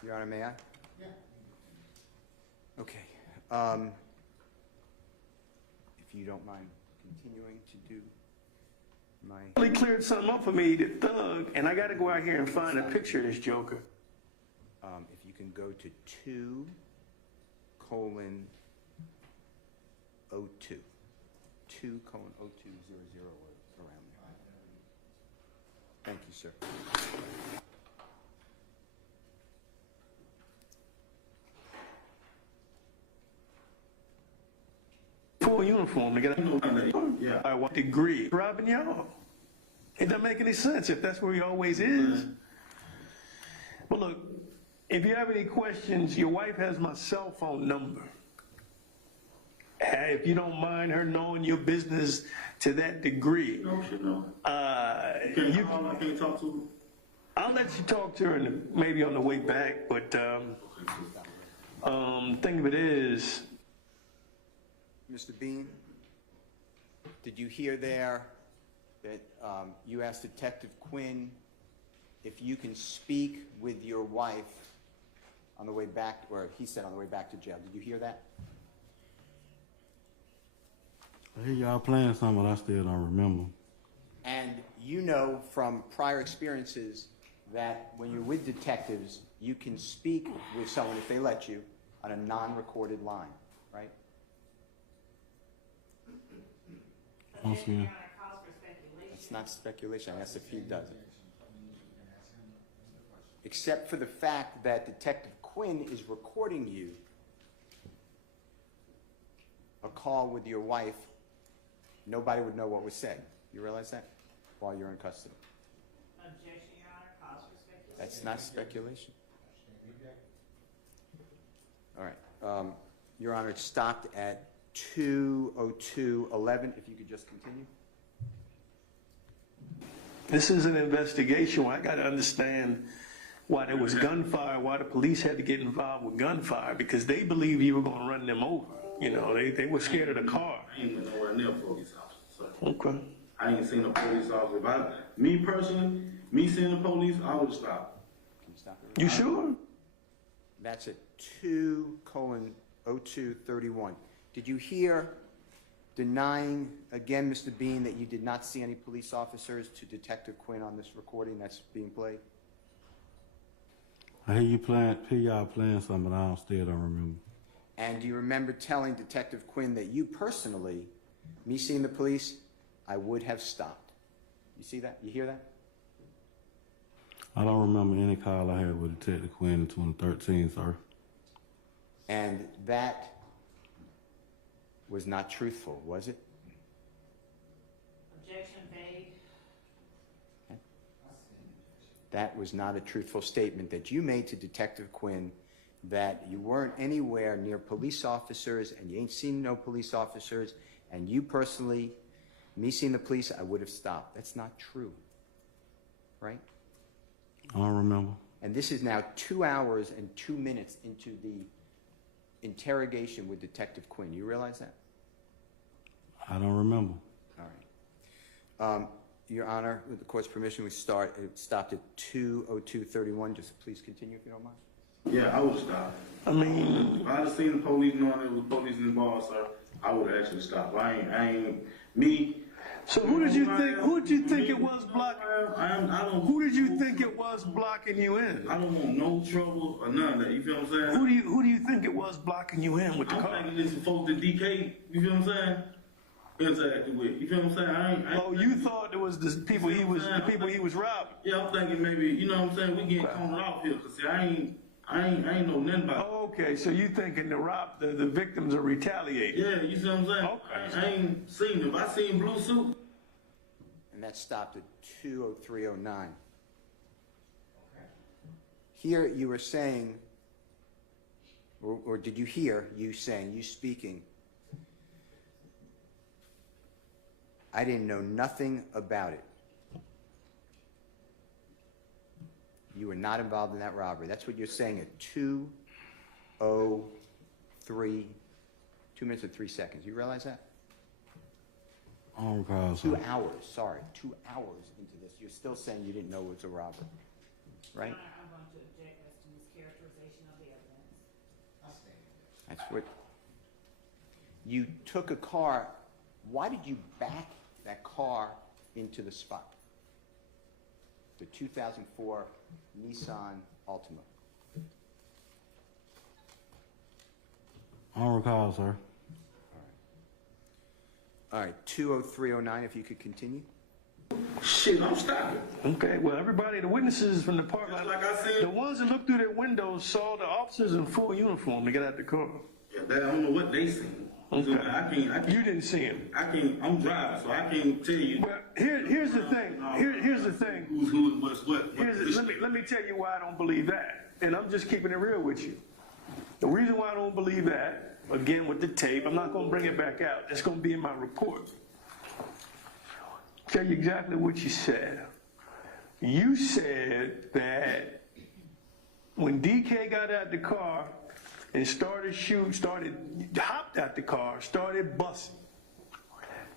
Your Honor, may I? Yeah. Okay. If you don't mind continuing to do my... really cleared something up for me, the thug, and I got to go out here and find a picture of this joker. if you can go to 2:02. 2:0200 or around there. Thank you, sir. Full uniform to get out. Yeah. I want degree. Robbing y'all. It doesn't make any sense if that's where he always is. Well, look, If you have any questions, your wife has my cell phone number. If you don't mind her knowing your business to that degree, No, she know. I can't talk to her. I'll let you talk to her maybe on the way back, but thing of it is, Mr. Bean, did you hear there that you asked Detective Quinn if you can speak with your wife on the way back, or he said on the way back to jail? Did you hear that? I hear y'all playing something, but I still don't remember. And you know from prior experiences that when you're with detectives, you can speak with someone, if they let you, on a non-recorded line, right? I'm seeing. It's not speculation. That's if he does it. Except for the fact that Detective Quinn is recording you a call with your wife, nobody would know what was said. You realize that? While you're in custody. Objection, Your Honor, cause for speculation. That's not speculation. All right. Your Honor, it stopped at 2:02:11. If you could just continue. this is an investigation where I got to understand why there was gunfire, why the police had to get involved with gunfire, because they believed you were going to run them over. You know, they were scared of the car. I ain't been nowhere near a police officer. So. Okay. I ain't seen a police officer. Me personally, me seeing the police, I would stop. Can you stop it? You sure? That's at 2:02:31. Did you hear denying, again, Mr. Bean, that you did not see any police officers to Detective Quinn on this recording that's being played? I hear y'all playing something, but I still don't remember. And do you remember telling Detective Quinn that you personally, me seeing the police, I would have stopped? You see that? You hear that? I don't remember any call I had with Detective Quinn in 2013, sir. And that was not truthful, was it? Objection made. Okay. That was not a truthful statement that you made to Detective Quinn, that you weren't anywhere near police officers and you ain't seen no police officers, and you personally, me seeing the police, I would have stopped. That's not true, right? I don't remember. And this is now 2 hours and 2 minutes into the interrogation with Detective Quinn. You realize that? I don't remember. All right. Your Honor, with the court's permission, it stopped at 2:02:31. Just please continue if you don't mind. Yeah, I would stop. I mean, if I'd have seen the police knowing there was police involved, sir, I would have actually stopped. I ain't me. so who did you think? Who did you think it was blocking? Who did you think it was blocking you in? I don't want no trouble or none of that. You feel what I'm saying? Who do you think it was blocking you in with the car? I'm thinking it's folks that DK. You feel what I'm saying? Interacting with. You feel what I'm saying? Oh, you thought it was the people he was robbing? Yeah, I'm thinking maybe. You know what I'm saying? We getting cornered off here because I ain't know nothing about it. Oh, okay, so you thinking the victims are retaliating? Yeah, you see what I'm saying? Okay. I ain't seen them. If I seen blue suit. And that stopped at 2:03:09. Here you were saying, or did you hear you saying, you speaking, I didn't know nothing about it. You were not involved in that robbery. That's what you're saying at 2:03, 2 minutes and 3 seconds. You realize that? I don't recall. 2 hours, sorry, 2 hours into this. You're still saying you didn't know it was a robbery, right? Your Honor, I'm going to object as to mischaracterization of the evidence. That's what, you took a car. Why did you back that car into the spot? The 2004 Nissan Altima. I don't recall, sir. All right, 2:03:09, if you could continue. Shit, I'm stopping. Okay, well, everybody, the witnesses from the park lot, like I said, the ones that looked through their windows saw the officers in full uniform to get out the car. Yeah, I don't know what they seen. Okay. So I can't. You didn't see him. I'm driving, so I can't tell you. Well, here's the thing. Here's the thing. Who's what's what. Let me tell you why I don't believe that. And I'm just keeping it real with you. The reason why I don't believe that, again with the tape, I'm not going to bring it back out. It's going to be in my report. Tell you exactly what you said. You said that when DK got out the car and hopped out the car, started busting,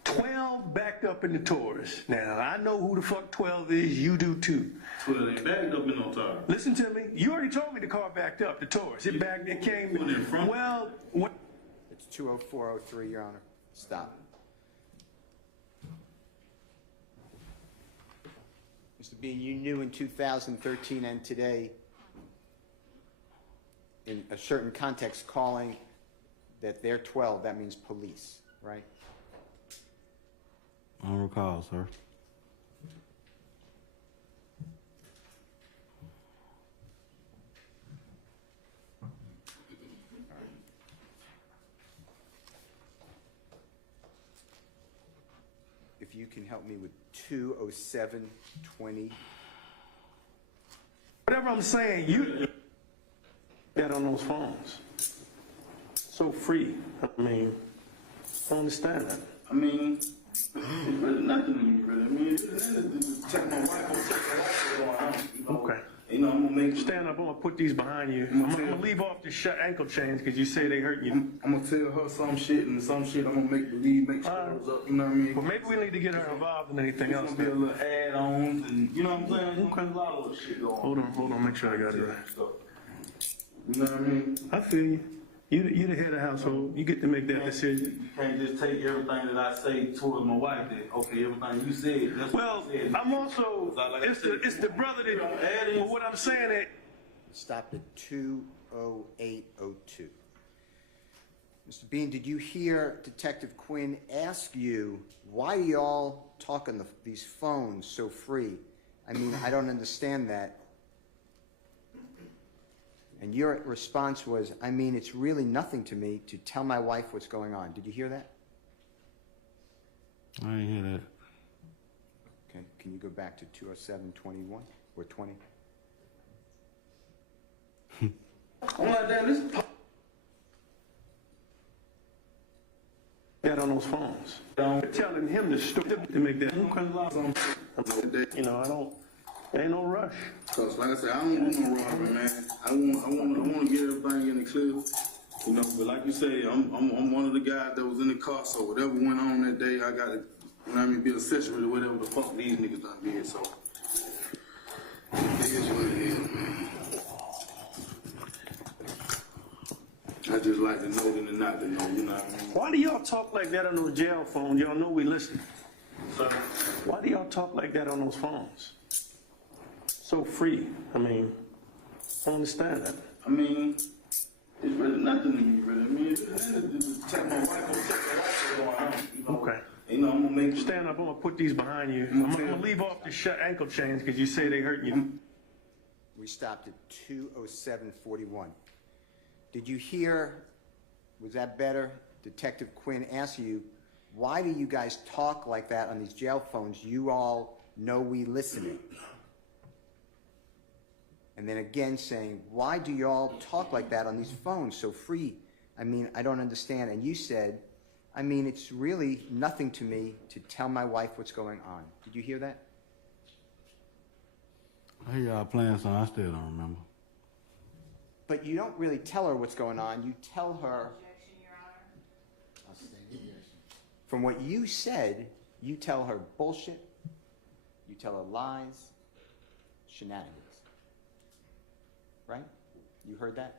12 backed up in the Taurus. Now, I know who the fuck 12 is, you do too. 12 ain't backed up in no Taurus. Listen to me, you already told me the car backed up, the Taurus. It came, well, It's 20403, Your Honor. Stop. Mr. Bean, you knew in 2013 and today, in a certain context, calling that they're 12, that means police, right? I don't recall, sir. If you can help me with 20720. whatever I'm saying, you that on those phones. So free. I mean, I don't understand that. I mean, it's really nothing to me, really. I mean, just check my wife, go check my wife going on. You know? Okay. You know, I'm gonna make Stand up, I'm gonna put these behind you. I'm gonna leave off the ankle chains because you say they hurt you. I'm gonna tell her some shit and some shit I'm gonna make believe, make stories up, you know what I mean? Well, maybe we need to get her involved in anything It's else. gonna be a little add-ons and, you know what I'm saying? There's gonna be a lot of little shit going on. Hold on, make sure I got it right. You know what I mean? I feel you. You the head of the household. You get to make that decision. You can't just take everything that I say towards my wife that, okay, everything you said, that's Well, what I said. I'm also, it's the brother that, well, what I'm saying is, Stopped at 20802. Mr. Bean, did you hear Detective Quinn ask you, why do y'all talk on these phones so free? I mean, I don't understand that. And your response was, I mean, it's really nothing to me to tell my wife what's going on. Did you hear that? I didn't hear that. Okay, can you go back to 20721 or 20? I'm like, damn, this that on those phones. Telling him the story to make that. You know, ain't no rush. Cause like I said, I don't do no robbery, man. I want to get everything in the clear. You know, but like you say, I'm one of the guys that was in the car, so whatever went on that day, I got to, you know what I mean, be accessory to whatever the fuck these niggas done did, so. It is what it is, man. I just like to know than not to know, you know what I mean? Why do y'all talk like that on those jail phones? Y'all know we listening. So, Why do y'all talk like that on those phones? So free. I mean, I don't understand that. I mean, it's really nothing to me, really. I mean, just check my wife, go check my wife going on. You know? Okay. You know, I'm gonna make Stand up, I'm gonna put these behind you. I'm gonna leave off the ankle chains because you say they hurt you. We stopped at 20741. Did you hear, was that better? Detective Quinn asked you, why do you guys talk like that on these jail phones? You all know we listening. And then again saying, why do y'all talk like that on these phones so free? I mean, I don't understand. And you said, I mean, it's really nothing to me to tell my wife what's going on. Did you hear that? I hear y'all playing something, I still don't remember. But you don't really tell her what's going on. You tell her. Objection, Your Honor. From what you said, you tell her bullshit. You tell her lies, shenanigans. Right? You heard that?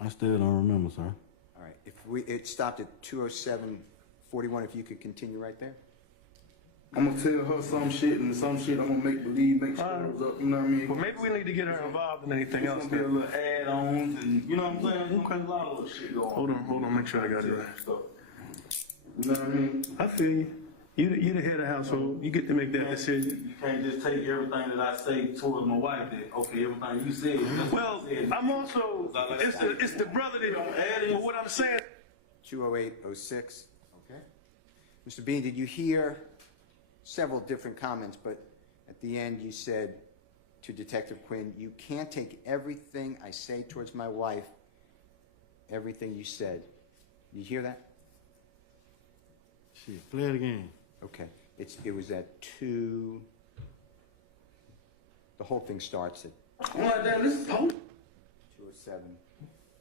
I still don't remember, sir. All right. It stopped at 20741. If you could continue right there. I'm gonna tell her some shit and some shit I'm gonna make believe, make stories up, you know what I mean? Well, maybe we need to get her involved in anything else. It's gonna be a little add-ons and, you know what I'm saying? There's gonna be a lot of little shit going on. Hold on, make sure I got it right. You know what I mean? I feel you. You the head of the household. You get to make that decision. You can't just take everything that I say towards my wife that, okay, everything you said. Well, I'm also, it's the brother that, well, what I'm saying. 20806. Okay. Mr. Bean, did you hear several different comments, but at the end you said, to Detective Quinn, you can't take everything I say towards my wife, everything you said. You hear that? Shit, play it again. Okay. It was at 2. The whole thing starts at What, damn, this is Pope? 2:07,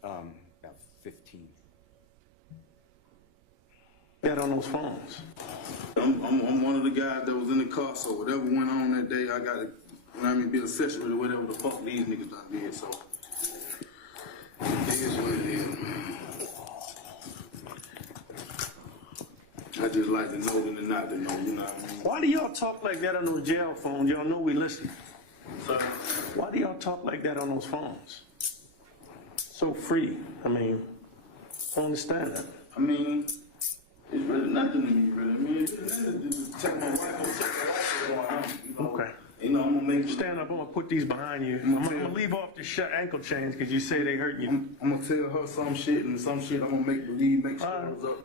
about 15. That on those phones. I'm one of the guys that was in the car, so whatever went on that day, I got to, you know what I mean, be accessory to whatever the fuck these niggas done did, so. It is what it is, man. I just like to know than to not to know, you know what I mean? Why do y'all talk like that on those jail phones? Y'all know we listen. So, Why do y'all talk like that on those phones? So free. I mean, I don't understand that. I mean, it's really nothing to me, really. I mean, it's just check my wife, what's going on, you know? Okay. You know, I'm gonna make Stand up, I'm gonna put these behind you. I'm gonna leave off the ankle chains because you say they hurt you. I'm gonna tell her some shit, and some shit I'm gonna make believe, make stories up.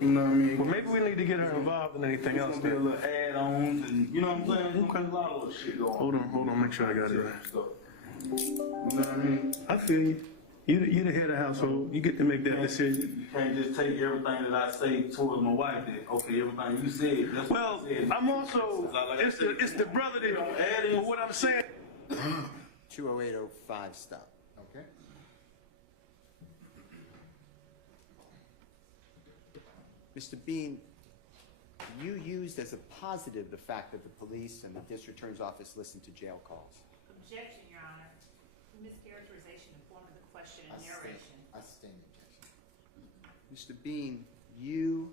You know what I mean? Well, maybe we need to get her involved in anything It's else. gonna be a Then. little add-ons, and you know what I'm saying? There's a lot of little shit going on. Hold on, make sure I got it right. You know what I mean? I feel you. You the head of the household. You get to make that decision. You can't just take everything that I say towards my wife. That okay, everything you said. That's Well, what I said. I'm also, it's the brother that, but what I'm saying. 20805 stop. Okay. Mr. Bean, you used as a positive the fact that the police and the district attorney's office listened to jail calls. Objection, Your Honor. Mischaracterization in form of the question and narration. I sustain the objection. Mr. Bean, you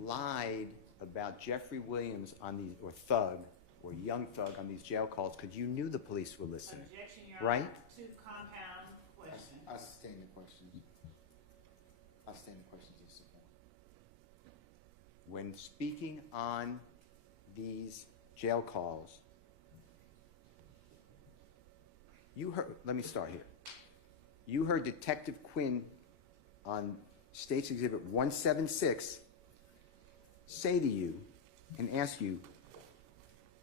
lied about Jeffrey Williams on these, or Thug, or Young Thug on these jail calls because you knew the police were listening. Objection, Your Honor. Right? To compound question. I sustain the question. I sustain the question to support. When speaking on these jail calls, you heard, let me start here. You heard Detective Quinn on State's Exhibit 176 say to you and ask you,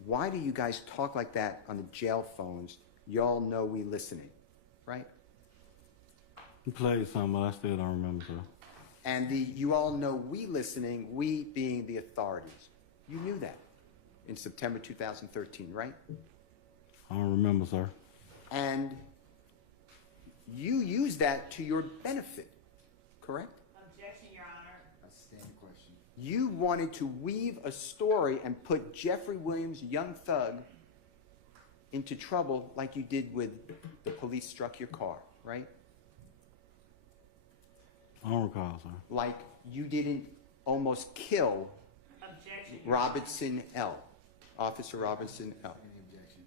why do you guys talk like that on the jail phones? Y'all know we listening, right? You played something, but I still don't remember, sir. And you all know we listening, we being the authorities. You knew that in September 2013, right? I don't remember, sir. And you used that to your benefit, correct? Objection, Your Honor. I sustain the question. You wanted to weave a story and put Jeffrey Williams, Young Thug, into trouble like you did with the police struck your car, right? I don't recall, sir. Like you didn't almost kill Objection. Robinson L., Officer Robinson L. Any objection?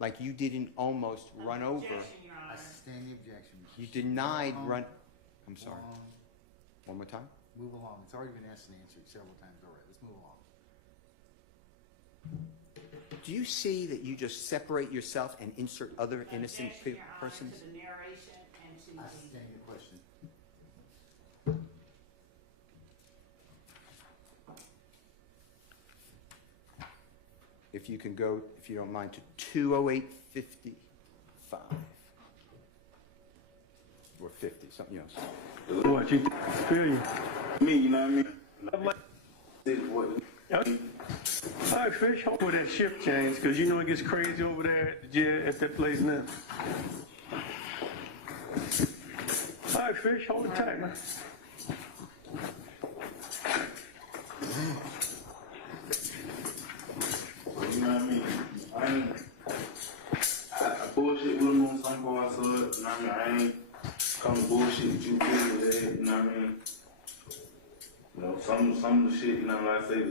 Like you didn't almost run over. Objection, Your I Honor. sustain the objection. You denied Move run. along. I'm sorry. Move along. One more time. Move along. It's already been asked and answered several times already. Let's move along. Do you see that you just separate yourself and insert other innocent Objection, Your Honor, persons? to the narration and to I the sustain the question. If you can go, if you don't mind, to 20855 or 50, something else. What you feel you? Me, you know what I mean? I'm like, This is what. all right, Fish, hope with that shift change, because you know it gets crazy over there at the jail, at that place now. All right, Fish, hold it tight, man. You know what I mean? I bullshit with him on some parts of it, you know what I mean? I ain't come to bullshit with you, kid, you know what I mean? You know, some of the shit, you know what I say,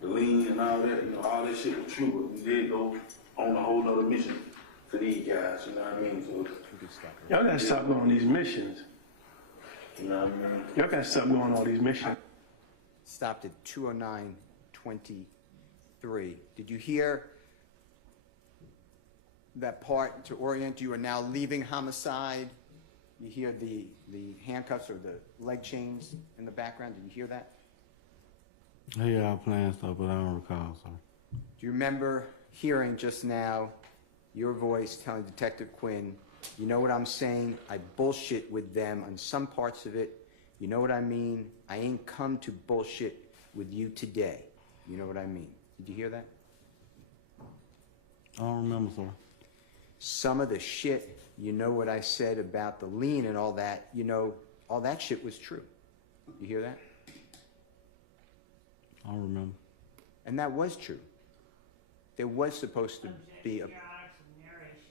the lean and all that, you know, all that shit was true, but we did go on a whole other mission for these guys, you know what I mean? So, Y'all gotta stop going on these missions. you know what I mean? Y'all gotta stop going on all these missions. Stopped at 20923. Did you hear that part to orient? You are now leaving homicide. You hear the handcuffs or the leg chains in the background. Did you hear that? I hear y'all playing stuff, but I don't recall, sir. Do you remember hearing just now your voice telling Detective Quinn, you know what I'm saying? I bullshit with them on some parts of it. You know what I mean? I ain't come to bullshit with you today. You know what I mean? Did you hear that? I don't remember, sir. Some of the shit, you know what I said about the lien and all that, you know, all that shit was true. You hear that? I don't remember. And that was true. There was supposed to be a... Your Honor, to narration.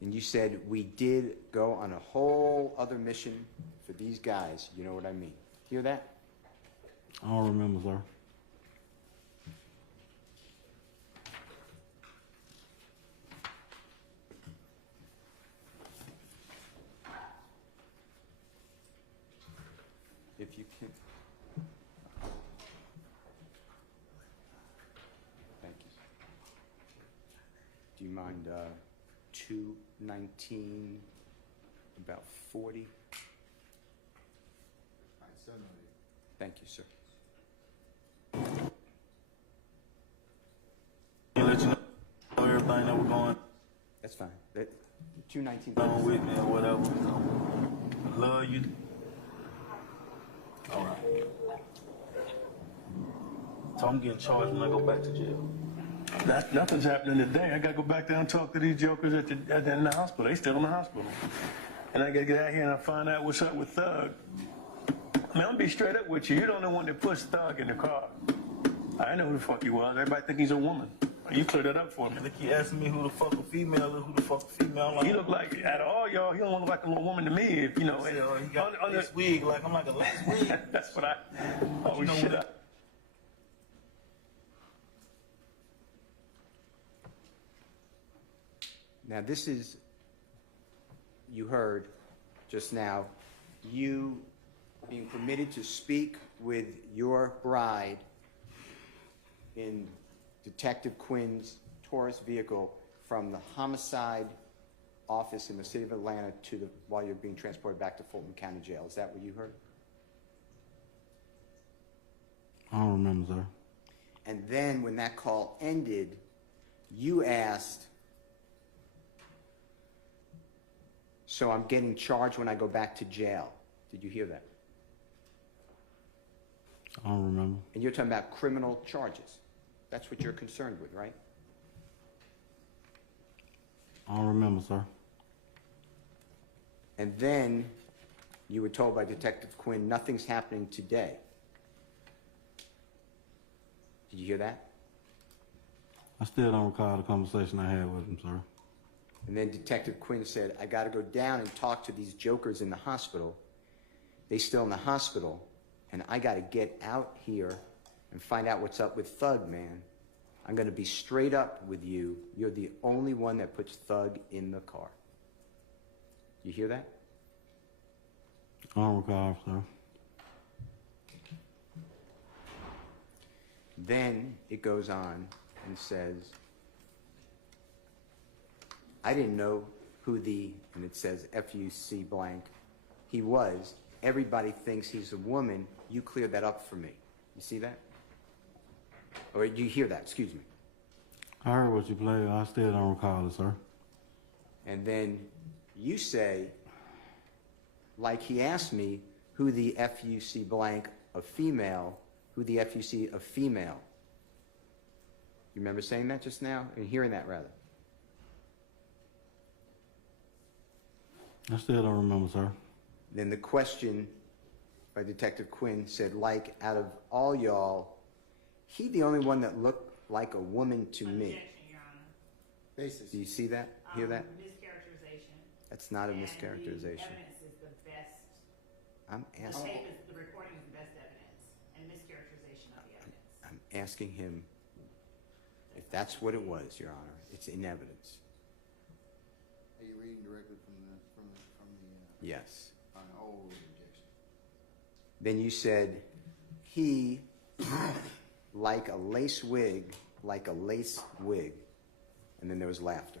And you said we did go on a whole other mission for these guys. You know what I mean? Hear that? I don't remember, sir. If you can. Thank you. Do you mind 219, about 40? Thank you, sir. I'll let you know everything that we're going That's fine. 219. on with me or whatever. I love you. All right. So I'm getting charged when I go back to jail. Nothing's happening today. I gotta go back there and talk to these jokers in the hospital. They still in the hospital. And I gotta get out here and I find out what's up with Thug. I mean, I'm gonna be straight up with you. You're the only one that pushed Thug in the car. I know who the fuck he was. Everybody think he's a woman. You clear that up for me. They keep asking me who the fuck a female is, who the fuck a female. He look like, out of all y'all, he don't look like a little woman to me. If you know, he got this wig, like I'm like a lace wig. That's what I always shit up. Now this is, you heard just now, you being permitted to speak with your bride in Detective Quinn's Taurus vehicle from the homicide office in the city of Atlanta to while you're being transported back to Fulton County Jail. Is that what you heard? I don't remember, sir. And then when that call ended, you asked, so I'm getting charged when I go back to jail. Did you hear that? I don't remember. And you're talking about criminal charges. That's what you're concerned with, right? I don't remember, sir. And then you were told by Detective Quinn, nothing's happening today. Did you hear that? I still don't recall the conversation I had with him, sir. And then Detective Quinn said, I got to go down and talk to these jokers in the hospital. They still in the hospital, and I got to get out here and find out what's up with Thug, man. I'm going to be straight up with you. You're the only one that puts Thug in the car. You hear that? I don't recall, sir. Then it goes on and says, I didn't know who the, and it says F-U-C blank, he was. Everybody thinks he's a woman. You cleared that up for me. You see that? Or do you hear that? Excuse me. I heard what you played. I still don't recall it, sir. And then you say, like he asked me, who the F-U-C blank of female, who the F-U-C of female. You remember saying that just now? And hearing that, rather. I still don't remember, sir. Then the question by Detective Quinn said, like, out of all y'all, he the only one that looked like a woman to me. Objection, Your Honor. Do you see that? Hear that? Mischaracterization. That's not a And mischaracterization. the evidence is the best. I'm The asking. tape is, the recording is the best evidence, and mischaracterization of the evidence. I'm asking him if that's what it was, Your Honor. It's in evidence. Are you reading directly from the Yes. old objection? Then you said, he, like a lace wig, like a lace wig. And then there was laughter.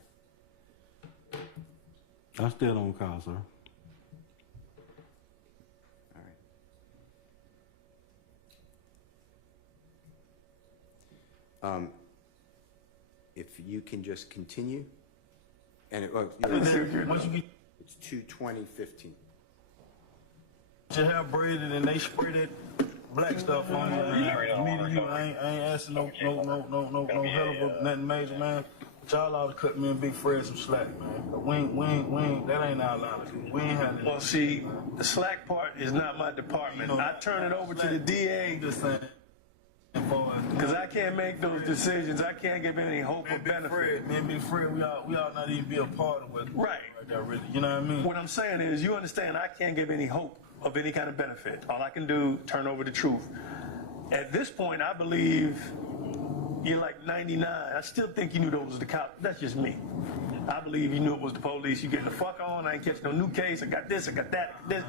I still don't recall, sir. All right. If you can just continue, and Once you get it's 2/20/15. your hair braided and they spray that black stuff on you, I ain't asking no hell of a nothing major, man. But y'all ought to cut me and Big Fred some slack, man. But we ain't, that ain't our line. We ain't had it. Well, see, the slack part is not my department. I turn it over to the DA. Just saying. Because I can't make those decisions. I can't give any hope or benefit. Me and Big Fred, we ought not even be a part of it. Right. There, really. You know what I mean? What I'm saying is, you understand, I can't give any hope of any kind of benefit. All I can do, turn over the truth. At this point, I believe you're like 99. I still think you knew those was the cops. That's just me. I believe you knew it was the police. You getting the fuck on. I ain't catching no new case. I got this. I got that. This.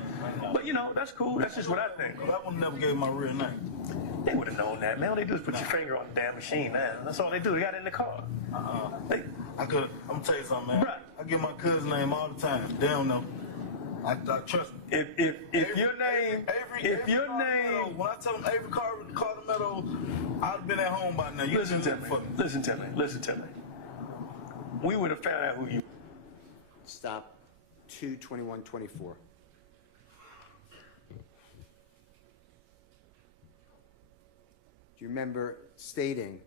But you know, that's cool. That's just what I think. That one never gave my real name. They would have known that, man. All they do is put your finger on the damn machine, man. That's all they do. They got it in the car. I'm gonna tell you something, man. Right. I give my cousin name all the time. They don't know. I trust me. If your name, when I tell them Avery Carter Meadow, I'd have been at home by now. Listen to me. We would have found out who you. Stop. 2/21/24. Do you remember stating,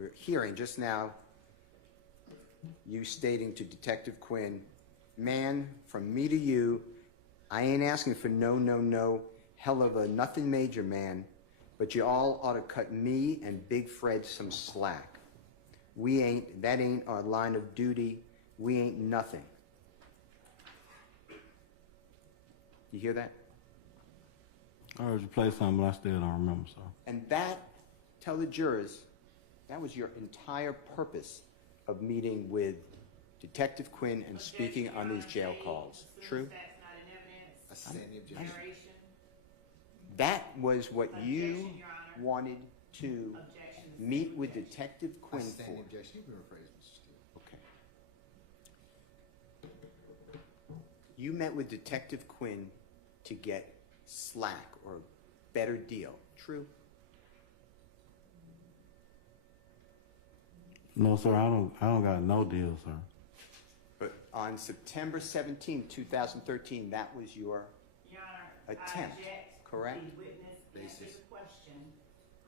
or hearing just now, you stating to Detective Quinn, man, from me to you, I ain't asking for no hell of a nothing major, man, but you all ought to cut me and Big Fred some slack. That ain't our line of duty. We ain't nothing. You hear that? I heard you play something, but I still don't remember, so. And that, tell the jurors, that was your entire purpose of meeting with Detective Quinn and speaking on these jail calls. True? That's not in evidence. That was what you wanted to meet with Detective Quinn for. Okay. You met with Detective Quinn to get slack or a better deal. True? No, sir, I don't got no deal, sir. But on September 17, 2013, that was your attempt, correct? The witness answered the question,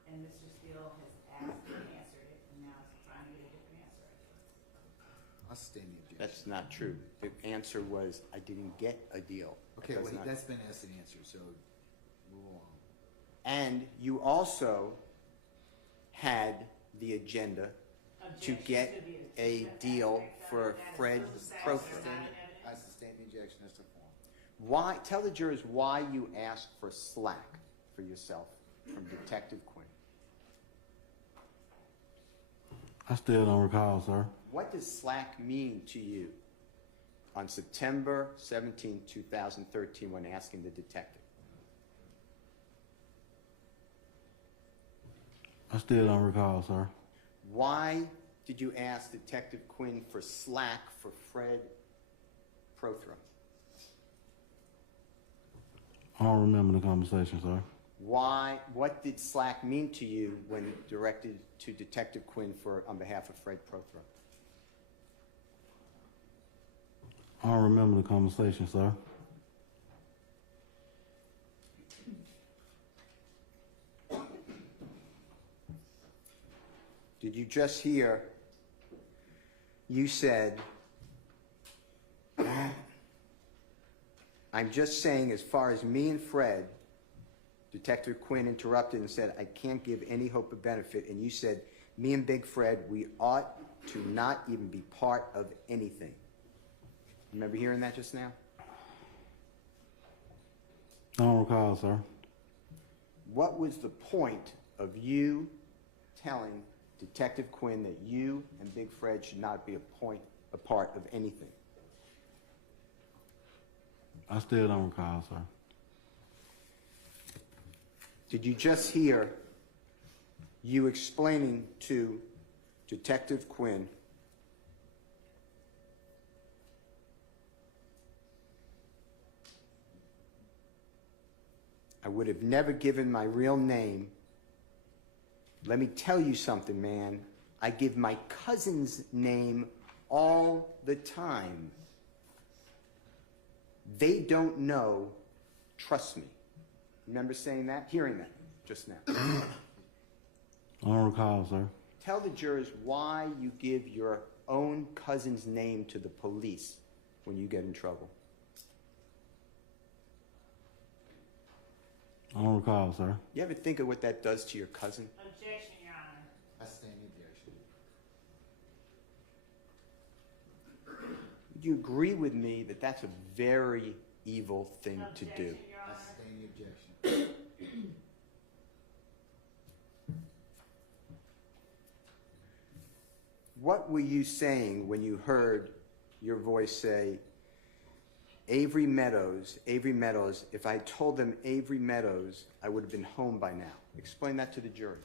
and Mr. Steele has asked and answered it, and now he's trying to get a different answer. I'll sustain the objection. That's not true. The answer was, I didn't get a deal. Okay, well, that's been asked and answered, so move along. And you also had the agenda to get a deal for Fred Prothro. I sustain the objection as to form. Why? Tell the jurors why you asked for slack for yourself from Detective Quinn. I still don't recall, sir. What does slack mean to you on September 17, 2013 when asking the detective? I still don't recall, sir. Why did you ask Detective Quinn for slack for Fred Prothro? I don't remember the conversation, sir. What did slack mean to you when directed to Detective Quinn on behalf of Fred Prothro? I don't remember the conversation, sir. Did you just hear, you said, I'm just saying as far as me and Fred, Detective Quinn interrupted and said, I can't give any hope of benefit. And you said, me and Big Fred, we ought to not even be part of anything. Remember hearing that just now? I don't recall, sir. What was the point of you telling Detective Quinn that you and Big Fred should not be a part of anything? I still don't recall, sir. Did you just hear you explaining to Detective Quinn I would have never given my real name Let me tell you something, man. I give my cousin's name all the time. They don't know, trust me. Remember saying that? Hearing that just now. I don't recall, sir. Tell the jurors why you give your own cousin's name to the police when you get in trouble. I don't recall, sir. You ever think of what that does to your cousin? Objection, Your Honor. I stand the objection. Would you agree with me that that's a very evil thing to do? Objection, Your I Honor. sustain the objection. What were you saying when you heard your voice say, Avery Meadows, if I told them Avery Meadows, I would have been home by now. Explain that to the jury.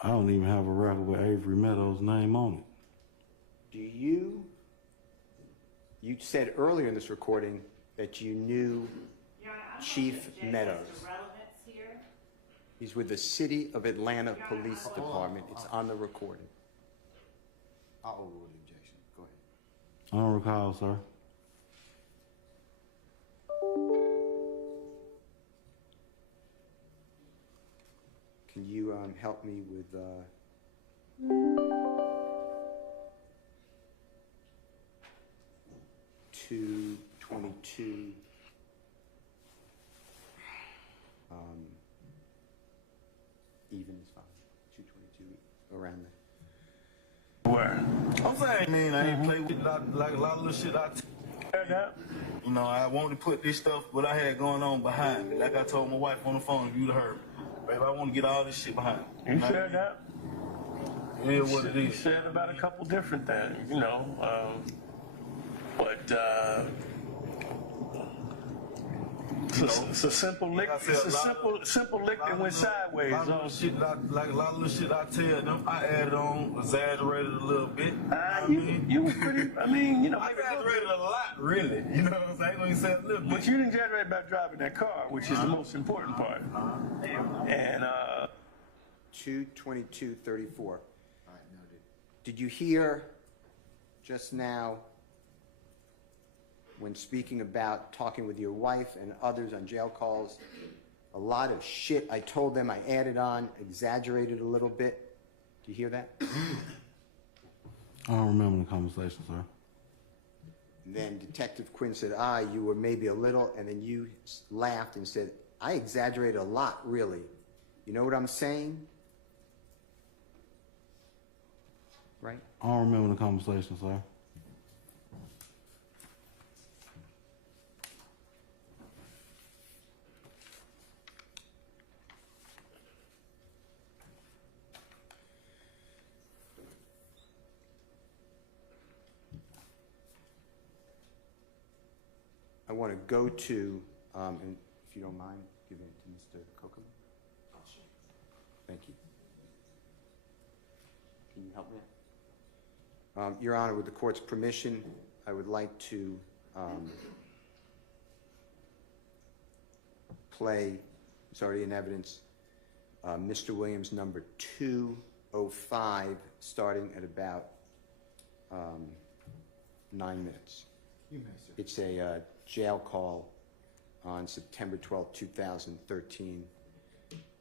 I don't even have a record with Avery Meadows' name on it. Do you said earlier in this recording that you knew Your Honor, I'm Chief going to object Meadows. as to relevance here. He's with the City of Atlanta Your Honor, Police hold Department. It's on the recording. I'll overrule the objection. Go ahead. I don't recall, sir. Can you help me with 222? Even is fine. 222 around there. Where? I'm saying, man, I ain't played with like a lot of little shit. You know, I wanted to put this stuff, what I had going on behind me. Like I told my wife on the phone, if you'd have heard, babe, I want to get all this shit behind me. You said that? It is what it You is. said about a couple different things, you know. It's a simple lick. It's a simple lick that went sideways. Like a lot of little shit I tell them, I added on, exaggerated a little bit. You were pretty. I mean, you know, I exaggerated a lot, really. You know what I'm saying? I ain't gonna say a little bit. but you didn't exaggerate about driving that car, which is the most important part. And 22234. All right, noted. Did you hear just now when speaking about talking with your wife and others on jail calls, a lot of shit I told them I added on, exaggerated a little bit? Do you hear that? I don't remember the conversation, sir. And then Detective Quinn said, you were maybe a little, and then you laughed and said, I exaggerated a lot, really. You know what I'm saying? Right? I don't remember the conversation, sir. I want to go to, and if you don't mind, giving it to Mr. Kokomo. Thank you. Can you help me out? Your Honor, with the court's permission, I would like to play, it's already in evidence, Mr. Williams number 205, starting at about 9 minutes. You may, sir. It's a jail call on September 12, 2013,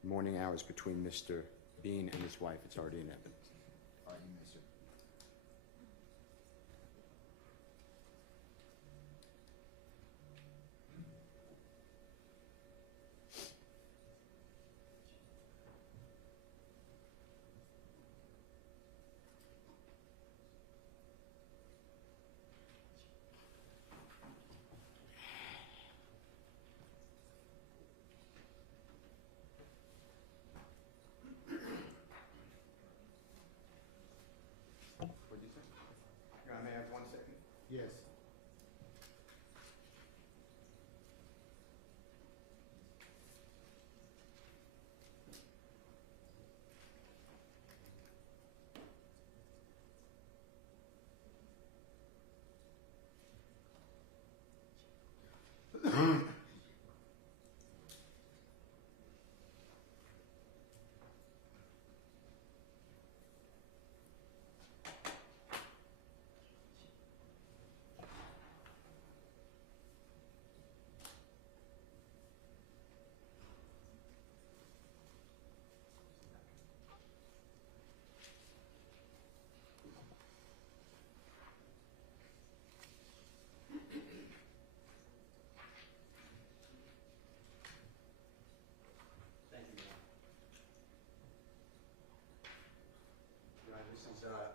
morning hours between Mr. Bean and his wife. It's already in evidence. All right, you may, sir. What did you say? Your Honor, may I have 1 second? Yes.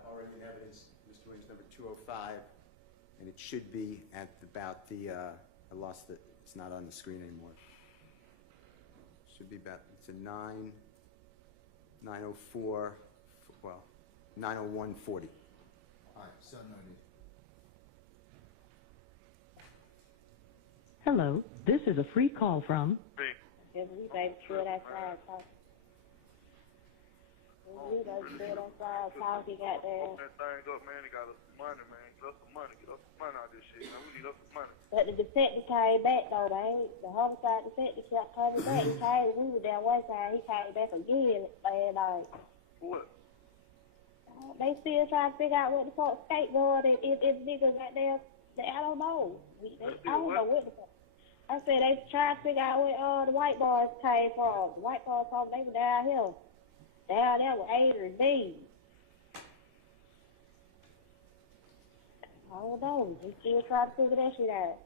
already in evidence, Mr. Williams, number 205, and it should be at about the, I lost it, it's not on the screen anymore. Should be about, it's a 904, well, 90140. All right, so noted. Hello, this is a free call from. If we baby chill outside, talk. We go chill outside, talk, he got there. Open that thing up, man. He got us some money, man. Get us some money. Get us some money out of this shit. Man. We need us some money. But the detective came back though, the homicide detective kept coming back. He came, we were down one side, he came back again last night. What? They still trying to figure out what the fuck skateboard if niggas got there. I don't know. I don't know what the fuck. I said they trying to figure out where the white boys came from. The white boys told them they were down here. Down there with Adrian Bean. I don't know. They still trying to figure that shit out.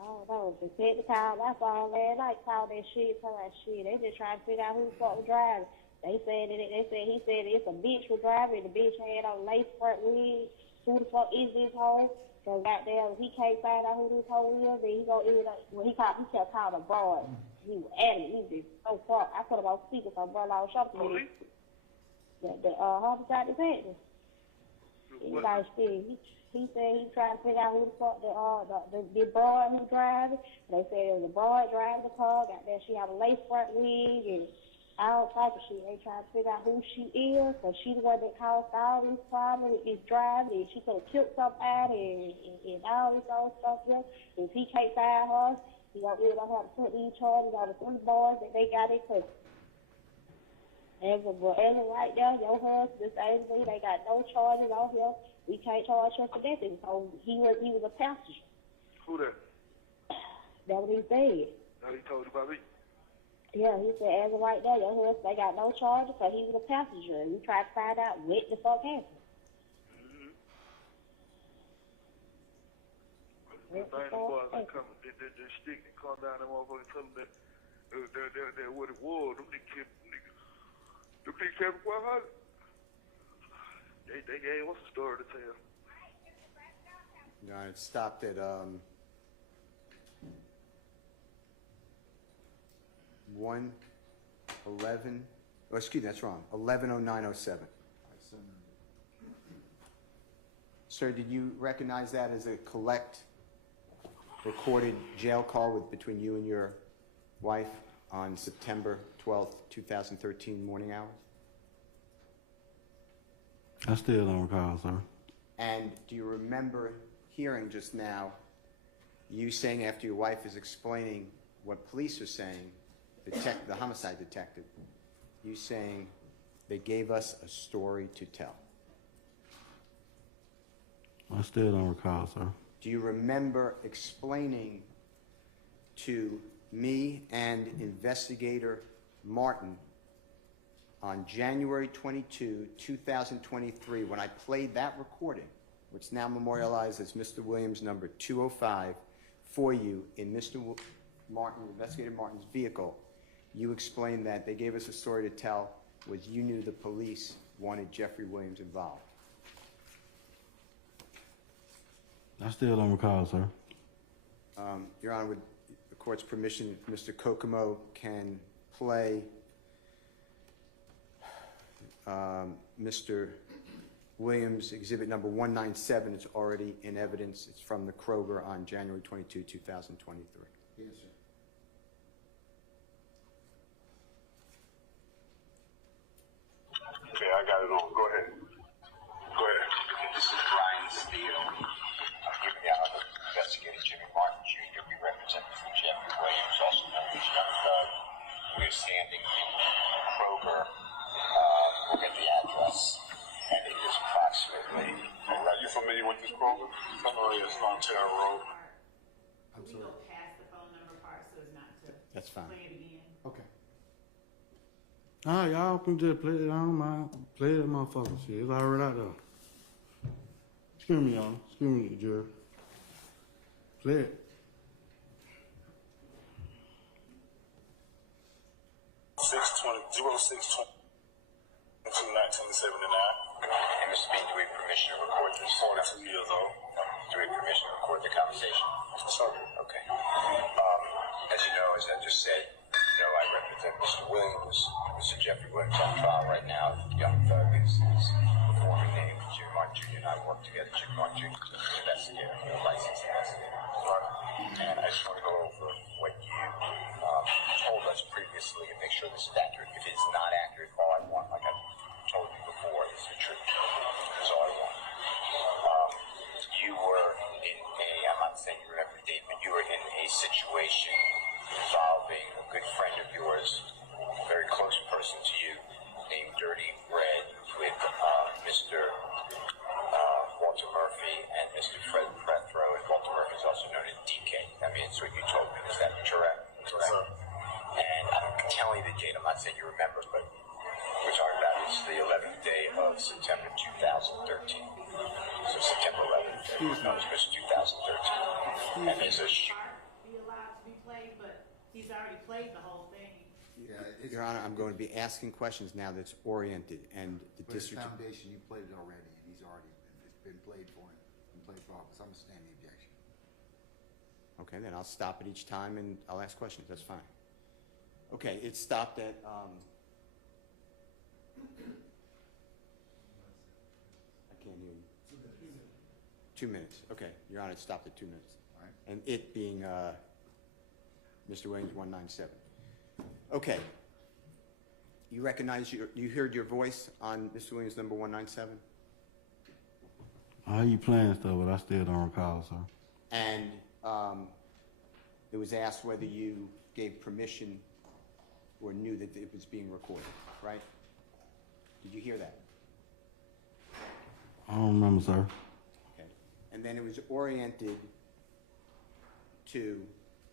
I don't know. They said the call my phone last night, called that shit, tell that shit. They just trying to figure out who the fuck was driving. He said it's a bitch was driving. The bitch had on lace front wig. Who the fuck is this hoe? So goddamn, he can't find out who this hoe is, and he go in. Well, he kept calling a broad. He was adamant. He was just so far. I put him on speaker so brother I was shouting to me. The homicide detective. He like shit. He said he tried to figure out who the fuck the broad who driving. They said it was a broad driving the car. Goddamn, she had a lace front wig and all type of shit. They trying to figure out who she is, because she the one that caused all this problem with this driving, and she could have killed somebody and all this old stuff there. If he can't find her, he don't have to put these charges on the 3 boys that they got in custody. As of right now, your husband, they got no charges on him. We can't charge him for nothing. So he was a passenger. Who that? That's what he said. Now he told you about me? Yeah, he said, as of right now, your husband, they got no charges, so he was a passenger. And we tried to find out what the fuck happened. The boys that come, they stick and come down and motherfuckers tell them that what it was. Them niggas kept quite hard. They gave us a story to tell. No, it stopped at 1:11. Oh, excuse me, that's wrong. 11:09:07. Sir, did you recognize that as a collect recorded jail call between you and your wife on September 12th, 2013 morning hours? I still don't recall, sir. And do you remember hearing just now you saying, after your wife is explaining what police are saying, the homicide detective, you saying they gave us a story to tell? I still don't recall, sir. Do you remember explaining to me and Investigator Martin on January 22, 2023, when I played that recording, which now memorialized as Mr. Williams number 205, for you in Mr. Martin, Investigator Martin's vehicle, you explained that they gave us a story to tell was you knew the police wanted Jeffrey Williams involved? I still don't recall, sir. Your Honor, with the court's permission, Mr. Kokomo can play Mr. Williams exhibit number 197. It's already in evidence. It's from the Kroger on January 22, 2023. Yes, sir. Okay, I got it on. Go ahead. Go ahead. This is Brian Steele. I'm giving you out Investigator Jimmy Martin Jr. We represent Mr. Jeffrey Williams, also known as Young Thug. We're standing in Kroger. We'll get the address. And it is approximately... Are you familiar with this Kroger? Somewhere is Fonterra Road. I'm We sorry. go past the phone number part so as not to That's fine. play it again. Okay. All right, y'all can just play it. I don't mind. Play that motherfucker shit. It's already out there. Excuse me, y'all. Excuse me, Jerry. Play it. Zero 620 219 And Mr. Bean, do we have permission to record this? 42 years old. Do we have permission to record the conversation? Sorry. Okay. As you know, as I just said, I represent Mr. Williams, Mr. Jeffrey Williams on trial right now. Young Thug is performing name. Jimmy Martin Jr. and I work together. Jimmy Martin Jr. is an investigator, a licensed investigator. And I just want to go over what you told us previously and make sure this is accurate. If it's not accurate, all I want, like I told you before, is the truth. That's all I want. You were in I'm not saying you remember the date, but you were in a situation involving a good friend of yours, a very close person to you, named Dirty Red, with Mr. Walter Murphy and Mr. Fred Prethro, and Walter Murphy is also known as DK. I mean, it's what you told me. Is that correct? Correct. And I'm telling you the date. I'm not saying you remember, but we're talking about it's the 11th day of September 2013. So September 11th, Christmas 2013. And there's a be allowed to be played, but he's already played the whole thing. Yeah, Your Honor, I'm going to be asking questions now that's oriented, and the But his district. foundation, you played it already, and he's already, it's been played for him, been played for office. I'm standing the objection. Okay, then I'll stop it each time and I'll ask questions. That's fine. Okay, it stopped at. I can't hear you. 2 minutes. Okay, Your Honor, it stopped at 2 minutes. All right. And it being Mr. Williams 197. Okay. You recognize you heard your voice on Mr. Williams number 197? I hear you playing stuff, but I still don't recall, sir. And it was asked whether you gave permission or knew that it was being recorded, right? Did you hear that? I don't remember, sir. Okay. And then it was oriented to,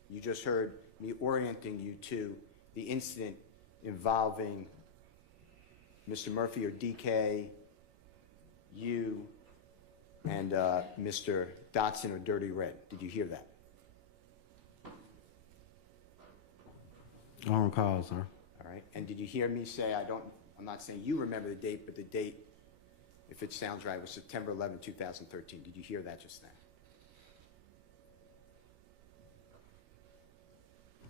you just heard me orienting you to the incident involving Mr. Murphy or DK, you, and Mr. Dotson or Dirty Red. Did you hear that? I don't recall, sir. All right. And did you hear me say, I'm not saying you remember the date, but the date, if it sounds right, was September 11, 2013. Did you hear that just now?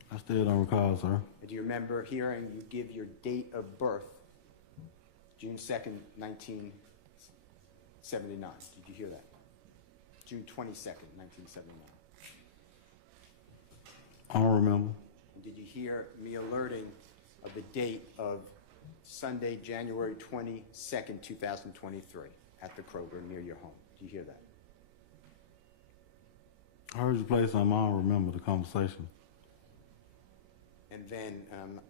I still don't recall, sir. Do you remember hearing you give your date of birth, June 2nd, 1979? Did you hear that? June 22nd, 1979. I don't remember. And did you hear me alerting of the date of Sunday, January 22nd, 2023 at the Kroger near your home? Did you hear that? I heard you play something. I don't remember the conversation. And then I'm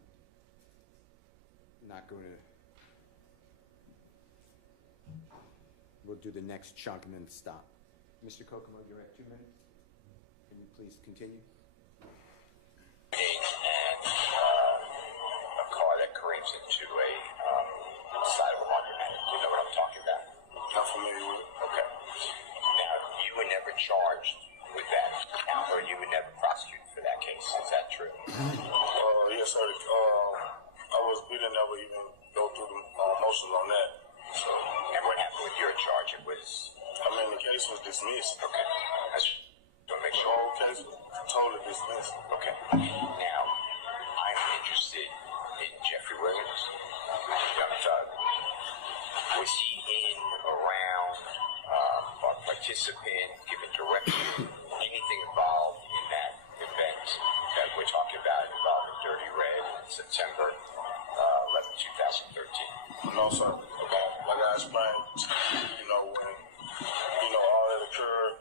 not going to, we'll do the next chunk and then stop. Mr. Kokomo, you're at 2 minutes. Can you please continue? And a car that careens into a side of a laundromat. You know what I'm talking about? Not familiar with it. Okay. Now, you were never charged with that, or you were never prosecuted for that case. Is that true? Yes, sir. We didn't ever even go through the motions on that. So. And what happened with your charge? It was. The case was dismissed. Okay. I just want to make sure. The whole case was totally dismissed. Okay. Now, I'm interested in Jeffrey Williams, Young Thug. Was he in, around, a participant, giving direction, anything involved in that event that we're talking about involving Dirty Red in September 11, 2013? No, sir. Okay. Like I explained, when, all that occurred,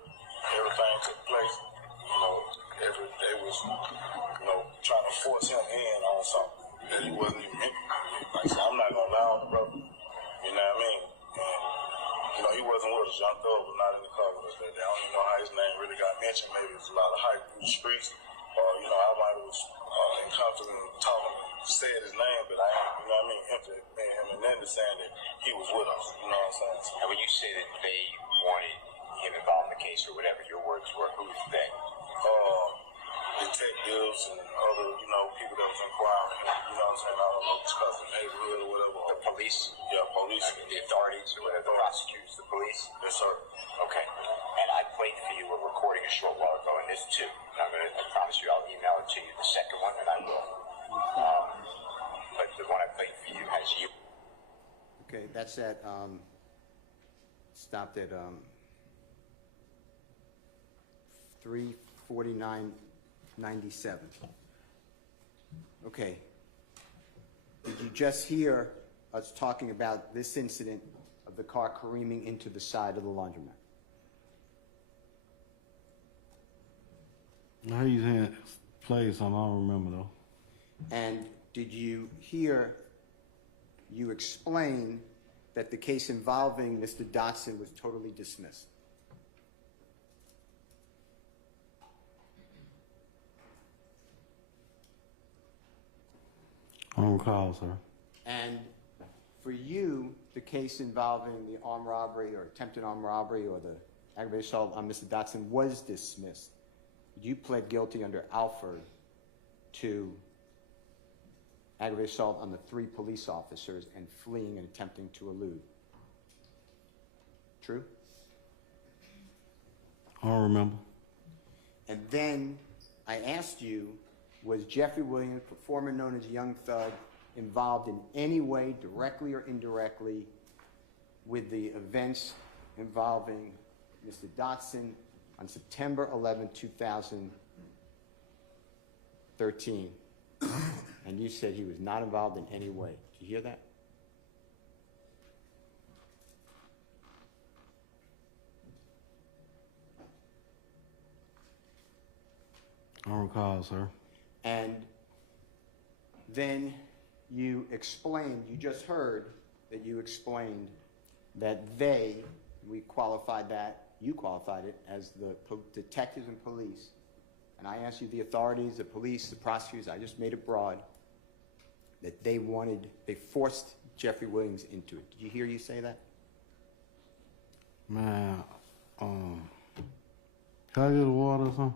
everything took place, they was, trying to force him in on something that he wasn't even in. Like I said, I'm not going to lie on the brother. You know what I mean? And, he wasn't with us. Young Thug was not in the car with us that day. I don't even know how his name really got mentioned. Maybe it was a lot of hype through the streets. Or, I might have was in confidence and talking and said his name, but I ain't, implemented him and then saying that he was with us. You know what I'm saying? And when you say that they wanted him involved in the case or whatever, your words were, who was they? Detectives and other, people that was inquiring, you know what I'm saying? I don't know, discuss the neighborhood or whatever. The police? Yeah, police. The authorities, or the prosecutors, the police? Yes, sir. Okay. And I played for you a recording a short while ago, and there's two. And I promise you I'll email it to you, the second one, and I will. But the one I played for you has you. Okay, that's at, stopped at 3:49:97. Okay. Did you just hear us talking about this incident of the car careening into the side of the laundromat? How you saying play something? I don't remember though. And did you hear you explain that the case involving Mr. Dotson was totally dismissed? I don't recall, sir. And for you, the case involving the armed robbery or attempted armed robbery or the aggravated assault on Mr. Dotson was dismissed. You pled guilty under Alford to aggravated assault on the 3 police officers and fleeing and attempting to elude. True? I don't remember. And then I asked you, was Jeffrey Williams, performer known as Young Thug, involved in any way, directly or indirectly, with the events involving Mr. Dotson on September 11, 2013? And you said he was not involved in any way. Did you hear that? I don't recall, sir. And then you explained, you just heard that you explained that we qualified that, you qualified it as the detectives and police. And I asked you the authorities, the police, the prosecutors, I just made it broad, that they forced Jeffrey Williams into it. Did you hear you say that? Man, can I get a water or something?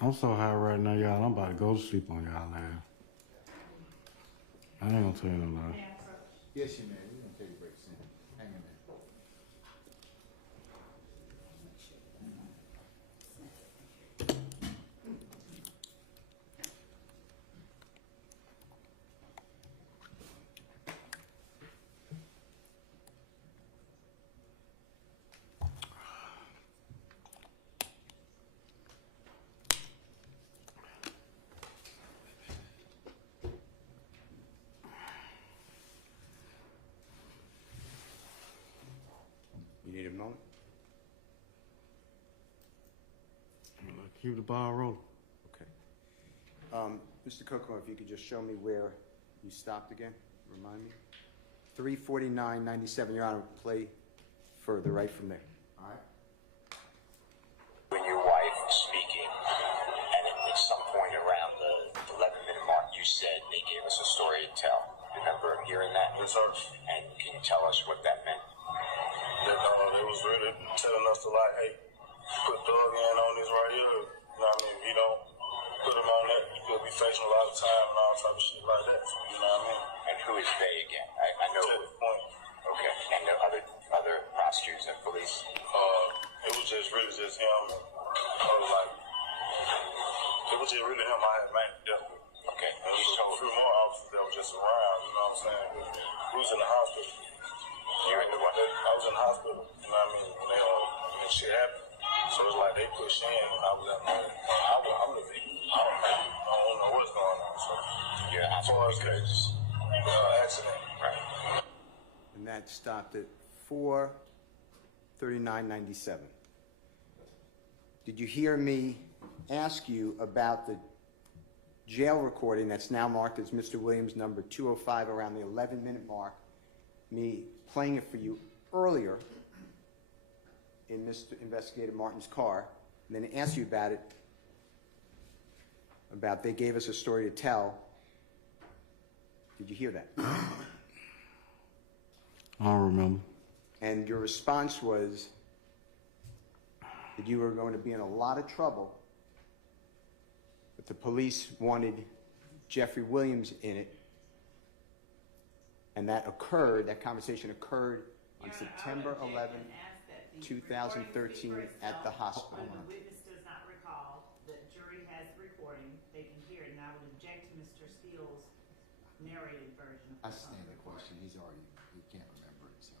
I'm so high right now, y'all. I'm about to go to sleep on y'all now. I ain't gonna tell you no lie. Yes, you may. We're gonna take a break soon. Hang in there. You need a moment? Keep the ball rolling. Okay. Mr. Coco, if you could just show me where you stopped again, remind me. 3:49:97, Your Honor, play further right from there. All right. When your wife was speaking, and at some point around the 11-minute mark, you said they gave us a story to tell. Remember hearing that? Yes, sir. And can you tell us what that meant? That they was really telling us to like, hey, put Doug in on this right here. You know what I mean? If you don't put him on that, you could be facing a lot of time and all type of shit like that. You know what I mean? And who is they again? I know. To the point. Okay. And the other prosecutors and police? It was just really just him. It was just really him I had made death with. Okay. And there was a few more officers that were just around, you know what I'm saying? We was in the hospital. You're in the what? I was in the hospital, you know what I mean? When shit happened. So it's like they pushed in, and I was like, I'm the victim. I don't know what's going on. So you're in the hospital because accident. Right. And that stopped at 4:39:97. Did you hear me ask you about the jail recording that's now marked as Mr. Williams number 205 around the 11-minute mark, me playing it for you earlier in Mr. Investigator Martin's car, and then asked you about it, about they gave us a story to tell. Did you hear that? I don't remember. And your response was that you were going to be in a lot of trouble, but the police wanted Jeffrey Williams in it And that conversation occurred on September 11, 2013 at the hospital. When the witness does not recall, the jury has the recording, they can hear it, and I would object to Mr. Steele's narrated version of I the stand the recording. question. He can't remember it, so.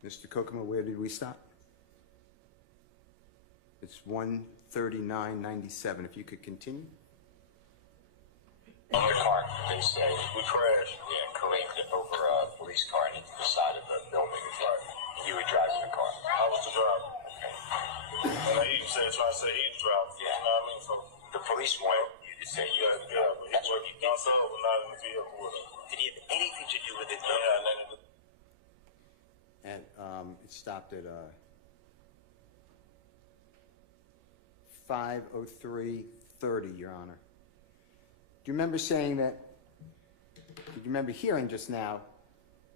Mr. Kokomo, where did we stop? It's 139.97. If you could continue. In the car, they say we crashed. Yeah, careened over a police car and into the side of the building. Right. You were driving the car. I was the driver. And he said, trying to say he was driving. Yeah. You know what I mean? So the police wanted you to say you. yeah, but That's what you did. Also, not in the vehicle with him. Did he have anything to do with it? Yeah, and then And it stopped at 5:03:30, Your Honor. Do you remember saying that? Did you remember hearing just now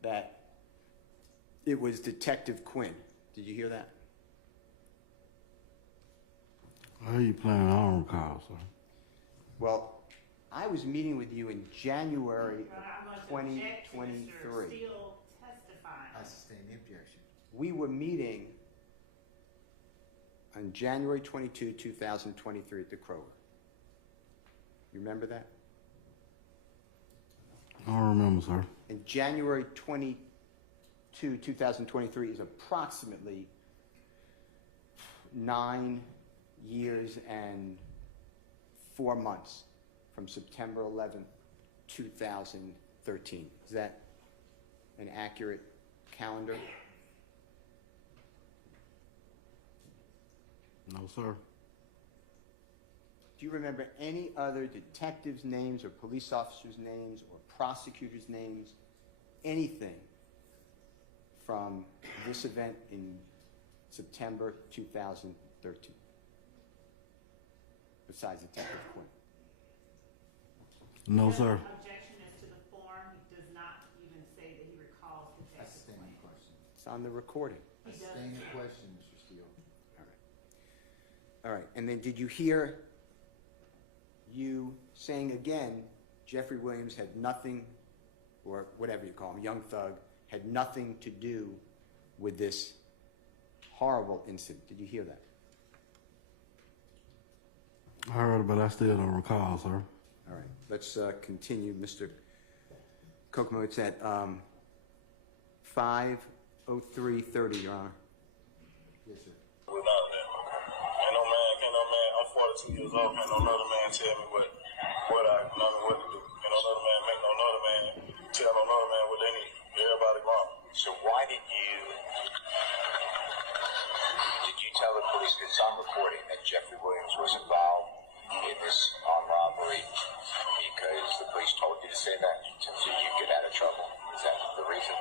that it was Detective Quinn? Did you hear that? How you playing? I don't recall, sir. Well, I was meeting with you in January Your Honor, I of must object to Mr. 2023. Steele testifying. I sustain the objection. We were meeting on January 22, 2023 at the Kroger. You remember that? I don't remember, sir. And January 22, 2023 is approximately 9 years and 4 months from September 11, 2013. Is that an accurate calendar? No, sir. Do you remember any other detectives' names or police officers' names or prosecutors' names, anything from this event in September 2013, besides Detective Quinn? No, sir. Objection as to the form, he does not even say that he recalls I Detective sustain Quinn. the question. It's on the recording. I sustain the question, Mr. Steele. All right. And then did you hear you saying again, Jeffrey Williams had nothing, or whatever you call him, young thug, had nothing to do with this horrible incident? Did you hear that? I heard it, but I still don't recall, sir. All right. Let's continue, Mr. Kokomo. It's at 5:03:30, Your Honor. Yes, sir. without that. Ain't no man, I'm 42 years old, can't no other man tell me what to do. Can't no other man make no other man tell no other man what they need. Everybody wrong. So why did you tell the police, because I'm recording, that Jeffrey Williams was involved in this armed robbery because the police told you to say that so you get out of trouble? Is that the reason?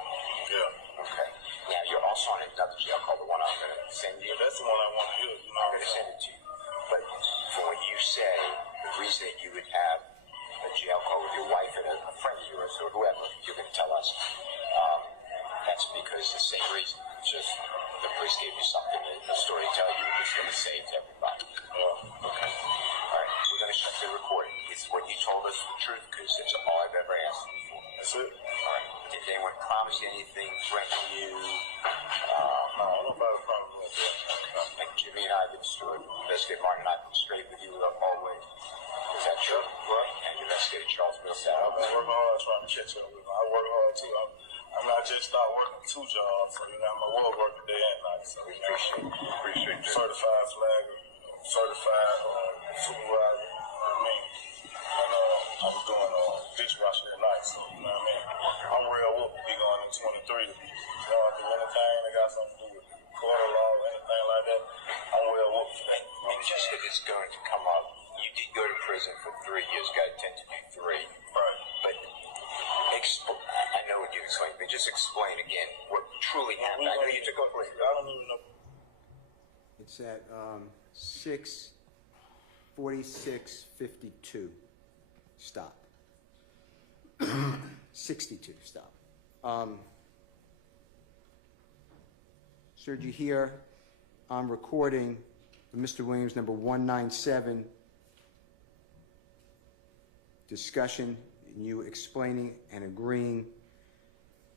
Yeah. Okay. Now, you're also on another jail call, the one I'm going to send you. That's the one I want to use. You know, I'm going to send it to you. But for what you say, the reason that you would have a jail call with your wife and a friend of yours or whoever, you're going to tell us, that's because the same reason. It's just the police gave you something, a story to tell you, it's going to save everybody. Okay. All right. We're going to shut the recording. Is what you told us the truth? Because it's all I've ever asked you for. That's it. All right. Did anyone promise you anything, threaten you? No, nobody promised me that. And Jimmy and I have been straight. Investigator Martin and I have been straight with you always. Is that true? Right. And Investigator Charles Millsap. I've been working hard trying to catch up with him. I work hard too. I'm not just start working 2 jobs, so you know, I'm a world working day and night. So We appreciate that. certified flagger, certified supervisor. You know what I mean? And I was doing dishwashing at night, so you know what I mean. I'm real whooped to be going in 23 to be. You know, do anything that got something to do with quarter law or anything like that. I'm real whooped for that. And just that it's going to come up, you did go to prison for 3 years, got attempted to do 3. Right. But I know what you explained, but just explain again what truly happened. I know you took a break. I don't even know. It's at 6:46:52. Stop. 62. Stop. Sir, did you hear on recording Mr. Williams, number 197, discussion, and you explaining and agreeing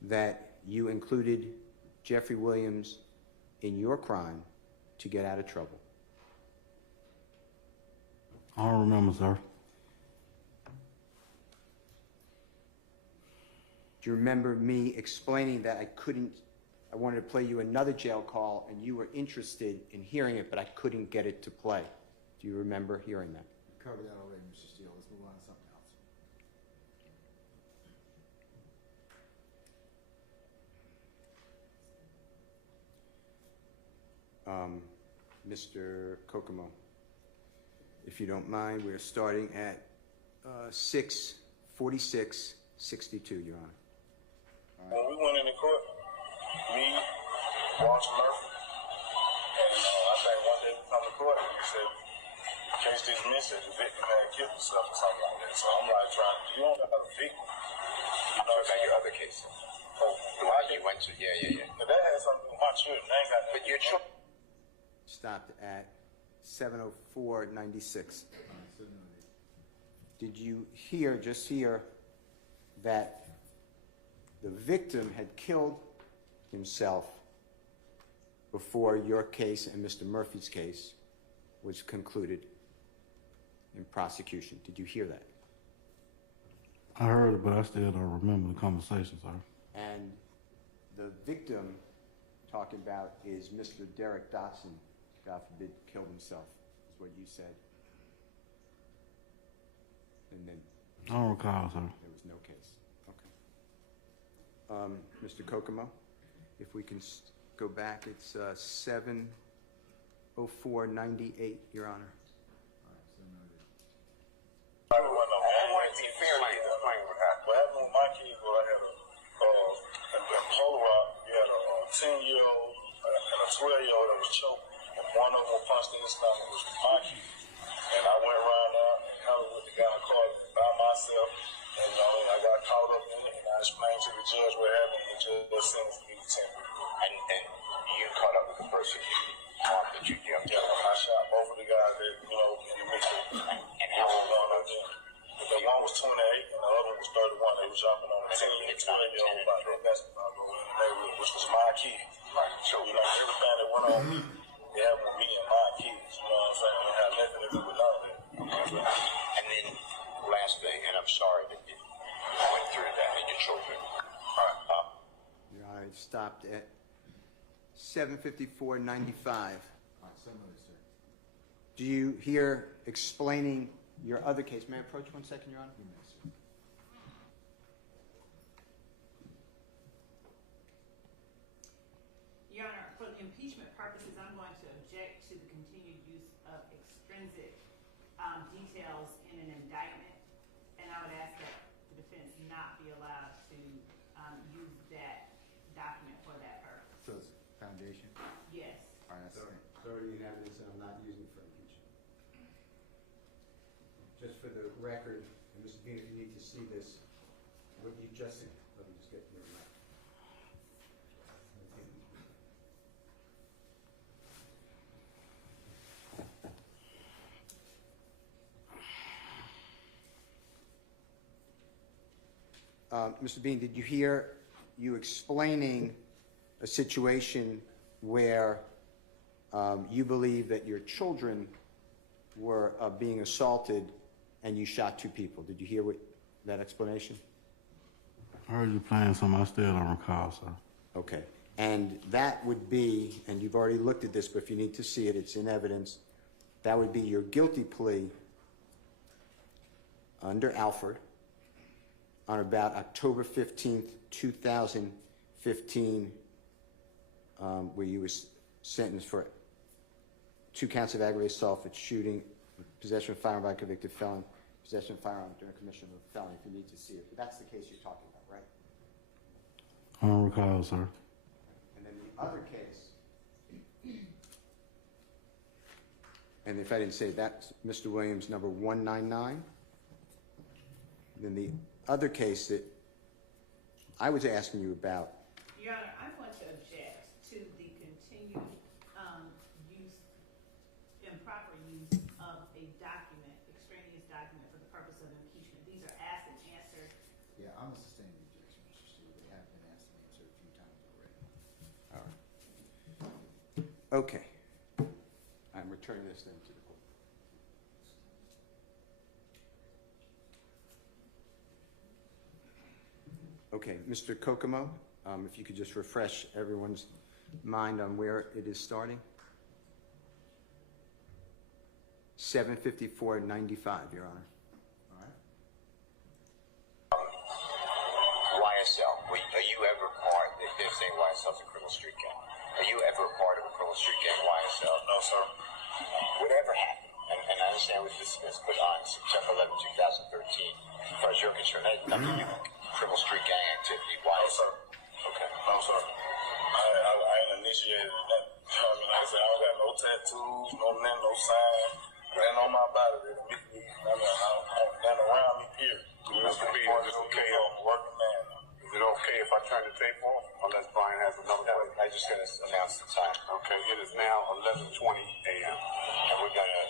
that you included Jeffrey Williams in your crime to get out of trouble. I don't remember, sir. Do you remember me explaining that I wanted to play you another jail call and you were interested in hearing it, but I couldn't get it to play? Do you remember hearing that? We covered that already, Mr. Steele. Let's move on to something else. Mr. Kokomo, if you don't mind, we're starting at 6:46:62, Your Honor. When we went into court, me, Walter Murphy, and I think one day we come to court and we said, case dismissed, the victim had killed himself or something like that. So I'm like you don't have a victim. You know about your other case? Oh, the one you went to, yeah. But that has something to do with my children. I ain't got that. But your children. Stopped at 7:04:96. Did you just hear that the victim had killed himself before your case and Mr. Murphy's case was concluded in prosecution? Did you hear that? I heard it, but I still don't remember the conversation, sir. And the victim talking about is Mr. Derek Dotson, God forbid, killed himself, is what you said. And then I don't recall, sir. there was no case. Okay. Mr. Kokomo, if we can go back, it's 7:04:98, Your Honor. I want to be fair to you. What happened with my kids was I had a Polaroid. You had a 10-year-old and a 12-year-old that was choked. And one of them punched in his stomach was my kid. And I went around there and handled with the guy in the car by myself. And I got caught up in it, and I explained to the judge what happened. The judge sentenced me to 10 years. And you caught up with the person that you killed? Yeah, I shot both of the guys that, in the mix of and how was one of them? The one was 28 and the other one was 31. They were jumping on a 10 and 12-year-old about their basketball goal in the neighborhood, which was my kid. Right. So, everything that went on, they happened with me and my kids. You know what I'm saying? It had nothing to do with none of that. Okay. And then, last thing, and I'm sorry that you went through that and your children. All right. Your Honor, it stopped at 7:54:95. All right, sir. Do you hear explaining your other case? May I approach 1 second, Your Honor? You may, sir. Your Honor, for the impeachment purposes, I'm going to object to the continued use of extrinsic details in an indictment, and I would ask that the defense not be allowed to use that document for that purpose. So it's foundation? Yes. All right, that's Already in evidence, and I'm not using it for impeachment. Just for the record, and Mr. Bean, if you need to see this, what you just said, let me just get your mic. Mr. Bean, did you hear you explaining a situation where you believe that your children were being assaulted and you shot 2 people? Did you hear that explanation? I heard you playing something I still don't recall, sir. Okay. And that would be, and you've already looked at this, but if you need to see it, it's in evidence. That would be your guilty plea under Alford on about October 15th, 2015, where you were sentenced for 2 counts of aggravated assault for shooting, possession of a firearm by a convicted felon, possession of a firearm during commission of a felony, if you need to see it. But that's the case you're talking about, right? I don't recall, sir. And then the other case, and if I didn't say that's Mr. Williams, number 199. Then the other case that I was asking you about. Your Honor, I'm going to object to the continued purpose of impeachment. These are asked and answered. Yeah, I'm a sustained objection, Mr. Steele. They have been asked and answered a few times already. All right. Okay. I'm returning this then to the court. Okay, Mr. Kokomo, if you could just refresh everyone's mind on where it is starting. 7:54:95, Your Honor. All right. YSL, are you ever part, they're saying YSL's a criminal street gang. Are you ever a part of a criminal street gang, YSL? No, sir. Whatever happened, and I understand we dismissed, but on September 11, 2013, as far as you're concerned, that had nothing to do with criminal street gang activity. YSL? No, sir. Okay. No, sir. I ain't initiated that. Like I said, I don't got no tattoos, no nothing, no sign. Nothing on my body that make me, nothing around me, period. Mr. B, is it okay? I'm working man. Is it okay if I turn the tape off? Unless Brian has another way. I'm just going to announce the time. Okay, it is now 11:20 a.m. And we're going to,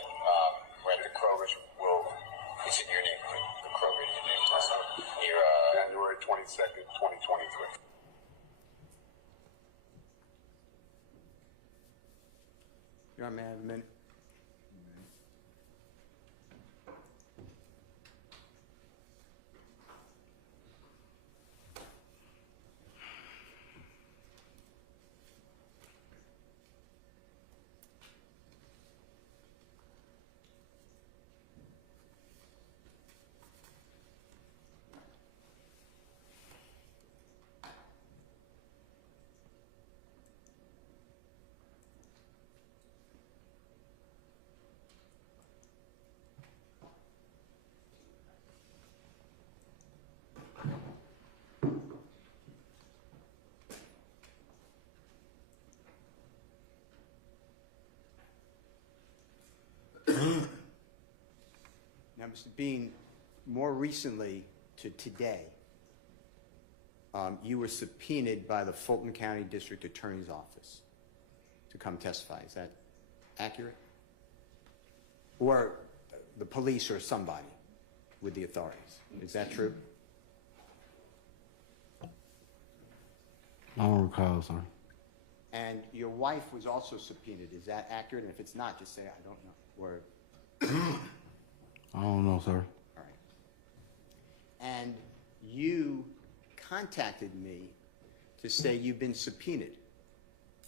we're at the Kroger's, it's in your neighborhood, the Kroger in your neighborhood. Near, January 22nd, 2023. Your Honor, may I have a minute? Now, Mr. Bean, more recently to today, you were subpoenaed by the Fulton County District Attorney's Office to come testify. Is that accurate? Or the police or somebody with the authorities. Is that true? I don't recall, sir. And your wife was also subpoenaed. Is that accurate? And if it's not, just say, I don't know. Or I don't know, sir. all right. And you contacted me to say you've been subpoenaed.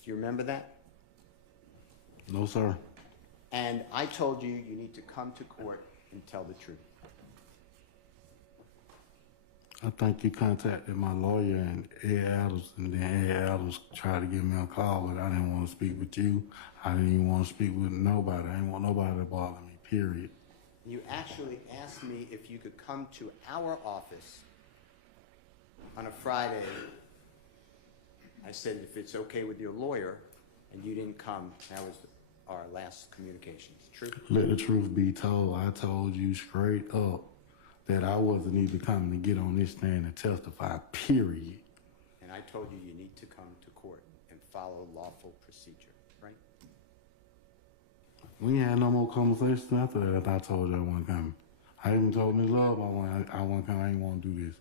Do you remember that? No, sir. And I told you you need to come to court and tell the truth. I think you contacted my lawyer and Ed Adams, and then Ed Adams tried to give me a call, but I didn't want to speak with you. I didn't even want to speak with nobody. I didn't want nobody to bother me, period. You actually asked me if you could come to our office on a Friday. I said if it's okay with your lawyer, and you didn't come. That was our last communication. True? Let the truth be told. I told you straight up that I wasn't even coming to get on this stand and testify, period. And I told you you need to come to court and follow lawful procedure, right? We ain't had no more conversations after that. I told you I wasn't coming. I even told Ms. Love I wasn't coming. I didn't want to do this.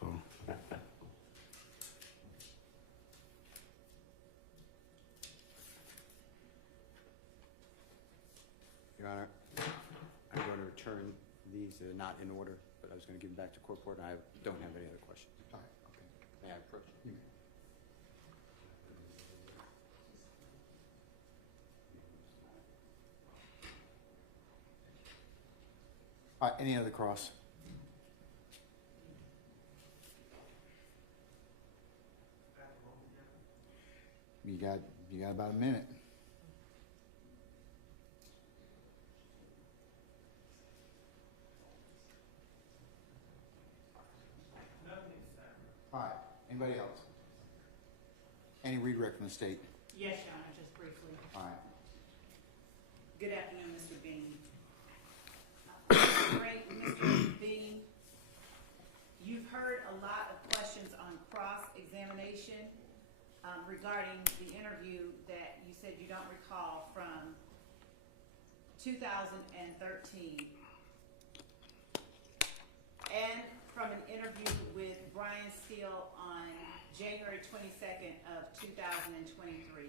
So. Your Honor, I'm going to return these. They're not in order, but I was going to give them back to court and I don't have any other questions. All right, okay. May I approach? You may. All right, any other cross? You got about a minute. All right, anybody else? Any redirect from the state? Yes, Your Honor, just briefly. All right. Good afternoon, Mr. Bean. Great, Mr. Bean. You've heard a lot of questions on cross-examination regarding the interview that you said you don't recall from 2013. and from an interview with Brian Steele on January 22nd of 2023.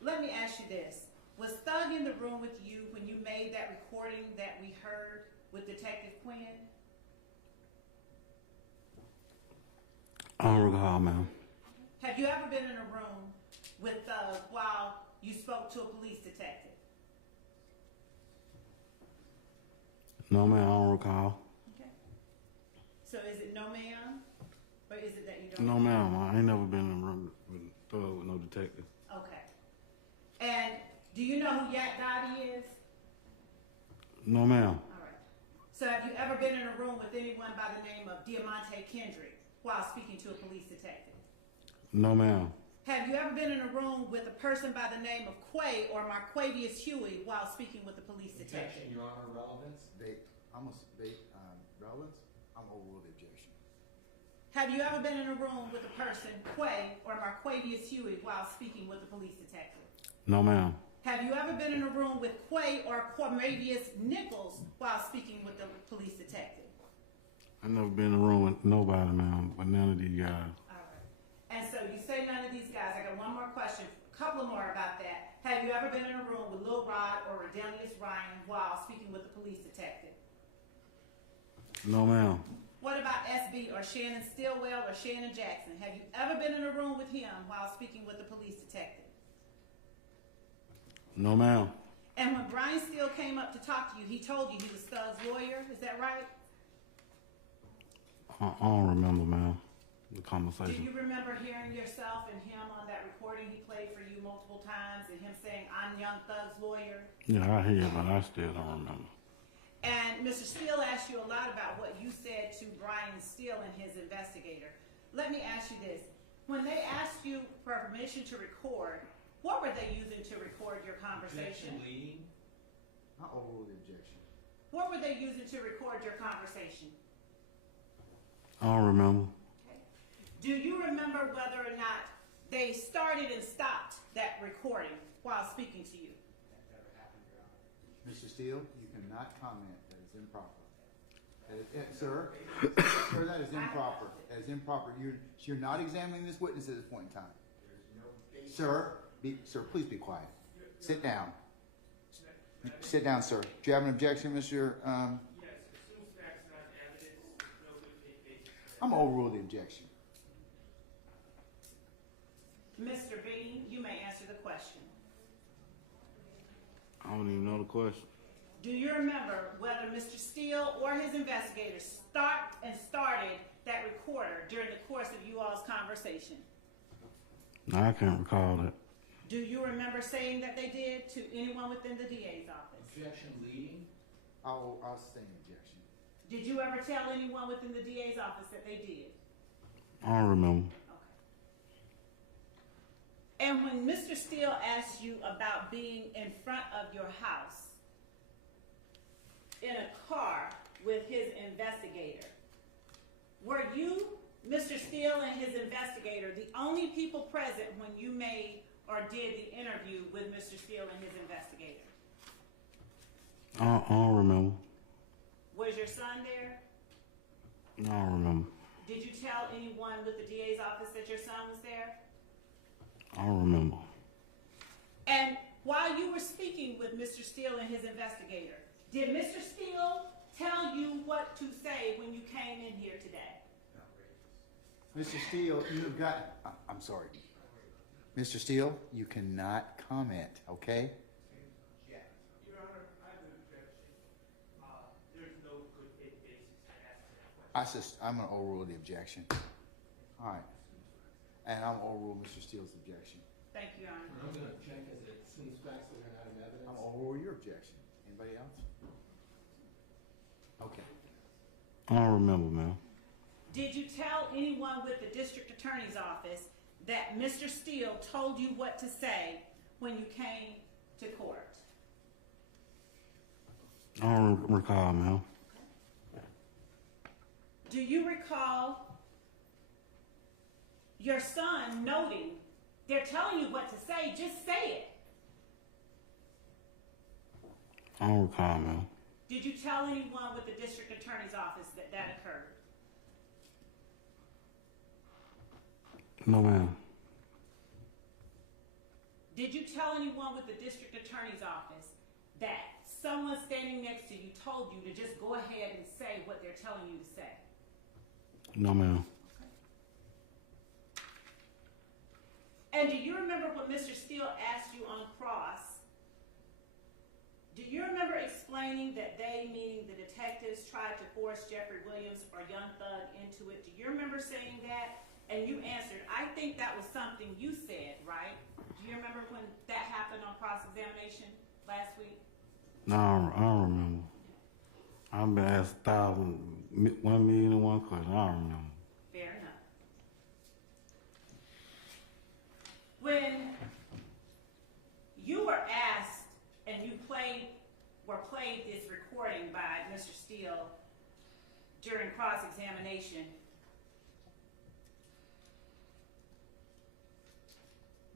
Let me ask you this. Was Thug in the room with you when you made that recording that we heard with Detective Quinn? I don't recall, ma'am. Have you ever been in a room with Thug while you spoke to a police detective? No, ma'am, I don't recall. Okay. So is it no ma'am? Or is it that you don't? No, ma'am, I ain't never been in a room with Thug with no detective. Okay. And do you know who Yak Dottie is? No, ma'am. All right. So have you ever been in a room with anyone by the name of Diamante Kendrick while speaking to a police detective? No, ma'am. Have you ever been in a room with a person by the name of Quay or Marquavius Huey while speaking with a police detective? Objection, Your Honor, relevance. Relevance? I'm overruled the objection. Have you ever been in a room with a person, Quay or Marquavius Huey, while speaking with a police detective? No, ma'am. Have you ever been in a room with Quay or Cormavius Nichols while speaking with the police detective? I never been in a room with nobody, ma'am, with none of these guys. All right. And so you say none of these guys. I got one more question, a couple more about that. Have you ever been in a room with Lil Rod or Redelius Ryan while speaking with a police detective? No, ma'am. What about SB or Shannon Stillwell or Shannon Jackson? Have you ever been in a room with him while speaking with a police detective? No, ma'am. And when Brian Steele came up to talk to you, he told you he was Thug's lawyer. Is that right? I don't remember, ma'am, the Do conversation. you remember hearing yourself and him on that recording he played for you multiple times and him saying, "I'm Young Thug's lawyer"? Yeah, I hear it, but I still don't remember. And Mr. Steele asked you a lot about what you said to Brian Steele and his investigator. Let me ask you this. When they asked you for permission to record, what were they using to record your conversation? Objection, leading. I overrule the objection. What were they using to record your conversation? I don't remember. Okay. Do you remember whether or not they started and stopped that recording while speaking to you? Mr. Steele, you cannot comment. That is improper. Sir, sir, that is improper. That is improper. You're not examining this witness at this point in time. Sir, sir, please be quiet. Sit down. Sit down, sir. Do you have an objection, Mr. I'm gonna overrule the objection. Mr. Bean, you may answer the question. I don't even know the question. Do you remember whether Mr. Steele or his investigators started that recorder during the course of you all's conversation? No, I can't recall that. Do you remember saying that they did to anyone within the DA's office? Objection, leading. I'll sustain the objection. Did you ever tell anyone within the DA's office that they did? I don't remember. Okay. And when Mr. Steele asked you about being in front of your house in a car with his investigator, were you, Mr. Steele and his investigator, the only people present when you made or did the interview with Mr. Steele and his investigator? I don't remember. Was your son there? I don't remember. Did you tell anyone with the DA's office that your son was there? I don't remember. And while you were speaking with Mr. Steele and his investigator, did Mr. Steele tell you what to say when you came in here today? Mr. Steele, you've got, I'm sorry. Mr. Steele, you cannot comment, okay? Your Honor, I have an objection. There's no good faith basis to ask that question. I'm going to overrule the objection. All right. And I'm going to overrule Mr. Steele's objection. Thank you, Your Honor. I'm going to check as it seems facts that are not in evidence. I'm going to overrule your objection. Anybody else? Okay. I don't remember, ma'am. Did you tell anyone with the district attorney's office that Mr. Steele told you what to say when you came to court? I don't recall, ma'am. Do you recall your son noting, they're telling you what to say, just say it? I don't recall, ma'am. Did you tell anyone with the district attorney's office that that occurred? No, ma'am. Did you tell anyone with the district attorney's office that someone standing next to you told you to just go ahead and say what they're telling you to say? No, ma'am. And do you remember what Mr. Steele asked you on cross? Do you remember explaining that they, meaning the detectives, tried to force Jeffrey Williams or Young Thug into it? Do you remember saying that? And you answered, I think that was something you said, right? Do you remember when that happened on cross-examination last week? No, I don't remember. I've been asked 1,000,001 questions. I don't remember. Fair enough. When you were asked and you played this recording by Mr. Steele during cross-examination,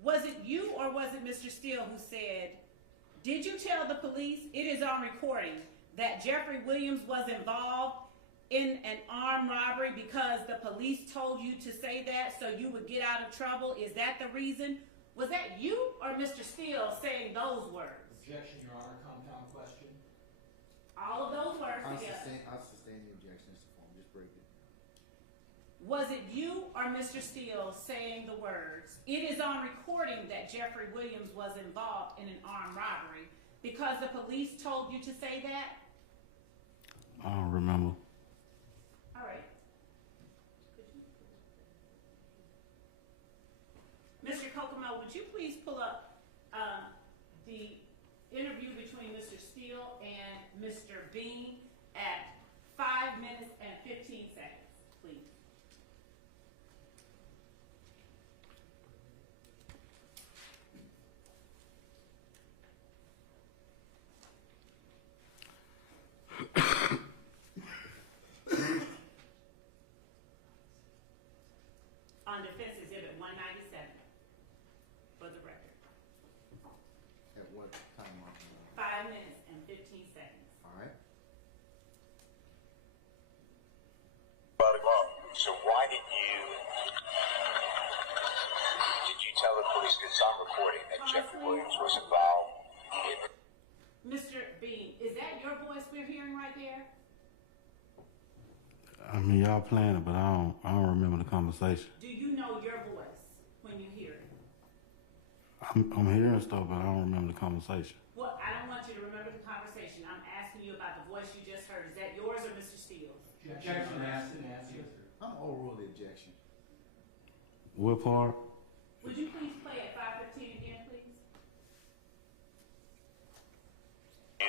was it you or was it Mr. Steele who said, did you tell the police, it is on recording, that Jeffrey Williams was involved in an armed robbery because the police told you to say that so you would get out of trouble? Is that the reason? Was that you or Mr. Steele saying those words? Objection, Your Honor. Compound question. All of those words together. I sustain the objection. It's a form. Just break it. Was it you or Mr. Steele saying the words, it is on recording that Jeffrey Williams was involved in an armed robbery because the police told you to say that? I don't remember. All right. Mr. Kokomo, would you please pull up the interview between Mr. Steele and Mr. Bean at 5 minutes and 15 seconds, please. On Defense Exhibit 197, for the record. At what time mark? 5 minutes and 15 seconds. All right. So why did you tell the police, because I'm reporting that Jeffrey Williams was involved in the... Mr. Bean, is that your voice we're hearing right there? I mean, y'all playing it, but I don't remember the conversation. Do you know your voice when you hear it? I'm hearing stuff, but I don't remember the conversation. Well, I don't want you to remember the conversation. I'm asking you about the voice you just heard. Is that yours or Mr. Steele's? Objection, asked and answered. I'm overrule the objection. What part? Would you please play at 5:15 again, please? Did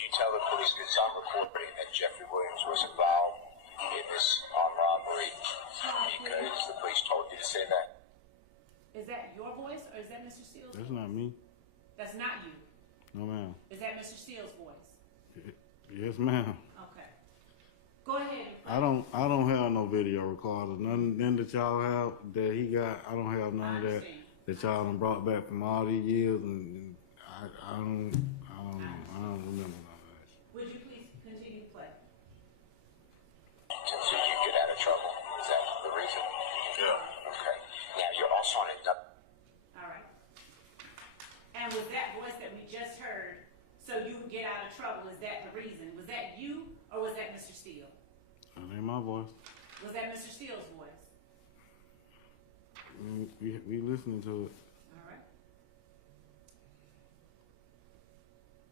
you tell the police, because I'm reporting that Jeffrey Williams was involved in this armed robbery because the police told you to say that? Is that your voice or is that Mr. Steele's That's voice? not me. That's not you. No, ma'am. Is that Mr. Steele's voice? Yes, ma'am. Okay. Go ahead. I don't have no video recorders. None that y'all have that he got. I don't have none of that y'all done brought back from all these years, and I don't remember none of that. Would you please continue to play? So you get out of trouble. Is that the reason? Yeah. Okay. Now you're also on a... All right. And was that voice that we just heard, so you would get out of trouble, is that the reason? Was that you or was that Mr. Steele? That ain't my voice. Was that Mr. Steele's voice? We listening to it. All right.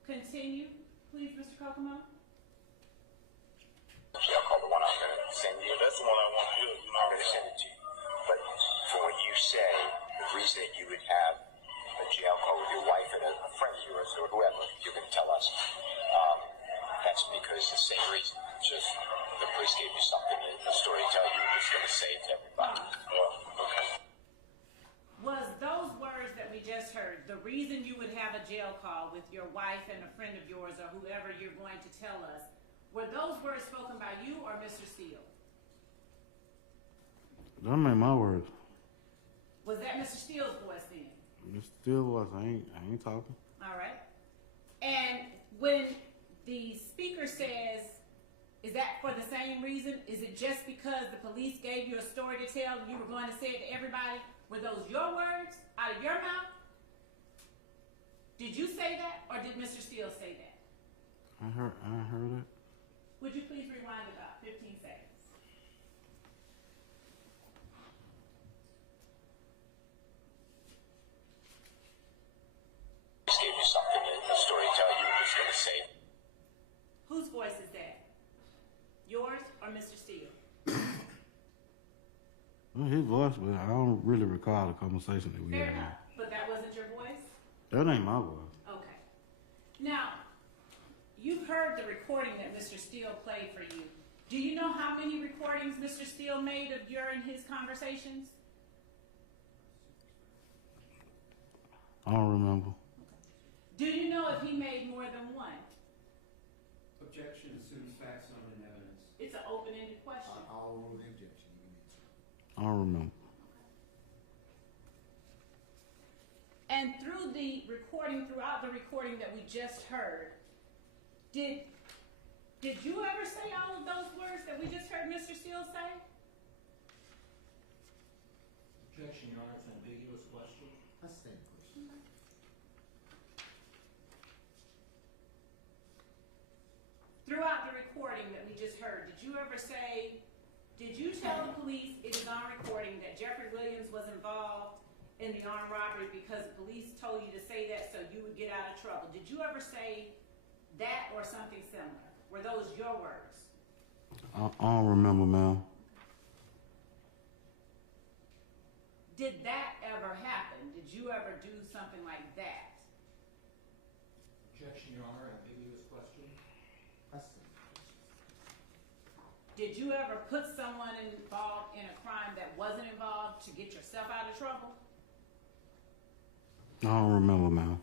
Continue, please, Mr. Kokomo. I'll call the one I'm going to send you. That's the one I want to hear. I'm going to send it to you. But for when you say the reason that you would have a jail call with your wife and a friend of yours or whoever, you're going to tell us, that's because the same reason. Just the police gave you something in the story to tell you, you're just going to say it to everybody. Okay. Was those words that we just heard the reason you would have a jail call with your wife and a friend of yours or whoever you're going to tell us? Were those words spoken by you or Mr. Steele? That ain't my words. Was that Mr. Steele's voice then? Mr. Steele was. I ain't talking. All right. And when the speaker says, is that for the same reason? Is it just because the police gave you a story to tell and you were going to say it to everybody? Were those your words out of your mouth? Did you say that, or did Mr. Steele say that? I heard it. Would you please rewind about 15 seconds? Just gave you something that the storyteller you was going to say. Whose voice is that? Yours or Mr. Steele? Well, his voice, but I don't really recall the conversation that we Fair had. enough. But that wasn't your voice? That ain't my voice. Okay. Now, you've heard the recording that Mr. Steele played for you. Do you know how many recordings Mr. Steele made of during his conversations? I don't remember. Do you know if he made more than one? Objection assumes facts not in evidence. It's an open-ended question. I'll rule the objection. You can answer. I don't remember. And through the recording, throughout the recording that we just heard, did you ever say all of those words that we just heard Mr. Steele say? Objection, Your Honor, it's an ambiguous question. That's the same question. Throughout the recording that we just heard, did you ever say, did you tell the police it is on recording that Jeffrey Williams was involved in the armed robbery because the police told you to say that so you would get out of trouble? Did you ever say that or something similar? Were those your words? I don't remember, ma'am. Did that ever happen? Did you ever do something like that? Objection, Your Honor, ambiguous question. That's the same question. Did you ever put someone involved in a crime that wasn't involved to get yourself out of trouble? I don't remember, ma'am.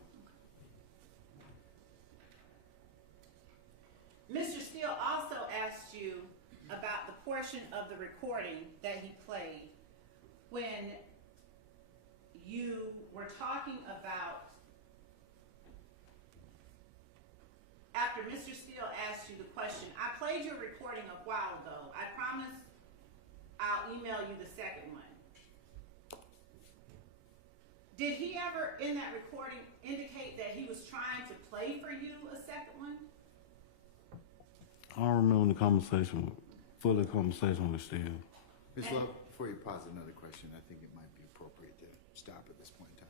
Mr. Steele also asked you about the portion of the recording that he played when you were talking about, after Mr. Steele asked you the question, I played your recording a while ago. I promise I'll email you the second one. Did he ever, in that recording, indicate that he was trying to play for you a second one? I don't remember the conversation, fully conversation with Steve. Ms. Love, before you pause another question, I think it might be appropriate to stop at this point in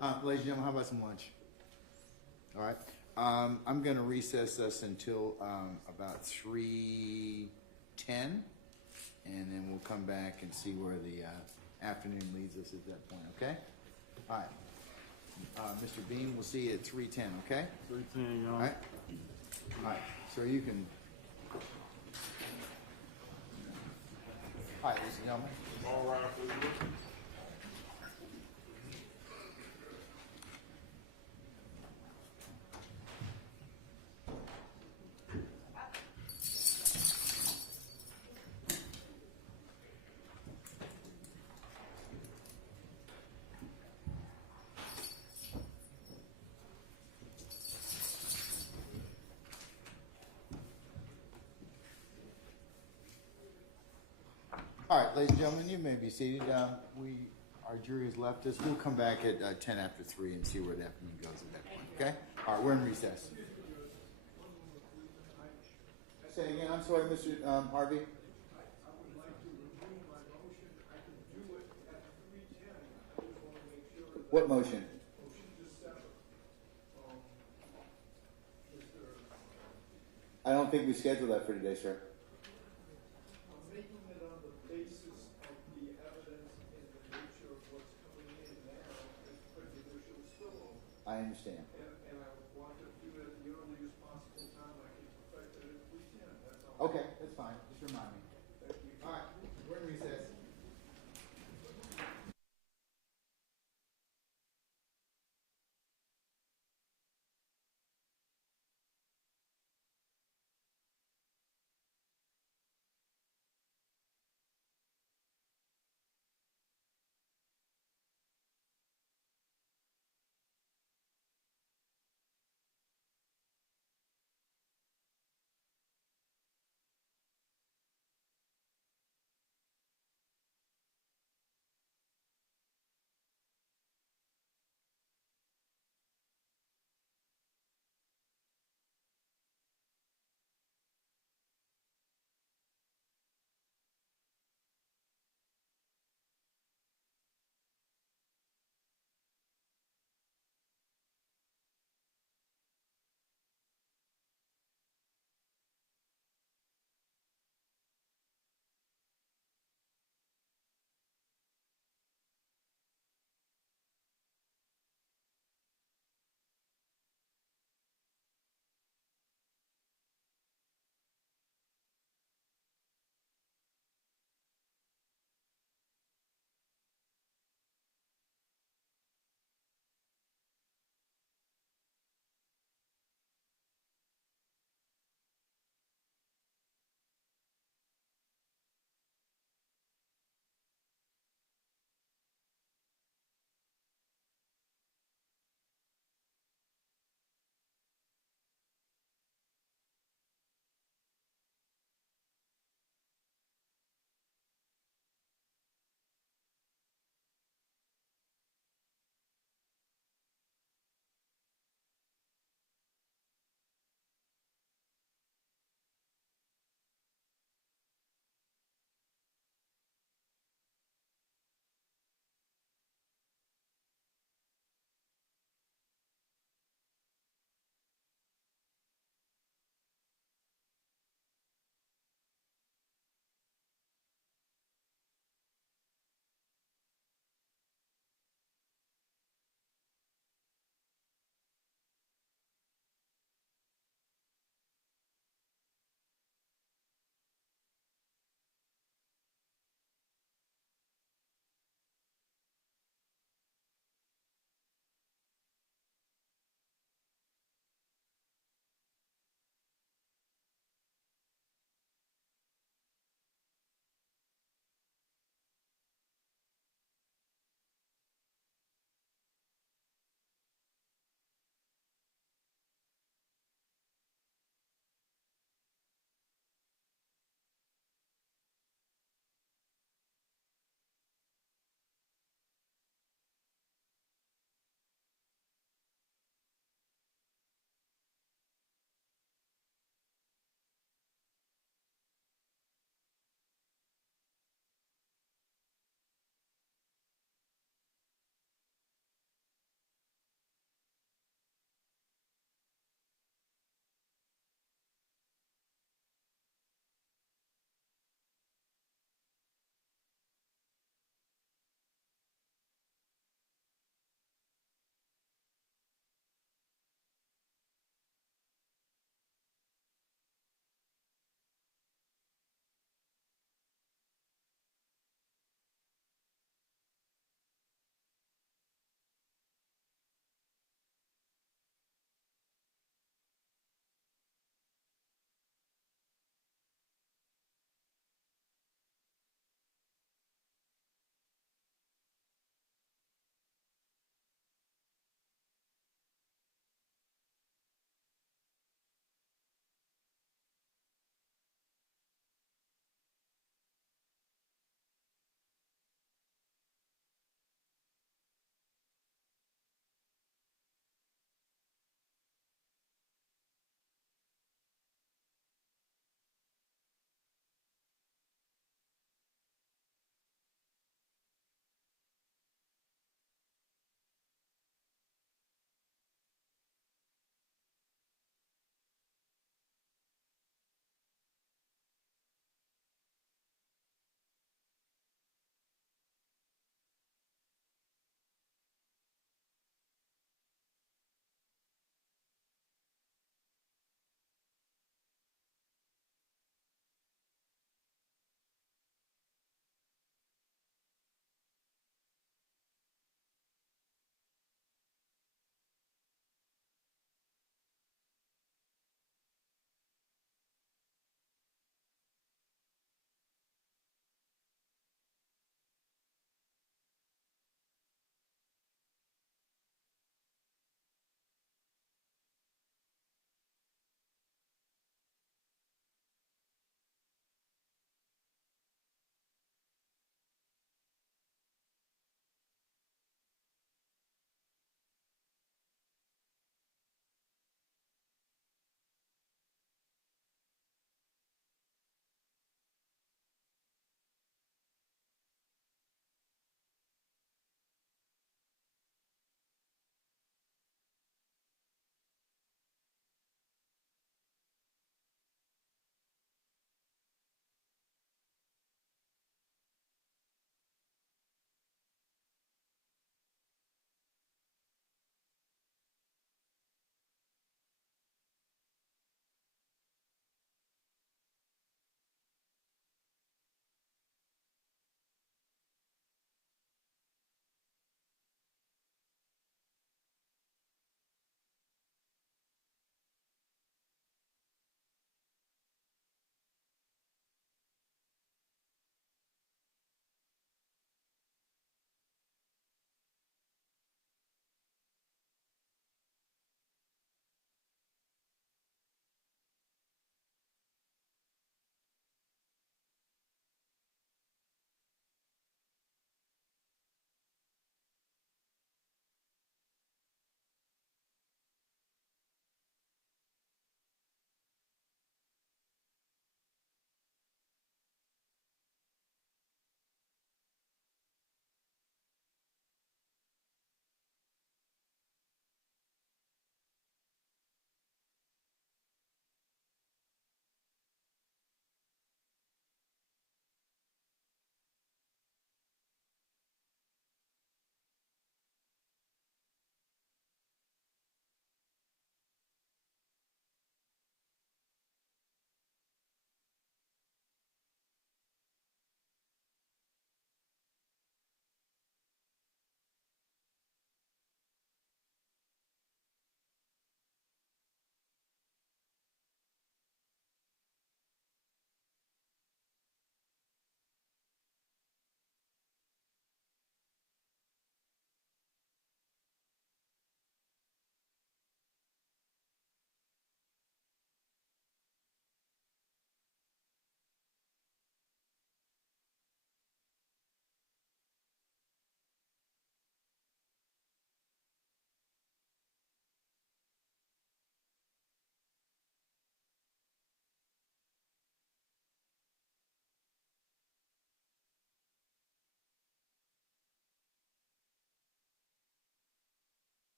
time. Ladies and gentlemen, how about some lunch? All right. I'm going to recess us until about 3:10, and then we'll come back and see where the afternoon leads us at that point, okay? All right. Mr. Bean, we'll see you at 3:10, okay? 3:10, y'all. All right. All right. So you can. All right, ladies and gentlemen. All right, please. All right, ladies and gentlemen, you may be seated. Our jury has left us. We'll come back at 10 after 3 and see where the afternoon goes at that point, okay? All right, we're in recess. Say it again, I'm sorry, Mr. Harvey. What motion? I don't think we scheduled that for today, sir. I understand. And I want to do it at the earliest possible time I can perfect it if we can, that's all. Okay, that's fine. Just remind me. Thank you. All right, we're in recess.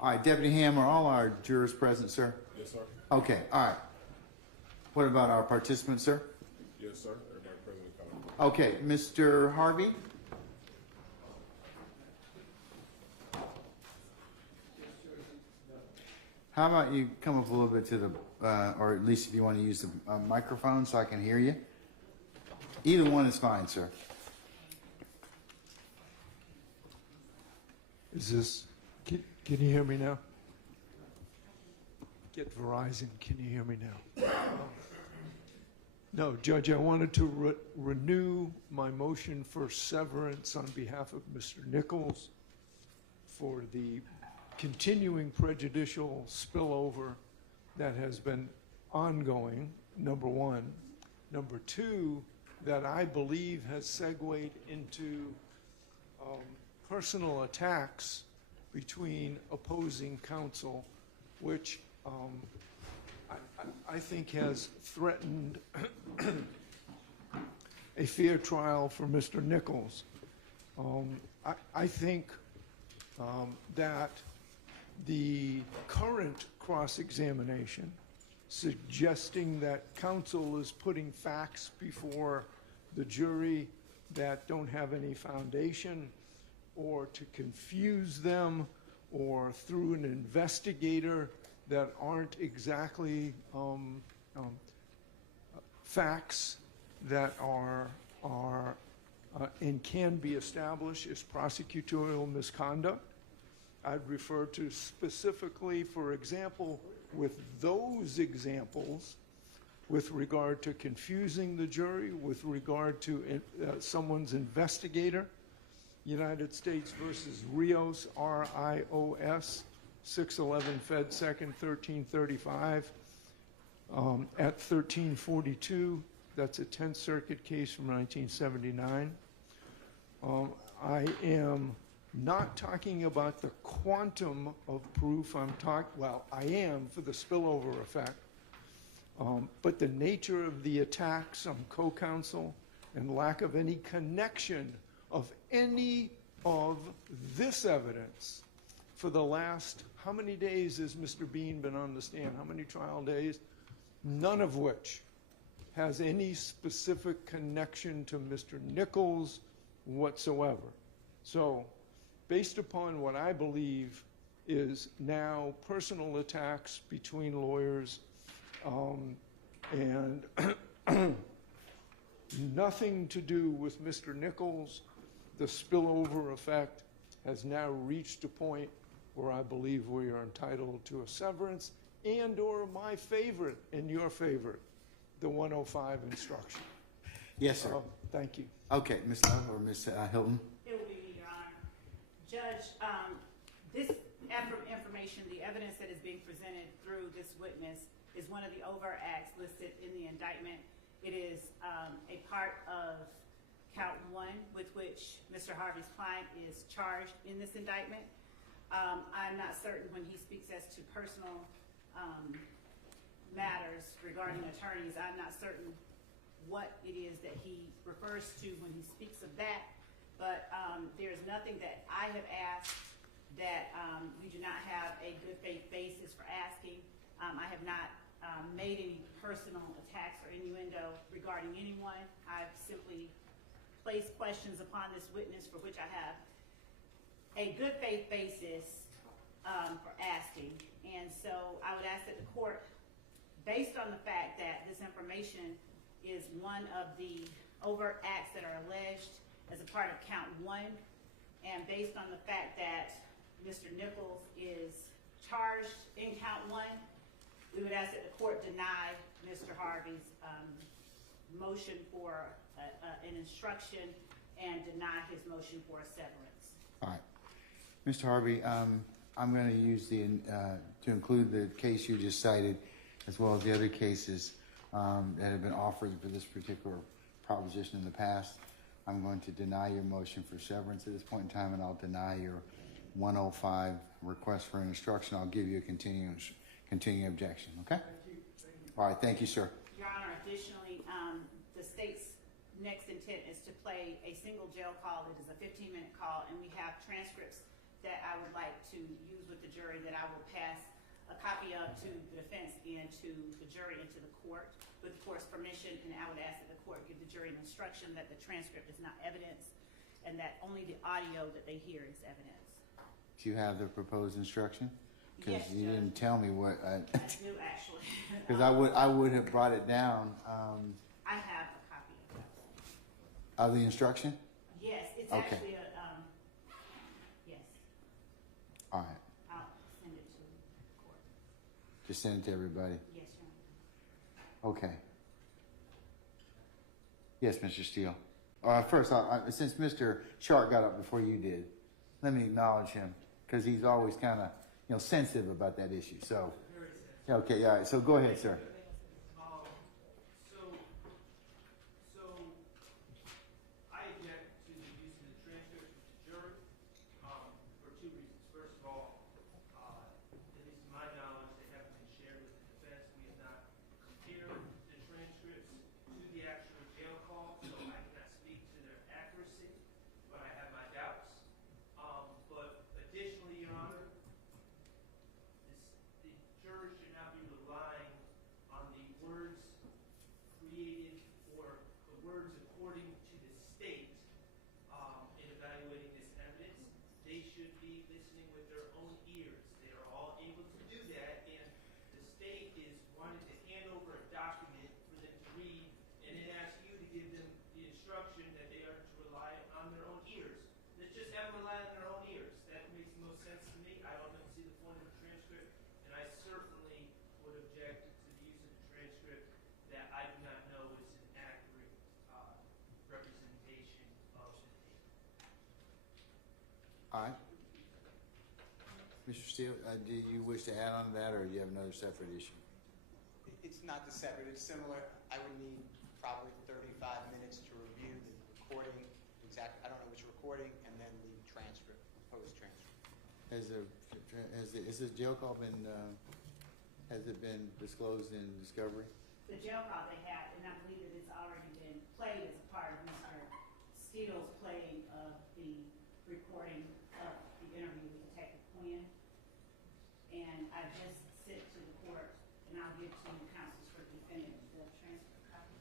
All right, Deputy Ham, are all our jurors present, sir? Yes, sir. Okay, all right. What about our participants, sir? Yes, sir. Everybody present and called. Okay, Mr. Harvey? How about you come up a little bit to the, or at least if you want to use the microphone so I can hear you. Either one is fine, sir. Is this, can you hear me now? Get Verizon, can you hear me now? No, Judge, I wanted to renew my motion for severance on behalf of Mr. Nichols for the continuing prejudicial spillover that has been ongoing, number one. Number two, that I believe has segued into personal attacks between opposing counsel, which I think has threatened a fair trial for Mr. Nichols. I think that the current cross-examination suggesting that counsel is putting facts before the jury that don't have any foundation, or to confuse them, or through an investigator that aren't exactly facts that are and can be established as prosecutorial misconduct. I'd refer to specifically, for example, with those examples, with regard to confusing the jury, with regard to someone's investigator, United States versus Rios, R-I-O-S, 611 Fed 2nd, 1335, at 1342. That's a 10th Circuit case from 1979. I am not talking about the quantum of proof. I am for the spillover effect. But the nature of the attacks on co-counsel and lack of any connection of any of this evidence for the last, how many days has Mr. Bean been on the stand? How many trial days? None of which has any specific connection to Mr. Nichols whatsoever. So, based upon what I believe is now personal attacks between lawyers and nothing to do with Mr. Nichols, the spillover effect has now reached a point where I believe we are entitled to a severance and or my favorite and your favorite, the 105 instruction. Yes, sir. Thank you. Okay, Ms. Love or Ms. Hilton? It will be me, Your Honor. Judge, this information, the evidence that is being presented through this witness is one of the overt acts listed in the indictment. It is a part of count 1 with which Mr. Harvey's client is charged in this indictment. I'm not certain when he speaks as to personal matters regarding attorneys. I'm not certain what it is that he refers to when he speaks of that, but there's nothing that I have asked that we do not have a good faith basis for asking. I have not made any personal attacks or innuendo regarding anyone. I've simply placed questions upon this witness for which I have a good faith basis for asking. And so I would ask that the court, based on the fact that this information is one of the overt acts that are alleged as a part of count 1, and based on the fact that Mr. Nichols is charged in count 1, we would ask that the court deny Mr. Harvey's motion for an instruction and deny his motion for a severance. All right. Mr. Harvey, I'm going to use to include the case you just cited, as well as the other cases that have been offered for this particular proposition in the past. I'm going to deny your motion for severance at this point in time, and I'll deny your 105 request for an instruction. I'll give you a continuing objection, okay? All right, thank you, sir. Your Honor, additionally, the state's next intent is to play a single jail call. It is a 15-minute call, and we have transcripts that I would like to use with the jury that I will pass a copy of to the defense and to the jury and to the court with the court's permission, and I would ask that the court give the jury an instruction that the transcript is not evidence and that only the audio that they hear is evidence. Do you have the proposed instruction? Because Yes, you Judge. didn't tell me what. I do, actually. Because I would have brought it down. I have a copy of that. Of the instruction? Yes, it's Okay. actually a, yes, All right. I'll send it to the court. Just send it to everybody. Yes, Your Honor. Okay. Yes, Mr. Steele. First, since Mr. Sharp got up before you did, let me acknowledge him because he's always kind of, sensitive about that issue. So, okay, all right. So go ahead, sir. So I object to the use of the transcript with the jury for 2 reasons. First of all, at least to my knowledge, they haven't been shared with the defense. We have not compared the transcripts to the actual jail call, so I cannot speak to their accuracy, but I have my doubts. But additionally, Your Honor, the jury should not be relying on the words created or the words according to the state in evaluating this evidence. They should be listening with their own ears. They are all able to do that, and the state is wanting to hand over a document for them to read and then ask you to give them the instruction that they are to rely on their own ears. Let's just have them rely on their own ears. That makes no sense to me. I don't see the point of the transcript, and I certainly would object to the use of the transcript that I do not know is an accurate representation of the data. All right. Mr. Steele, do you wish to add on to that, or do you have another separate issue? It's not the separate, it's similar. I would need probably 35 minutes to review the recording, I don't know which recording, and then the transcript, post-transcript. Has this jail call been, has it been disclosed in discovery? The jail call they had, and I believe that it's already been played as a part of Mr. Steele's playing of the recording of the interview with Detective Quinn. And I just sent to the court, and I'll give to counsels for defendant the transcript copy.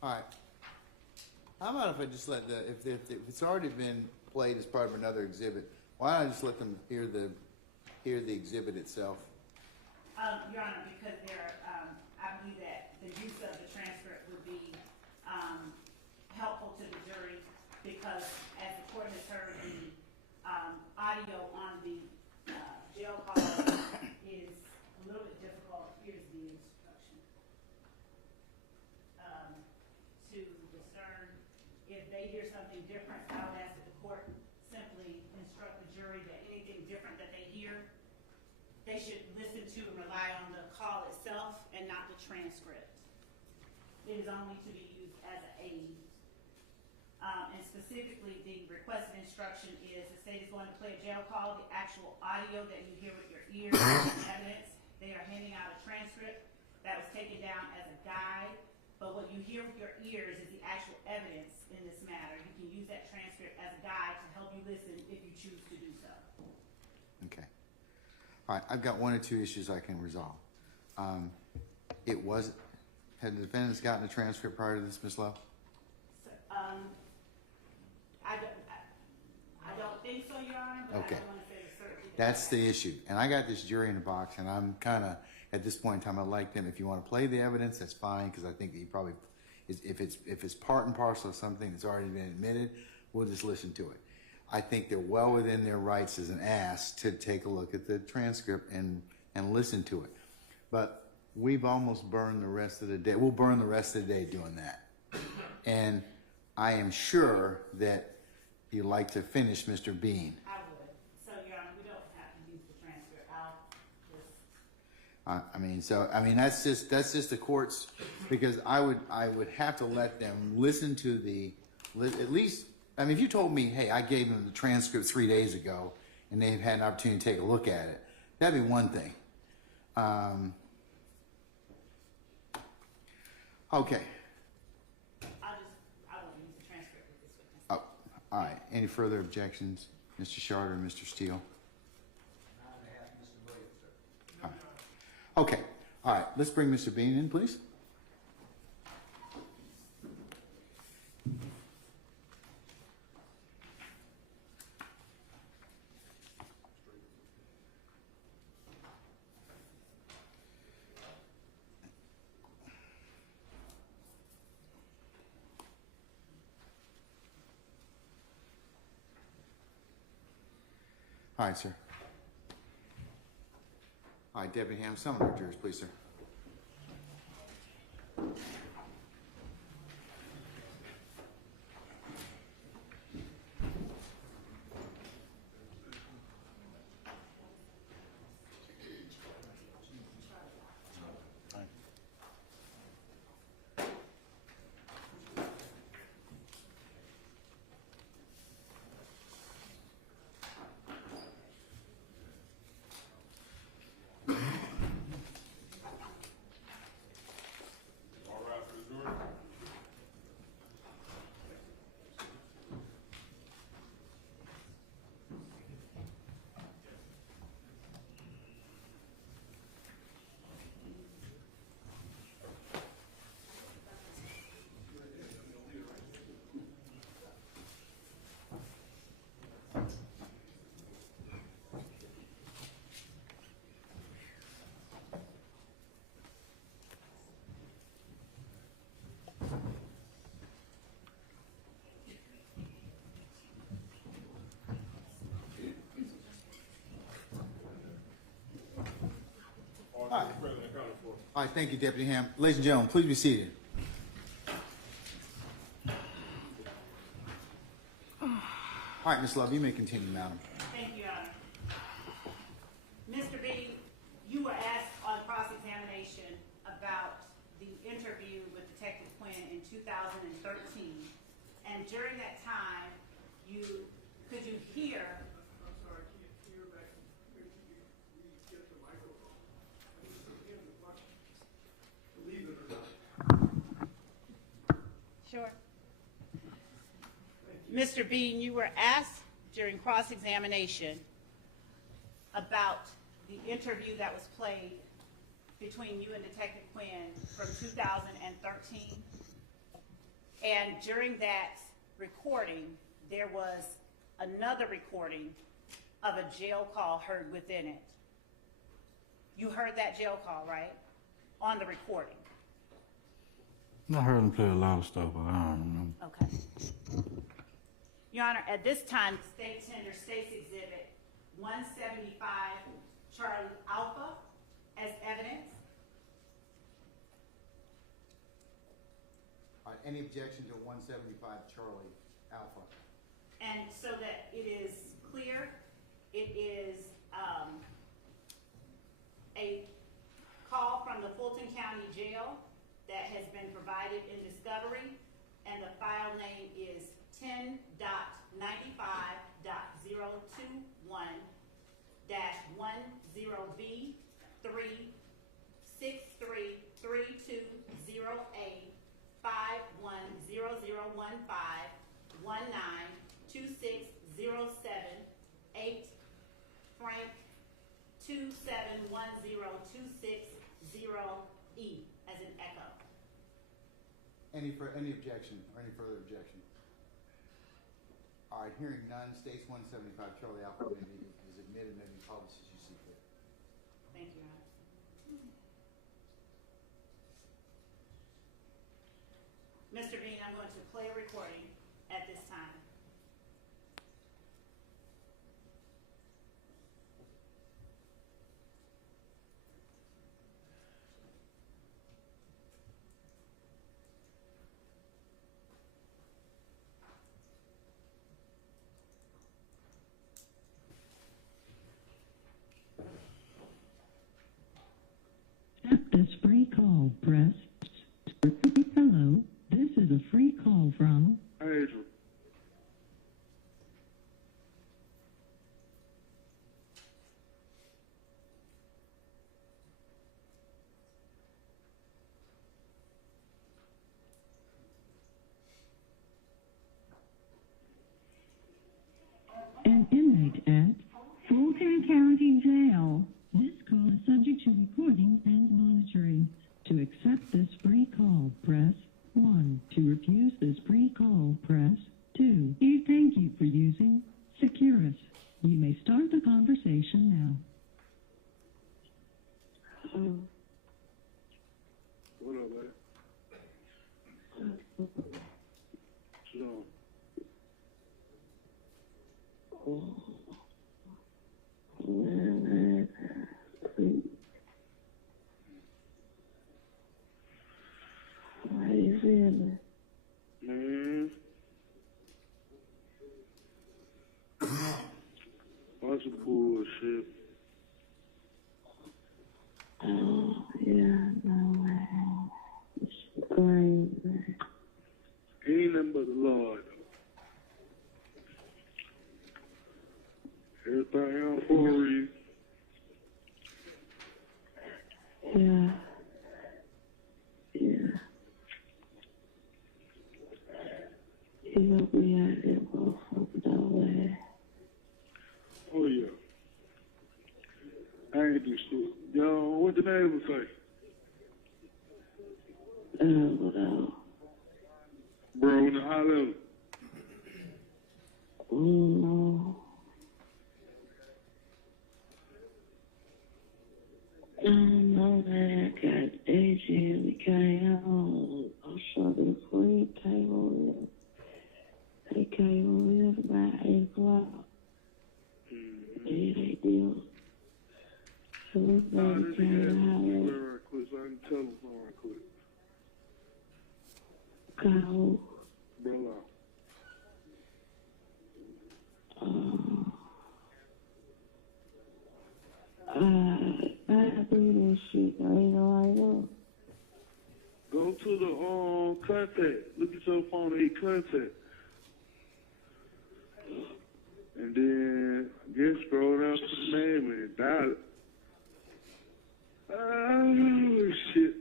All right. How about if I just let if it's already been played as part of another exhibit, why don't I just let them hear the exhibit itself? Your Honor, because I believe that the use of the transcript would be helpful to the jury because as the court has heard, the audio on the jail call is a little bit difficult. Here's the instruction. To discern if they hear something different, I would ask that the court simply instruct the jury that anything different that they hear, they should listen to and rely on the call itself and not the transcript. It is only to be used as an aid. And specifically, the requested instruction is the state is going to play a jail call, the actual audio that you hear with your ears is evidence. They are handing out a transcript that was taken down as a guide, but what you hear with your ears is the actual evidence in this matter. You can use that transcript as a guide to help you listen if you choose to do so. Okay. All right, I've got one or two issues I can resolve. Had the defendants gotten a transcript prior to this, Ms. Lowe? So, I don't think so, Your Honor, but Okay. I don't want to say with certainty. That's the issue. And I got this jury in a box, and I'm kind of, at this point in time, I like them. If you want to play the evidence, that's fine, because I think that you probably, if it's part and parcel of something that's already been admitted, we'll just listen to it. I think they're well within their rights as an ass to take a look at the transcript and listen to it. But we've almost burned the rest of the day. We'll burn the rest of the day doing that. And I am sure that you'd like to finish, Mr. Bean. I would. So, Your Honor, we don't have to use the transcript. That's just the court's, because I would have to let them listen to at least, if you told me, hey, I gave them the transcript 3 days ago and they've had an opportunity to take a look at it, that'd be one thing. Okay. I won't use the transcript with this witness. Oh, all right. Any further objections, Mr. Sharder and Mr. Steele? All right. Okay. All right. Let's bring Mr. Bean in, please. All right, sir. All right, Deputy Ham, summon our jurors, please, sir. All right, thank you, Deputy Ham. Ladies and gentlemen, please be seated. All right, Ms. Love, you may continue, madam. Thank you, Your Honor. Mr. B, you were asked on cross-examination about the interview with Detective Quinn in 2013, and during that time, could you hear? I'm sorry, I can't hear back. Maybe you get the microphone. Believe it or not. Sure. Mr. Bean, you were asked during cross-examination about the interview that was played between you and Detective Quinn from 2013. And during that recording, there was another recording of a jail call heard within it. You heard that jail call, right? On the recording. I heard him play a lot of stuff, but I don't remember. Okay. Your Honor, at this time, the state tender states exhibit 175 Charlie Alpha as evidence. All right, any objection to 175 Charlie Alpha? And so that it is clear, it is a call from the Fulton County Jail that has been provided in discovery, and the file name is 10.95.021-10B36335. 8 Frank 2710260E as in echo. Any objection or any further objection? All right, hearing none, States 175 Charlie Alpha is admitted and may be published as you see fit. Thank you, Your Honor. Mr. Bean, I'm going to play a recording at this time. Accept this free call, press. Hello, this is a free call from Adrian. an inmate at Fulton County Jail. This call is subject to recording and monitoring. To accept this free call, press 1. To refuse this free call, press 2. We thank you for using Securus. You may start the conversation now. What up, man? So. How you feeling? Man. Bunch of bullshit. Oh, yeah, no, man. It's great, man. Ain't nothing but the Lord. Everything else for a reason. Yeah. Yeah. You know, we out there motherfucker, though, man. Oh, yeah. I ain't do shit. Yo, what the neighbor say? No. Bro, in the high level. No. No, man, I got Adrian. We came home. I'm sure the police came over here. They came over here about 8 o'clock. Yeah, they did. So we better came out. Right quick, so I can tell them right quick. Call. Bro, I do this shit. I know. go to the contact. Look at your phone and hit contact. And then just scroll down to the name and dial it. Oh, shit.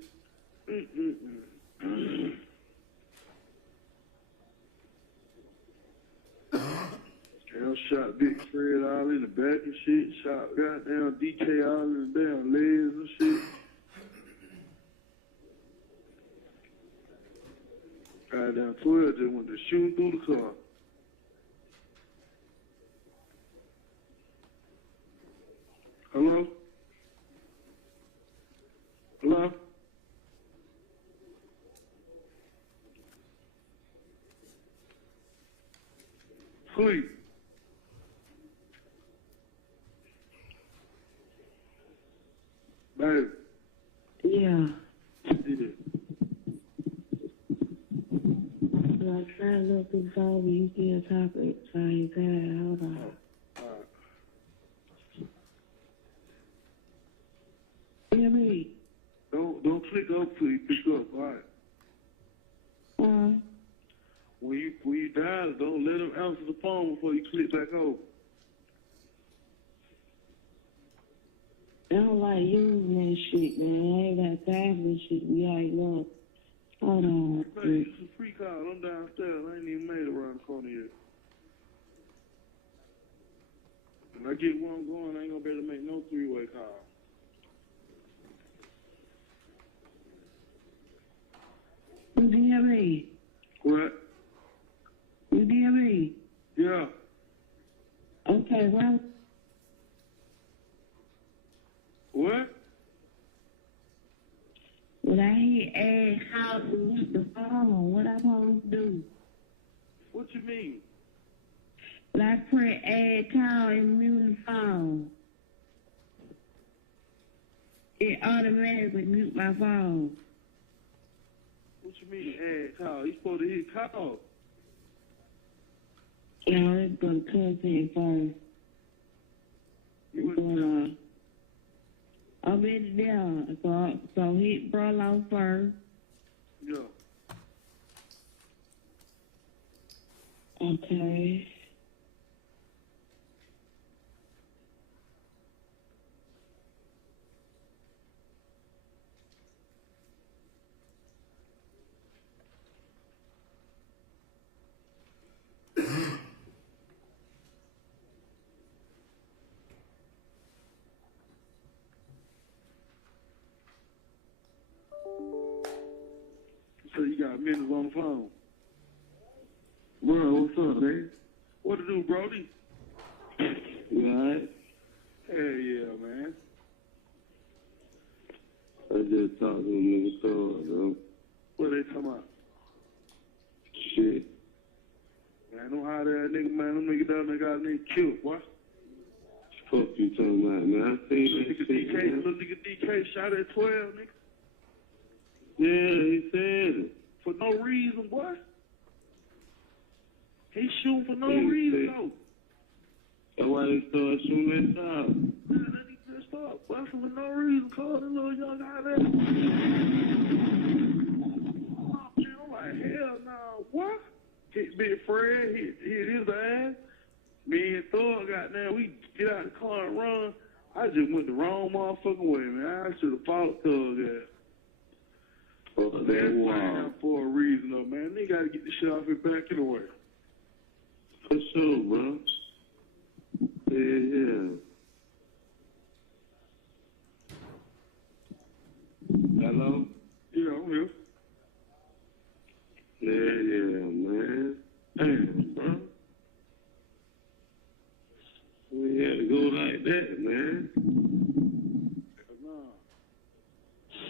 Hell, shot Big Fred all in the back and shit. Shot goddamn DK all in the damn legs and shit. Goddamn 12 just went to shooting through the car. Hello? Hello? Please. Baby. Yeah. Yeah. I try to look through phone, you still talking. So you got it. Hold on. Hear me? Don't click up till you pick up, all right? When you dial, don't let them answer the phone before you click back over. I don't like using that shit, man. I ain't got time for this shit. We ain't look. Hold on. Hey, it's a free call. I'm downstairs. I ain't even made it around the corner yet. get where I'm going, I ain't gonna be able to make no three-way call. You hear me? What? You hear me? Yeah. Okay, well. What? When I hear add how to use the phone, what I'm supposed to do? What you mean? When I press add call and mute the phone, it automatically mute my phone. What you mean add call? You supposed to hit call. No, let's go to contact first. What's going on? I'm in there, so hit Brolo first. Yeah. Okay. So you got minutes on the phone. Bro, what's up, man? What to do, Brody? You alright? Hell yeah, man. I just talked to a nigga store, bro. What they talking about? Shit. Man, I know how that nigga, man. Them nigga down there got a nigga killed, boy. Fuck you talking about, man? I seen that shit, little nigga DK shot at 12, nigga. Yeah, he said it. For no reason, boy. He shooting for no reason, though. That's why they started shooting that time. Man, that nigga just started busting for no reason. Call the little young guy there. Oh, man, I'm like, hell no, what? Hit Big Fred, hit his ass. Me and Thor, goddamn, we get out of the car and run. I just went the wrong motherfucking way, man. I should have followed Thug ass. Oh, that's wild. For a reason, though, man. They got to get the shit off his back anyway. For sure, bro. Yeah. Hello? Yeah, I'm here. Yeah, man. Damn, bro. We had to go like that, man.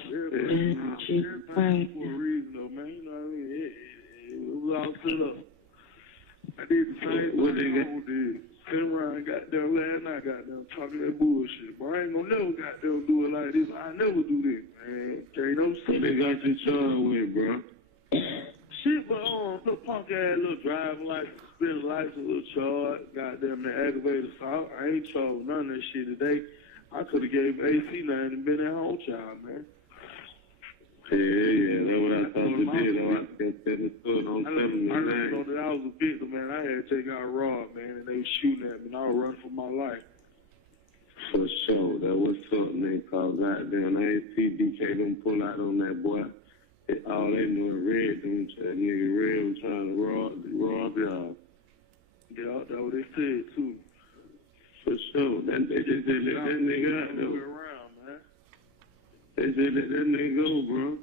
Everything for a reason, though, man. You know what I mean? It was all set up. I did the same thing I did. Sitting around goddamn last night, goddamn talking that bullshit. But I ain't gonna never goddamn do it like this. I never do this, man. Okay, no shit. They got you charged with, bro. Shit, but little punk ass, little driving license, suspended license, little charge, goddamn the aggravated assault. I ain't charged with none of that shit today. I could have gave AC9 and been at home child, man. Yeah, that's what I thought you did. I know that I was a victim, man. I had to take out a rod, man, and they was shooting at me, and I was running for my life. For sure. That was something they called goddamn. I ain't see DK them pull out on that boy. All they knew was Red, that nigga Red was trying to rob y'all. Yeah, that's what they said, too. For sure. They just said let that nigga out there. They said let that nigga go, bro.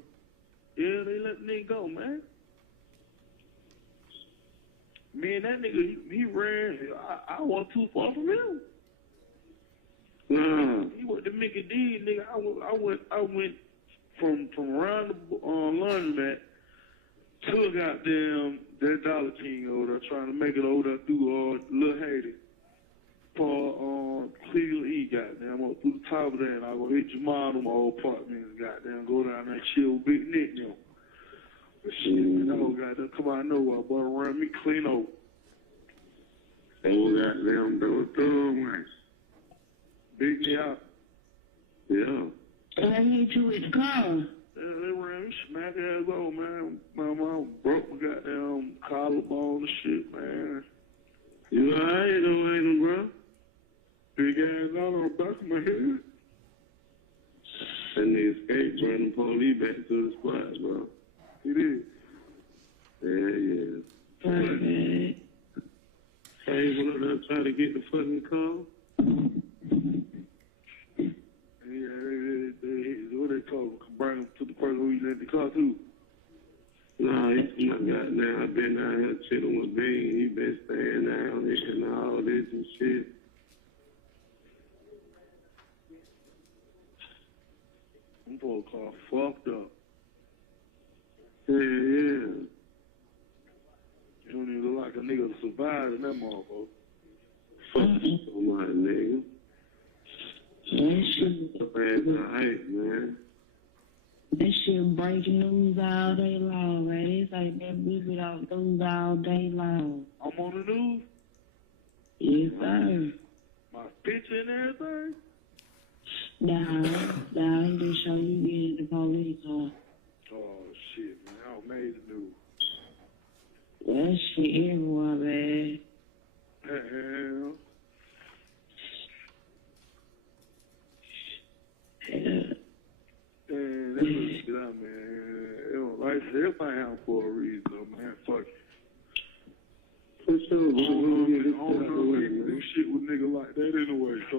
Yeah, they let the nigga go, man. Me and that nigga, he ran. I wasn't too far from him. He went to Mickey D, nigga. I went from around the laundromat to a goddamn that Dollar King over there, trying to make it over there through Little Haiti. For Cleveland E, goddamn, up through the top of that, and I go hit Jamal in my old apartment, goddamn, go down there and chill with Big Nick, you know. Shit, man, that whole goddamn come out of nowhere, boy, run me clean over. That was goddamn, that was thug, man. Big Nick out. Yeah. I hit you with the car. Yeah, they ran me smack ass over, man. My mom broke my goddamn collarbone and shit, man. You alright, though, ain't bro? Big ass out on the back of my head. That nigga escaped, bring the police back to the spot, bro. He did. Yeah. Okay. Hey, went up there trying to get the fucking car. chilling with Bean. He been staying down here and all this and shit. Them folks are fucked up. Yeah, yeah. You don't even look like a nigga to survive in that motherfucker. Fuck so much, nigga. I hate, man. This shit breaking news all day long, man. It's like that bitch out news all day long. I'm on the news? Yes, sir. My picture and everything? Nah, he just show you get the police car. Oh, shit, man. I made the news. That shit everywhere, man. Hell. Yeah. Man, that's what shit out, man. Like I said, everybody happen for a reason, though, man. Fuck it. For sure, I don't know if niggas do shit with niggas like that anyway, so.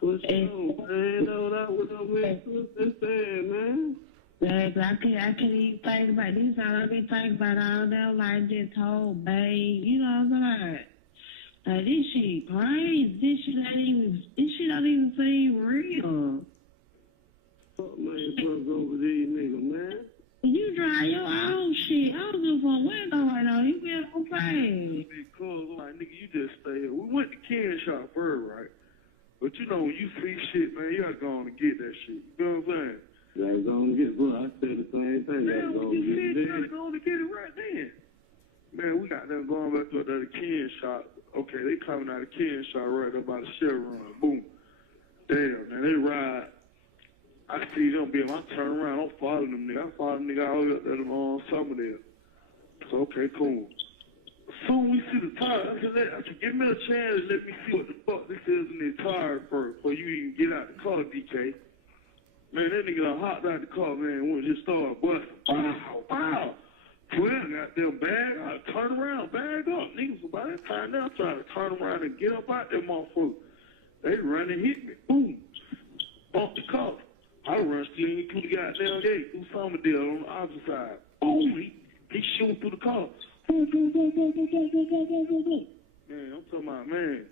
For sure, man. No, that was no man. What's saying, man? Babe, I can't even think about this. All I been thinking about all that, like just told, babe. You know what I'm saying? Like, this shit crazy. This shit don't even seem real. Fuck, man, fuck over these niggas, man. You drive your own shit. I don't give a fuck what's going on. You feel okay? Because, like, nigga, you just stay here. We went to Ken shop first, right? But you know, when you see shit, man, you gotta go on and get that shit. You know what I'm saying? You gotta go on and get it. Bro, I said the same thing. Man, when you see it, you gotta go on and get it right then. Man, we got them going back to the Ken shop. Okay, they coming out of Ken shop right up by the Chevron. Boom. Damn, man, they ride. I see them, being, I turn around, I'm following them niggas. I follow them niggas all the way up there on Summerdale. So, okay, cool. Soon we see the tire, I said, give me a chance and let me see what the fuck this is in the tire first before you even get out the car, DK. Man, that nigga done hopped out the car, man, when it started busting. Wow, wow. 12 got them bag, I turn around, bag up. Niggas, by that time now, trying to turn around and get up out that motherfucker. They run and hit me. Boom. Bump the car. I run stealing through the goddamn gate, through Summerdale on the opposite side. Boom, he shooting through the car. Boom, boom, boom, boom, boom, boom, boom, boom, boom, boom, boom. Man, I'm talking about, man,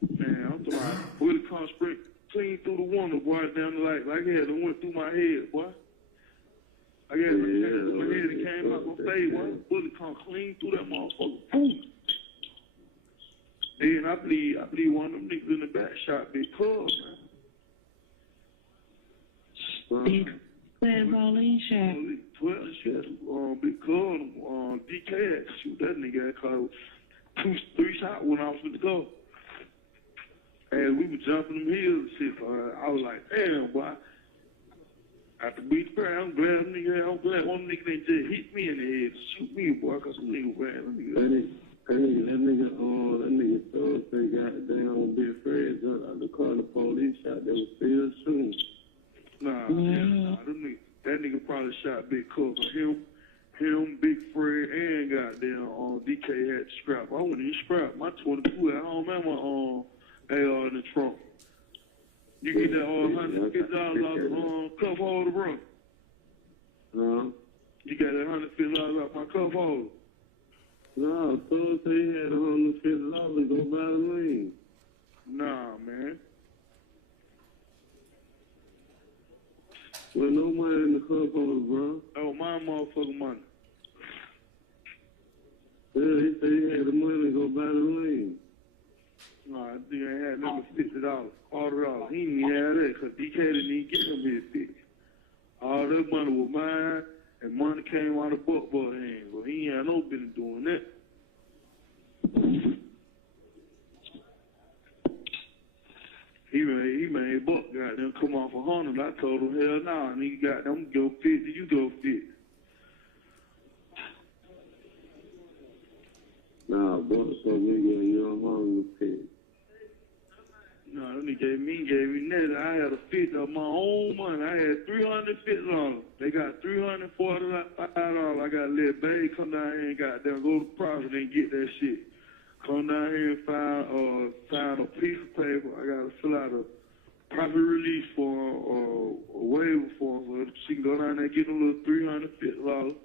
I'm talking about, bullet come straight clean through the window, boy, down the light. Like it had went through my head, boy. I guess it came through my head and came out my face, boy. Bullet come clean through that motherfucker. Boom. Then I believe one of them niggas in the back shot Big Club, man. Police shot. 12 shit, Big Club, DK had to shoot that nigga. I caught 2-3 shots when I was with the go. And we were jumping them hills and shit. So I was like, damn, boy. After beat the ground, I'm glad one nigga didn't just hit me in the head, shoot me, boy, because some nigga ran. That nigga Thursday got down Big Fred jumped out the car, the police shot, they was still shooting. Nah, that nigga probably shot Big Cook. Him, Big Fred, and goddamn DK had to scrap. I wouldn't even scrap. My 22 at home and my AR in the trunk. You get that $150 off cup holder, bro. You got that $150 off my cup holder. No, Thursday he had $150 to go buy the ring. Nah, man. Well, no money in the cup holder, bro. Oh, my motherfucking money. Yeah, he said he had the money to go buy the ring. Nah, I think I had number $50, $40. He didn't have that because DK didn't even get him his 50. All that money was mine, and money came out of Buck hands. Well, he ain't had no business doing that. He made Buck goddamn come off 100. I told him, hell nah, and he got them go 50, you go 50. Nah, Buck told me to get your 150. No, that nigga gave me nothing. I had a 50 of my own money. I had $350. They got $345. I got to let Babe come down here and goddamn go to Providence and get that shit. Come down here and find a piece of paper. I got to fill out a property release form or a waiver form so she can go down there and get a little $350.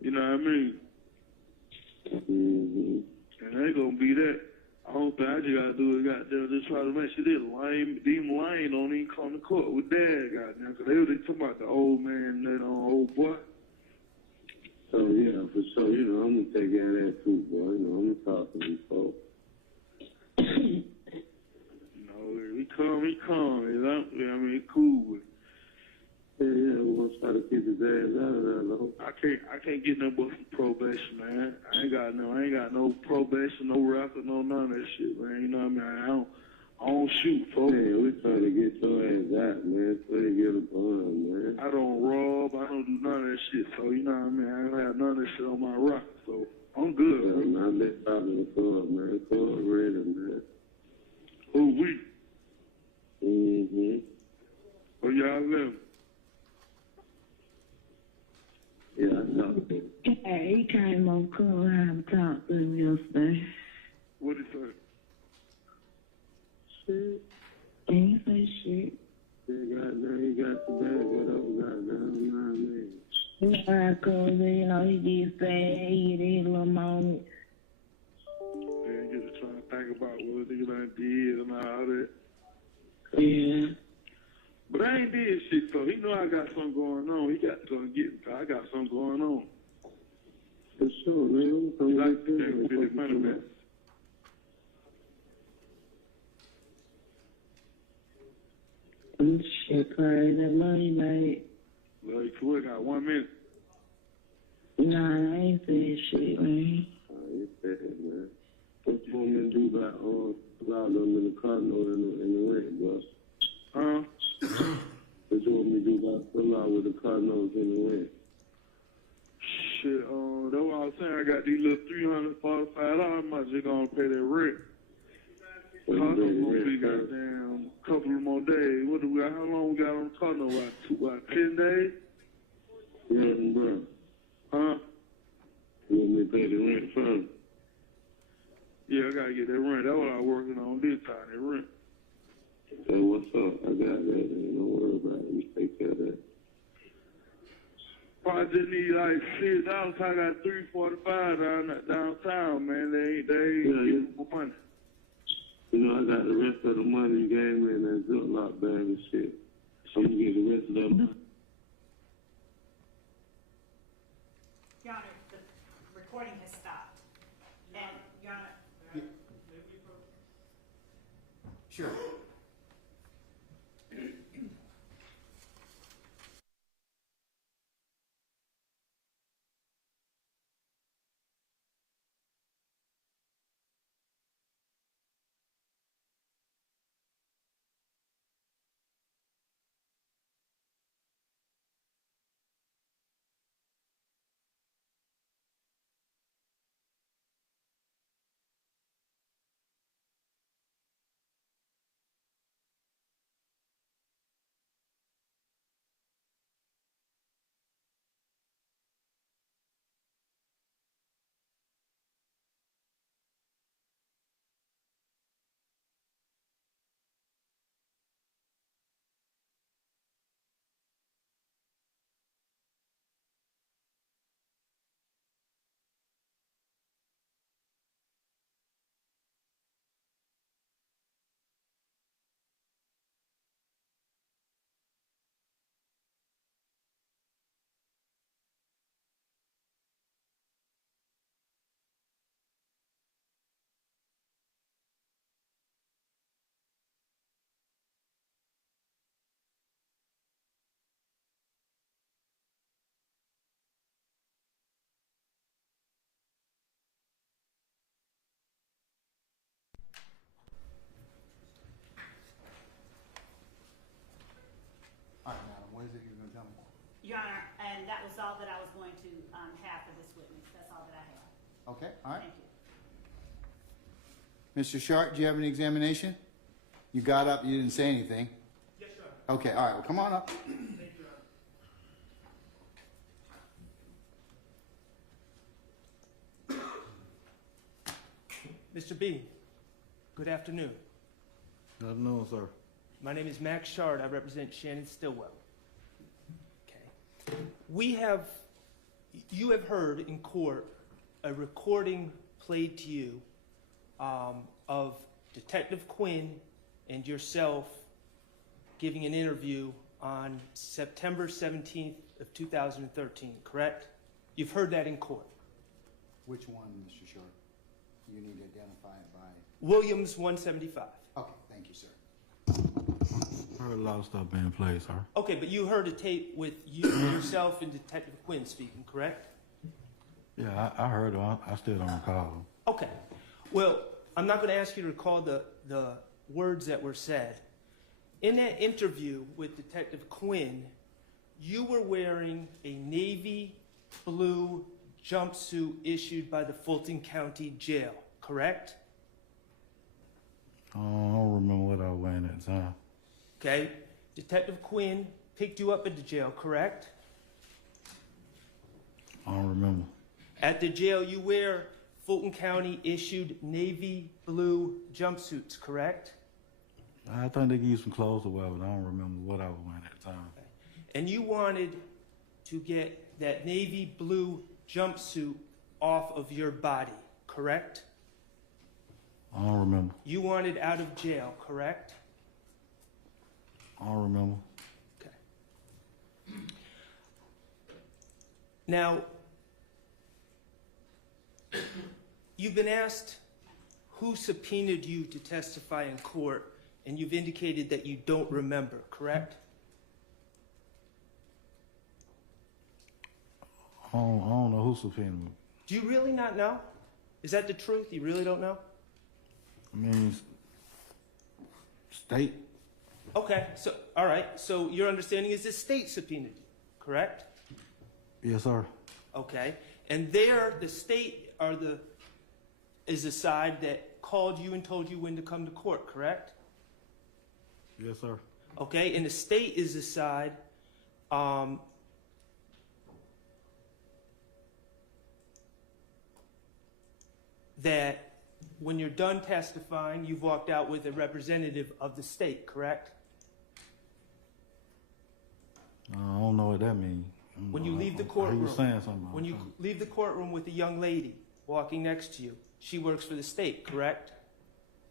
You know what I mean? Mm-hmm. And ain't gonna be that. I don't think I just gotta do it, goddamn, just try to make sure this lane don't even come to court with dad, goddamn, because they were talking about the old man and that old boy. So, yeah, for sure, you know, I'm gonna take care of that too, boy. You know, I'm gonna talk to these folks. You know, he calm, you know, I mean, cool with it. Yeah, we're gonna try to keep his ass out of there, though. I can't get nothing but some probation, man. I ain't got no probation, no record, no none of that shit, man. You know what I mean? I don't shoot, folks. Man, we trying to get your ass out, man, so you get a bond, man. I don't rob, I don't do none of that shit, so you know what I mean? I don't have none of that shit on my record, so I'm good, Yeah, bro. man, I've been talking to Club, man. Club ready, man. Who we? Mm-hmm. Oh, y'all live? Yeah, I know. Yeah, he came on Club and talked to him yesterday. What'd he say? Shit. He ain't say shit. He got the bag, whatever, goddamn, you know what I mean? You know how Cuz, you know, he gets sad, he get his little moment. Then get to trying to think about what nigga done did and all that. Yeah. But I ain't did shit, so he know I got something going on. He got to go and get me, 'cause I got something going on. For sure, man. I'm like to take 50 money back. Shit crazy, that money made. Well, you got 1 minute. Nah, I ain't said shit, man. I ain't said it, man. What you want me to do about them in the car note in the rent, bro? Huh? What you want me to do about pull out with the car notes in the rent? Shit, that's what I was saying. I got these little $345. Might just gonna pay that rent. Well, Car you note gonna be rent, goddamn couple of more days. What do we got? How long we got on the car note? About 10 days? Yeah, bro. Huh? You want me to pay the rent first? Yeah, I gotta get that rent. That's what I'm working on this time, that rent. Say, what's up? I got that. Don't worry about it. We take care of that. Probably just need like $6. I got $345 downtown, man. They ain't giving me money. You know, I got the rest of the money you gave me in that Ziploc bag and shit. I'm gonna get the rest of that money. Your Honor, the recording has stopped. And, Your Honor. Sure. All right, madam, what is it you're going to tell me? Your Honor, and that was all that I was going to have for this witness. That's all that I have. Okay, all right. Thank you. Mr. Sharp, do you have an examination? You got up, you didn't say anything. Yes, Your Honor. Okay, all right, well, come on up. Thank you, Your Honor. Mr. Bean, good afternoon. Good afternoon, sir. My name is Max Shard. I represent Shannon Stillwell. Okay. You have heard in court a recording played to you of Detective Quinn and yourself giving an interview on September 17th of 2013, correct? You've heard that in court. Which one, Mr. Short? You need to identify it by... Williams 175. Okay, thank you, sir. I heard a lot of stuff being played, sir. Okay, but you heard a tape with you, yourself and Detective Quinn speaking, correct? Yeah, I heard her. I still don't recall them. Okay. Well, I'm not going to ask you to recall the words that were said. In that interview with Detective Quinn, you were wearing a navy blue jumpsuit issued by the Fulton County Jail, correct? I don't remember what I was wearing at the time. Okay. Detective Quinn picked you up at the jail, correct? I don't remember. At the jail, you wear Fulton County issued navy blue jumpsuits, correct? I think they gave you some clothes to wear, but I don't remember what I was wearing at the time. And you wanted to get that navy blue jumpsuit off of your body, correct? I don't remember. You wanted out of jail, correct? I don't remember. Okay. Now, you've been asked who subpoenaed you to testify in court, and you've indicated that you don't remember, correct? I don't know who subpoenaed me. Do you really not know? Is that the truth? You really don't know? I mean, state. Okay, so, all right, so your understanding is the state subpoenaed you, correct? Yes, sir. Okay, and there, the state is the side that called you and told you when to come to court, correct? Yes, sir. Okay, and the state is the side that when you're done testifying, you've walked out with a representative of the state, correct? I don't know what that means. When you leave the courtroom, you saying something when you leave the courtroom with a young lady walking next to you, she works for the state, correct?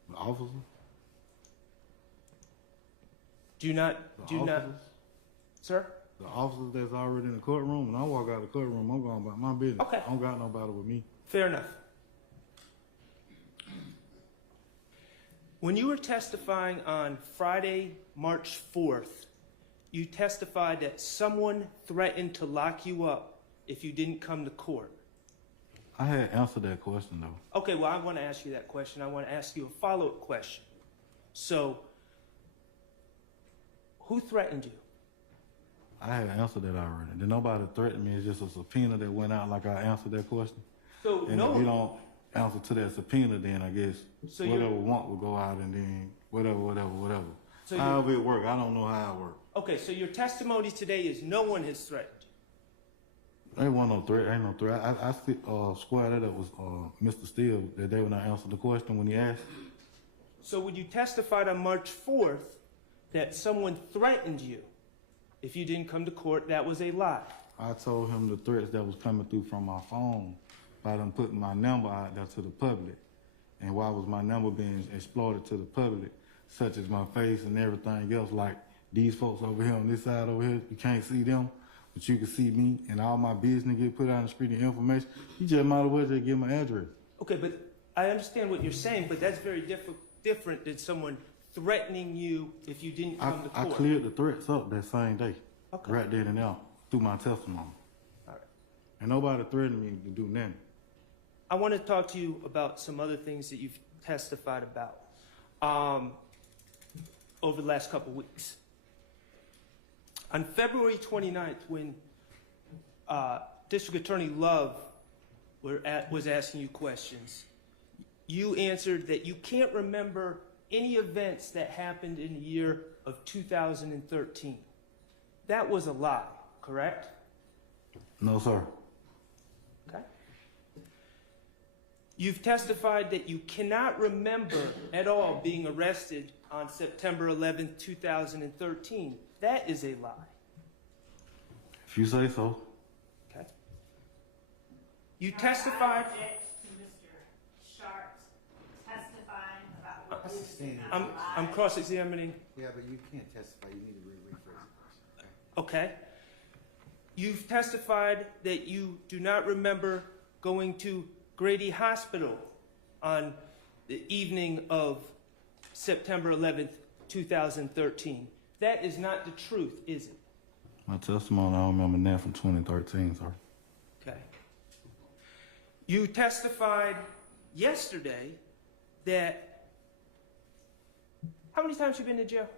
The officer? Do not, sir? The officers that's already in the courtroom, when I walk out of the courtroom, I'm going about my business. Okay. I don't got nobody with me. Fair enough. When you were testifying on Friday, March 4th, you testified that someone threatened to lock you up if you didn't come to court. I had answered that question, though. Okay, well, I want to ask you that question. I want to ask you a follow-up question. So, who threatened you? I had answered that already. Then nobody threatened me. It's just a subpoena that went out like I answered that question. So, and if you don't answer to that subpoena, then I guess so whatever want will go out and then whatever. So however it work, I don't know how it work. Okay, so your testimony today is no one has threatened you. Ain't no threat. Ain't no threat. I squared that up with Mr. Steele that day when I answered the question when he asked. So when you testified on March 4th that someone threatened you if you didn't come to court, that was a lie. I told him the threats that was coming through from my phone by them putting my number out there to the public. And why was my number being exploited to the public, such as my face and everything else, like these folks over here on this side over here, you can't see them, but you can see me, and all my business get put out on the street and information. You just might as well just give my address. Okay, but I understand what you're saying, but that's very different than someone threatening you if you didn't come to court. I cleared the threats up that same day, right then and there, through my testimony. All right. And nobody threatened me to do nothing. I want to talk to you about some other things that you've testified about over the last couple weeks. On February 29th, when District Attorney Love was asking you questions, you answered that you can't remember any events that happened in the year of 2013. That was a lie, correct? No, sir. Okay. You've testified that you cannot remember at all being arrested on September 11th, 2013. That is a lie. If you say so. Okay. You testified. saying I'm cross-examining. Yeah, but you can't testify. You need to rephrase the question. Okay. You've testified that you do not remember going to Grady Hospital on the evening of September 11th, 2013. That is not the truth, is it? My testimony, I don't remember that from 2013, sir. Okay. You testified yesterday that... How many times have you been to jail?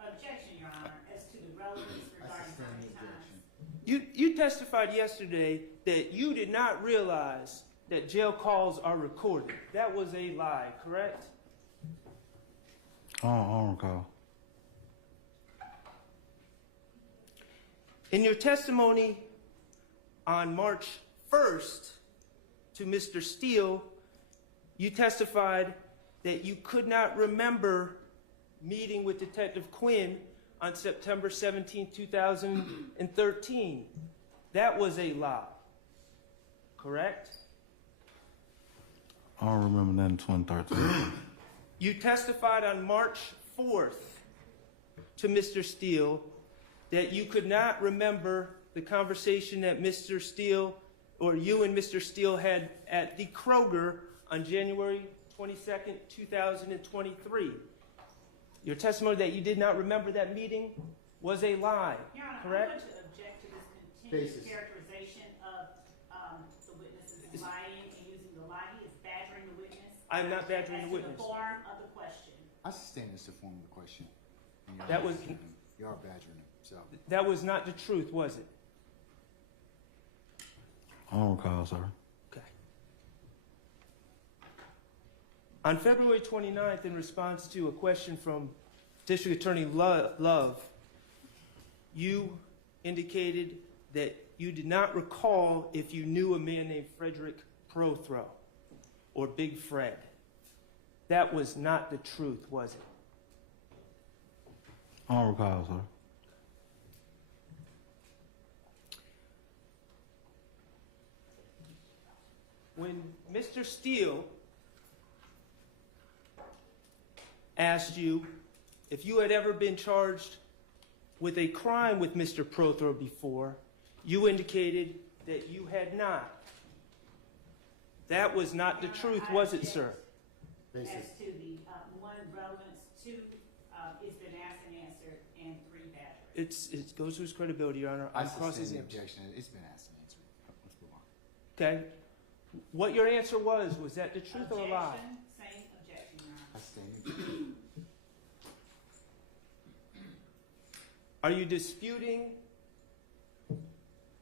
Objection, Your Honor, as to the relevance regarding how many times. You testified yesterday that you did not realize that jail calls are recorded. That was a lie, correct? I don't recall. In your testimony on March 1st to Mr. Steele, you testified that you could not remember meeting with Detective Quinn on September 17, 2013. That was a lie, correct? I don't remember that in 2013. You testified on March 4th to Mr. Steele that you could not remember the conversation that Mr. Steele or you and Mr. Steele had at the Kroger on January 22nd, 2023. Your testimony that you did not remember that meeting was a lie, Your Honor, correct? I'm going to object to this continued characterization of the witness as lying and using the lie. He is badgering the witness. I'm not badgering the witness. As to the form of the question. I sustain this to form of the question. That was... You are badgering him, so. That was not the truth, was it? I don't recall, sir. Okay. On February 29th, in response to a question from District Attorney Love, you indicated that you did not recall if you knew a man named Frederick Prothro or Big Fred. That was not the truth, was it? I don't recall, sir. When Mr. Steele asked you if you had ever been charged with a crime with Mr. Prothro before, you indicated that you had not. That was not the truth, was it, sir? As to the one relevance to it's been asked and answered and three badgers. It goes to his credibility, Your Honor. I sustain the objection. It's been asked and answered. Let's move on. Okay. What your answer was that the truth or a lie? Same objection, Your Honor. I sustain the objection. Are you disputing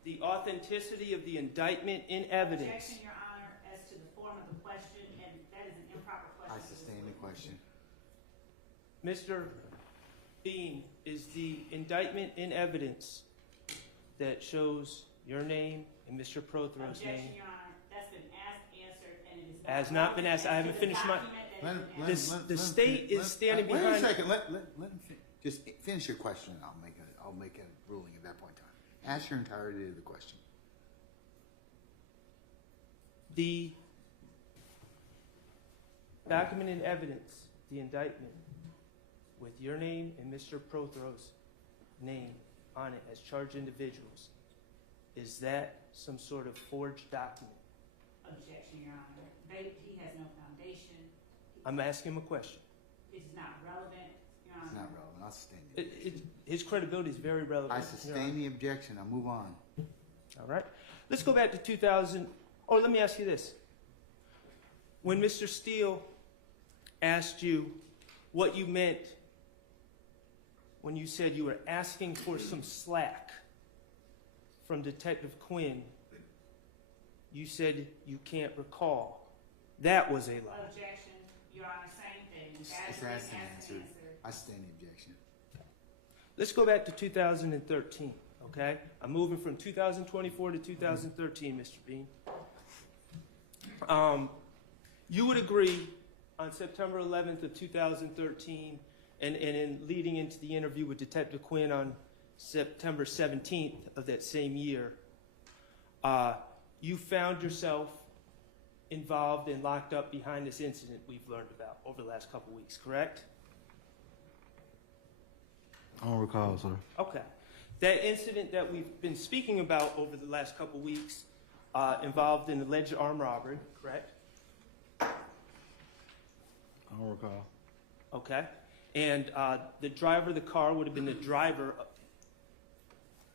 the authenticity of the indictment in evidence? Objection, Your Honor, as to the form of the question, and that is an improper question. I sustain the question. Mr. Bean, is the indictment in evidence that shows your name and Mr. Prothro's name? Objection, Your Honor. That's been asked, answered, and it is Has not been asked. I haven't finished my... The state is standing behind... Wait a second. Let him finish. Just finish your question, and I'll make a ruling at that point in time. Ask your entirety of the question. The document in evidence, the indictment, with your name and Mr. Prothro's name on it as charged individuals, is that some sort of forged document? Objection, Your Honor. He has no foundation. I'm asking him a question. It's not relevant, Your Honor. It's not relevant. I'll sustain the objection. His credibility is very relevant. I sustain the objection. I'll move on. All right. Let's go back to 2000. Oh, let me ask you this. When Mr. Steele asked you what you meant when you said you were asking for some slack from Detective Quinn, you said you can't recall. That was a lie. Objection, Your Honor. Same thing. It's asked and answered. I sustain the objection. Let's go back to 2013, okay? I'm moving from 2024 to 2013, Mr. Bean. You would agree on September 11th of 2013 and in leading into the interview with Detective Quinn on September 17th of that same year, you found yourself involved and locked up behind this incident we've learned about over the last couple weeks, correct? I don't recall, sir. Okay. That incident that we've been speaking about over the last couple weeks involved an alleged armed robbery, correct? I don't recall. Okay. And the driver of the car would have been the driver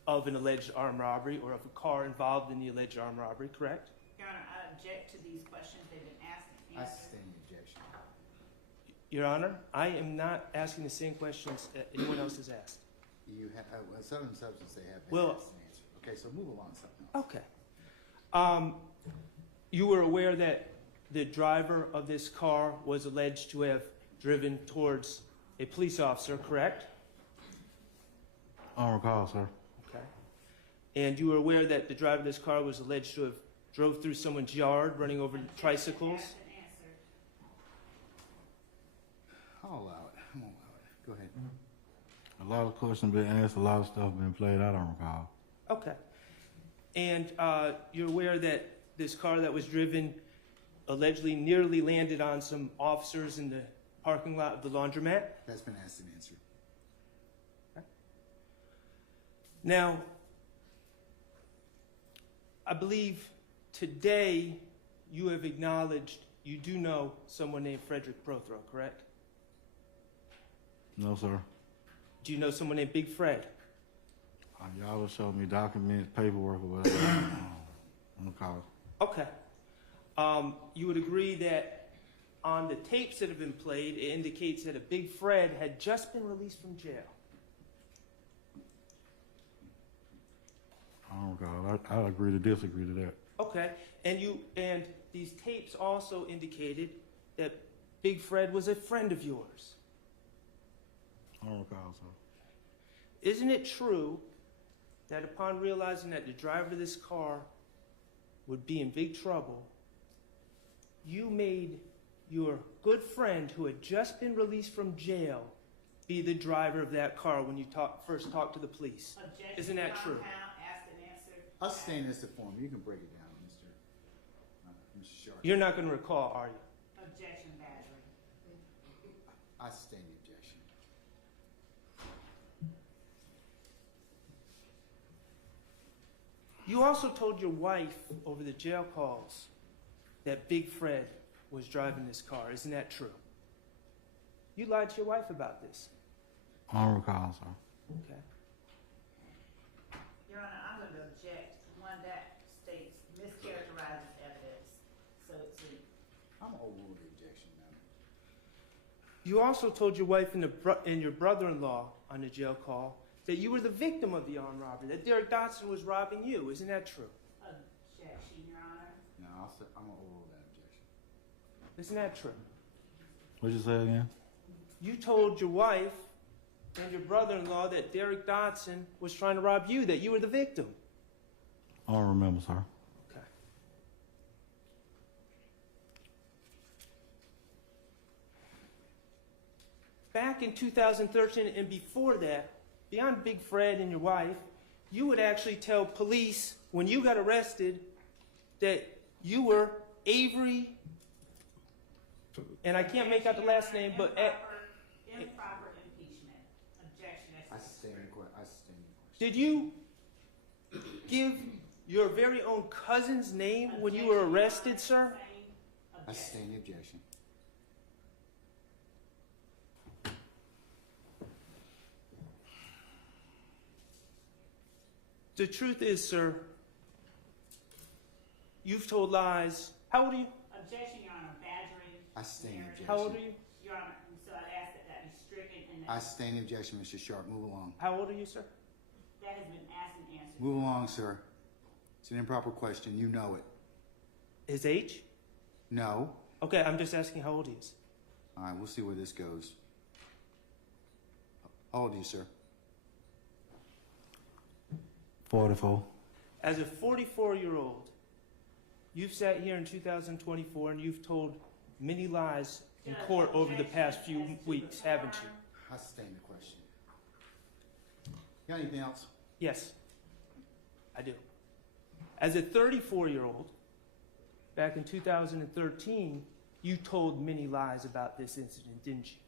of an alleged armed robbery or of a car involved in the alleged armed robbery, correct? Your Honor, I object to these questions. They've been asked and I answered. sustain the objection. Your Honor, I am not asking the same questions that anyone else has asked. You have, some substance they have been Well- asked and answered. Okay, so move along to something else. Okay. You were aware that the driver of this car was alleged to have driven towards a police officer, correct? I don't recall, sir. Okay. And you were aware that the driver of this car was alleged to have drove through someone's yard running over tricycles? Asked and answered. I'll allow it. I'm gonna allow it. Go ahead. A lot of questions been asked, a lot of stuff been played. I don't recall. Okay. And you're aware that this car that was driven allegedly nearly landed on some officers in the parking lot of the laundromat? That's been asked and answered. Okay. Now, I believe today you have acknowledged you do know someone named Frederick Prothro, correct? No, sir. Do you know someone named Big Fred? Y'all will show me documents, paperwork, or whatever. I'm gonna call it. Okay. You would agree that on the tapes that have been played, it indicates that a Big Fred had just been released from jail. I don't recall. I agree to disagree to that. Okay. And these tapes also indicated that Big Fred was a friend of yours. I don't recall, sir. Isn't it true that upon realizing that the driver of this car would be in big trouble, you made your good friend who had just been released from jail be the driver of that car when you first talked to the police? Objection. Isn't that true? Compound, asked and answered. I'll sustain this to form. You can break it down, Mr. Sharp. You're not going to recall, are you? Objection, battery. I sustain the objection. You also told your wife over the jail calls that Big Fred was driving this car. Isn't that true? You lied to your wife about this. I don't recall, sir. Okay. Your Honor, I'm going to object. One that states mischaracterizes evidence. So I'm gonna overrule the objection, ma'am. You also told your wife and your brother-in-law on the jail call that you were the victim of the armed robbery, that Derek Dotson was robbing you. Isn't that true? objection, Your Honor. No, I'm gonna overrule that objection. Isn't that true? What'd you say again? You told your wife and your brother-in-law that Derek Dotson was trying to rob you, that you were the victim. I don't remember, sir. Okay. Back in 2013 and before that, beyond Big Fred and your wife, you would actually tell police when you got arrested that you were Avery, and I can't make out the last name, but Improper impeachment. Objection. I sustain the question. Did you give your very own cousin's name when you were arrested, sir? I sustain the objection. The truth is, sir, you've told lies. How old are you? Objection, Your Honor. Badgering. I sustain the objection. How old are you? Your Honor, so I'd ask that that be stricken and I that sustain the objection, Mr. Sharp. Move along. How old are you, sir? that has been asked and answered. Move along, sir. It's an improper question. You know it. His age? No. Okay, I'm just asking how old he is. All right, we'll see where this goes. How old are you, sir? 44. As a 44-year-old, you've sat here in 2024 and you've told many lies in court over the past few weeks, haven't you? I sustain the question. Got anything else? Yes, I do. As a 34-year-old, back in 2013, you told many lies about this incident, didn't you?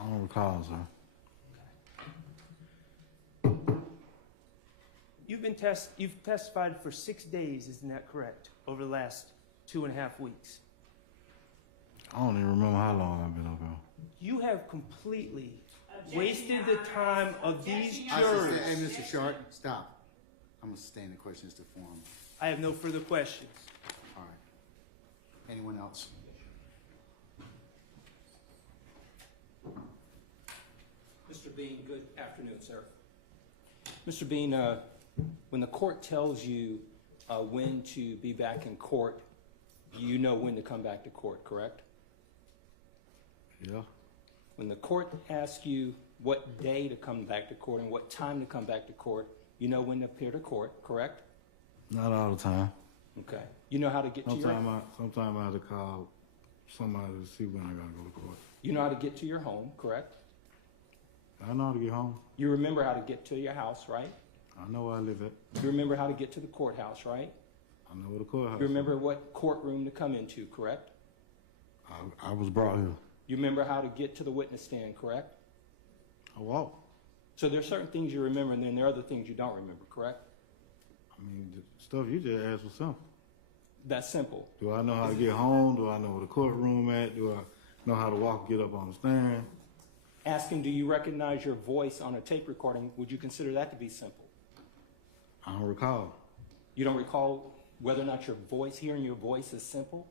I don't recall, sir. You've testified for 6 days, isn't that correct? Over the last 2.5 weeks. I don't even remember how long I've been up here. You have completely wasted the time of these Hey, jurors. Mr. Short, stop. I'm gonna sustain the questions to form. I have no further questions. All right. Anyone else? Mr. Bean, good afternoon, sir. Mr. Bean, when the court tells you when to be back in court, you know when to come back to court, correct? Yeah. When the court asks you what day to come back to court and what time to come back to court, you know when to appear to court, correct? Not all the time. Okay. You know how to get to your... Sometimes I have to call somebody to see when I gotta go to court. You know how to get to your home, correct? I know how to get home. You remember how to get to your house, right? I know where I live at. You remember how to get to the courthouse, right? I know where the courthouse You remember what courtroom to come into, correct? I was brought here. You remember how to get to the witness stand, correct? I walked. So there are certain things you remember, and then there are other things you don't remember, correct? I mean, the stuff you just asked was simple. That's simple. Do I know how to get home? Do I know where the courtroom at? Do I know how to walk and get up on the stand? Asking, do you recognize your voice on a tape recording, would you consider that to be simple? I don't recall. You don't recall whether or not your voice, hearing your voice is simple?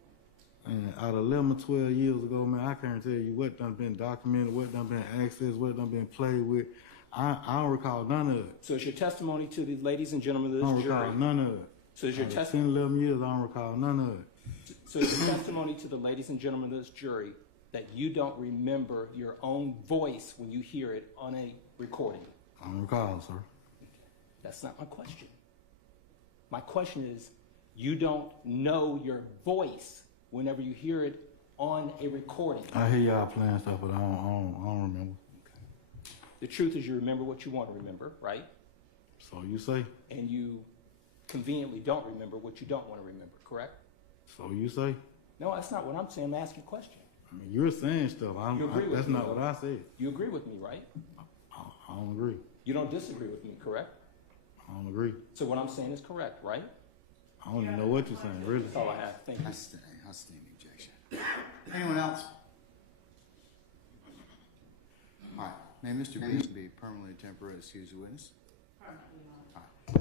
And out of 11 or 12 years ago, man, I can't tell you what done been documented, what done been accessed, what done been played with. I don't recall none of it. So is your testimony to the ladies and gentlemen of I don't this jury? recall none of it. So is your Out of testimony? 10, 11 years, I don't recall none of it. So is your testimony to the ladies and gentlemen of this jury that you don't remember your own voice when you hear it on a recording? I don't recall, sir. That's not my question. My question is, you don't know your voice whenever you hear it on a recording. I hear y'all playing stuff, but I don't remember. The truth is you remember what you want to remember, right? So you say? And you conveniently don't remember what you don't want to remember, correct? So you say? No, that's not what I'm saying. I'm asking a question. I mean, you're saying stuff. You agree with that's me, not though? what I said. You agree with me, right? I don't agree. You don't disagree with me, correct? I don't agree. So what I'm saying is correct, right? I don't even know what you're saying, really. That's all I have. Thank you. I sustain the objection. Anyone else? All right. May Mr. Bean be permanently temporarily excuse the witness? All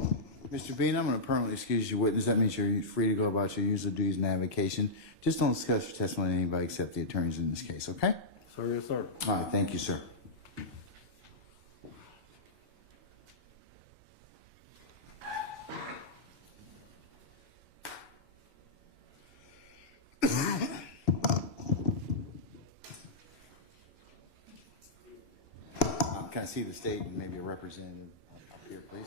right. Mr. Bean, I'm going to permanently excuse your witness. That means you're free to go about your usual duties and avocation. Just don't discuss your testimony with anybody except the attorneys in this case, okay? Sir, yes, sir. All right. Thank you, sir. Can I see the state and maybe a representative up here, please?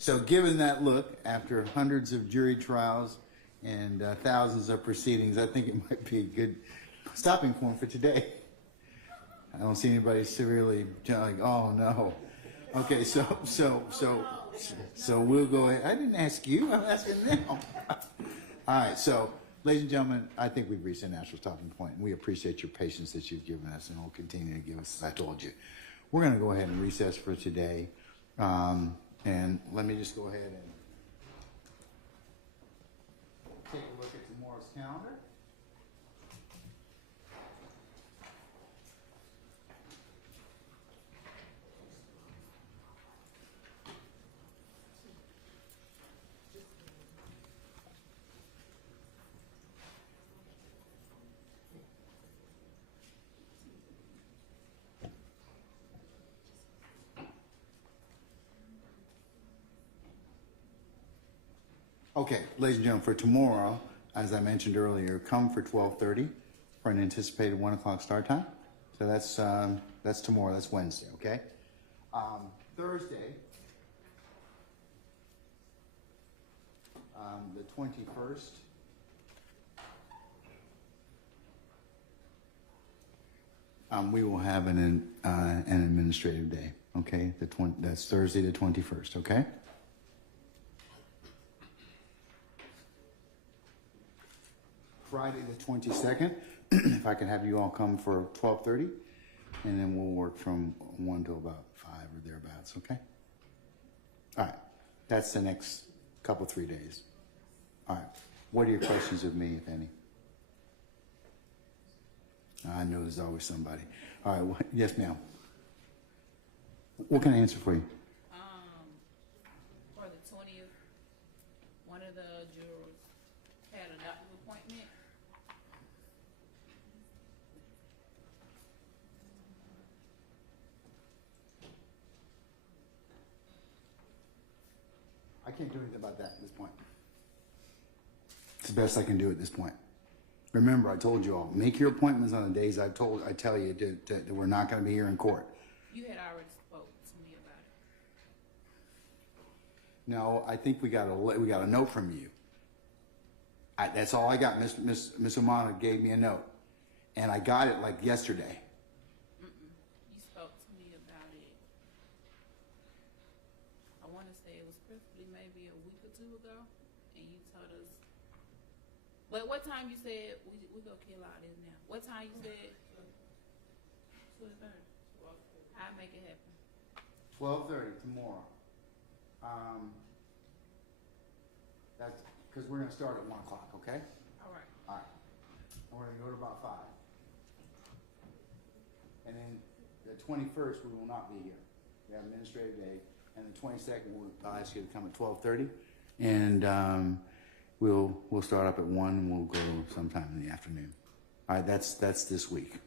So given that look, after hundreds of jury trials and thousands of proceedings, I think it might be a good stopping point for today. I don't see anybody severely like, oh no. Okay, so we'll go ahead. I didn't ask you, I'm asking them. All right, so ladies and gentlemen, I think we've reached a natural stopping point, and we appreciate your patience that you've given us and will continue to give us, as I told you. We're going to go ahead and recess for today. And let me just go ahead and take a look at tomorrow's calendar. Okay, ladies and gentlemen, for tomorrow, as I mentioned earlier, come for 12:30 for an anticipated 1 o'clock start time. So that's tomorrow, that's Wednesday, okay? Thursday, the 21st, we will have an administrative day, okay? That's Thursday the 21st, okay? Friday the 22nd, if I can have you all come for 12:30, and then we'll work from 1 to about 5 or thereabouts, okay? All right, that's the next couple, 3 days. All right, what are your questions of me, if any? I know there's always somebody. All right, yes, ma'am. What can I answer for you? For the 20th, one of the jurors had a doctor's appointment. I can't do anything about that at this point. It's the best I can do at this point. Remember, I told you all, make your appointments on the days I tell you that we're not going to be here in court. You had already spoke to me about it. No, I think we got a note from you. That's all I got. Miss Umana gave me a note, and I got it like yesterday. You spoke to me about it. I want to say it was probably maybe a week or 2 ago, and you told us. But what time you said we gonna kill all this now? What time you said? 12:30. I'll make it happen. 12:30 tomorrow. That's because we're going to start at 1 o'clock, okay? All right. All right. And we're going to go to about 5. And then the 21st, we will not be here. We have administrative day. And the 22nd, I'll ask you to come at 12:30. And we'll start up at 1 and we'll go sometime in the afternoon. All right, that's this week.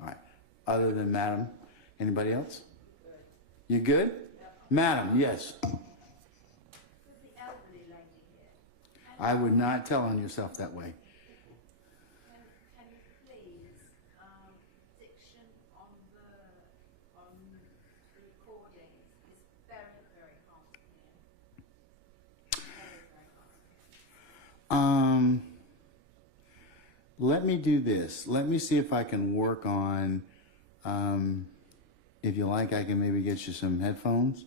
All right. Other than Madam, anybody else? You good? Madam, yes. I would not tell on yourself that way. Can you please, diction on the recording is very, very hard to hear. Very, very hard to hear. Let me do this. Let me see if I can work on, if you like, I can maybe get you some headphones.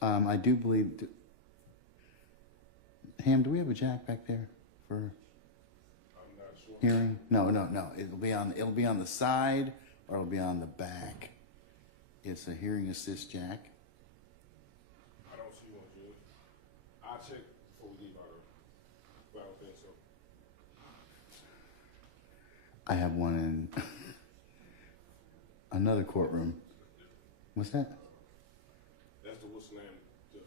I do believe... Ham, do we have a jack back there for I'm not sure. hearing? No. It'll be on the side or it'll be on the back. It's a hearing assist jack. I don't see one, Julie. I'll check before we leave out of, but I don't think so. I have one in another courtroom. What's that? That's the what's the name? The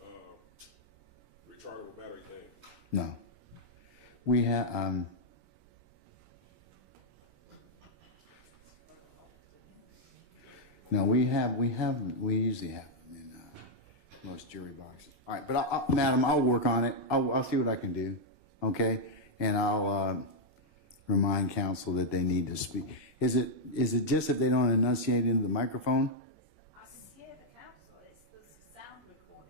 rechargeable battery thing. No. We have, no, we usually have them in most jury boxes. All right, but Madam, I'll work on it. I'll see what I can do, okay? And I'll remind counsel that they need to speak. Is it just that they don't enunciate into the microphone? I hear the counsel, it's the sound recording.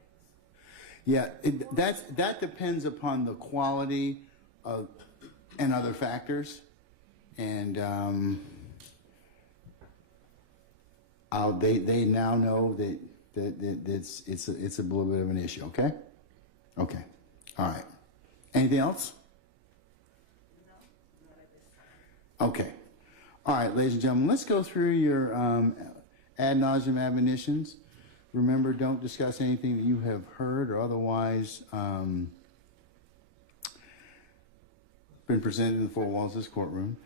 Yeah, that depends upon the quality of and other factors, and they now know that it's a little bit of an issue. Okay, okay, all right. Anything else? Okay, all right, ladies and gentlemen, let's go through your ad nauseum admonitions. Remember, don't discuss anything that you have heard or otherwise been presented in the four walls of this courtroom.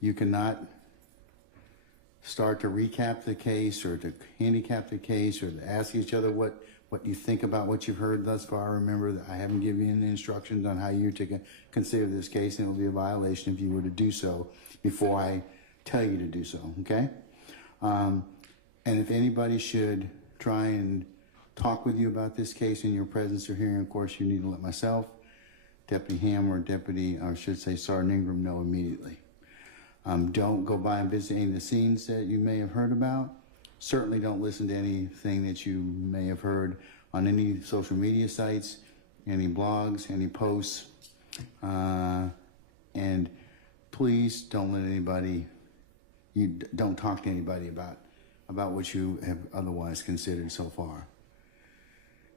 You cannot start to recap the case or to handicap the case or to ask each other what you think about what you've heard thus far. Remember that I haven't given you any instructions on how you're to consider this case, and it will be a violation if you were to do so before I tell you to do so, okay? And if anybody should try and talk with you about this case in your presence or hearing, of course, you need to let myself, Deputy Ham, or Sergeant Ingram know immediately. Don't go by and visit any of the scenes that you may have heard about. Certainly don't listen to anything that you may have heard on any social media sites, any blogs, any posts. And please don't let anybody, don't talk to anybody about what you have otherwise considered so far.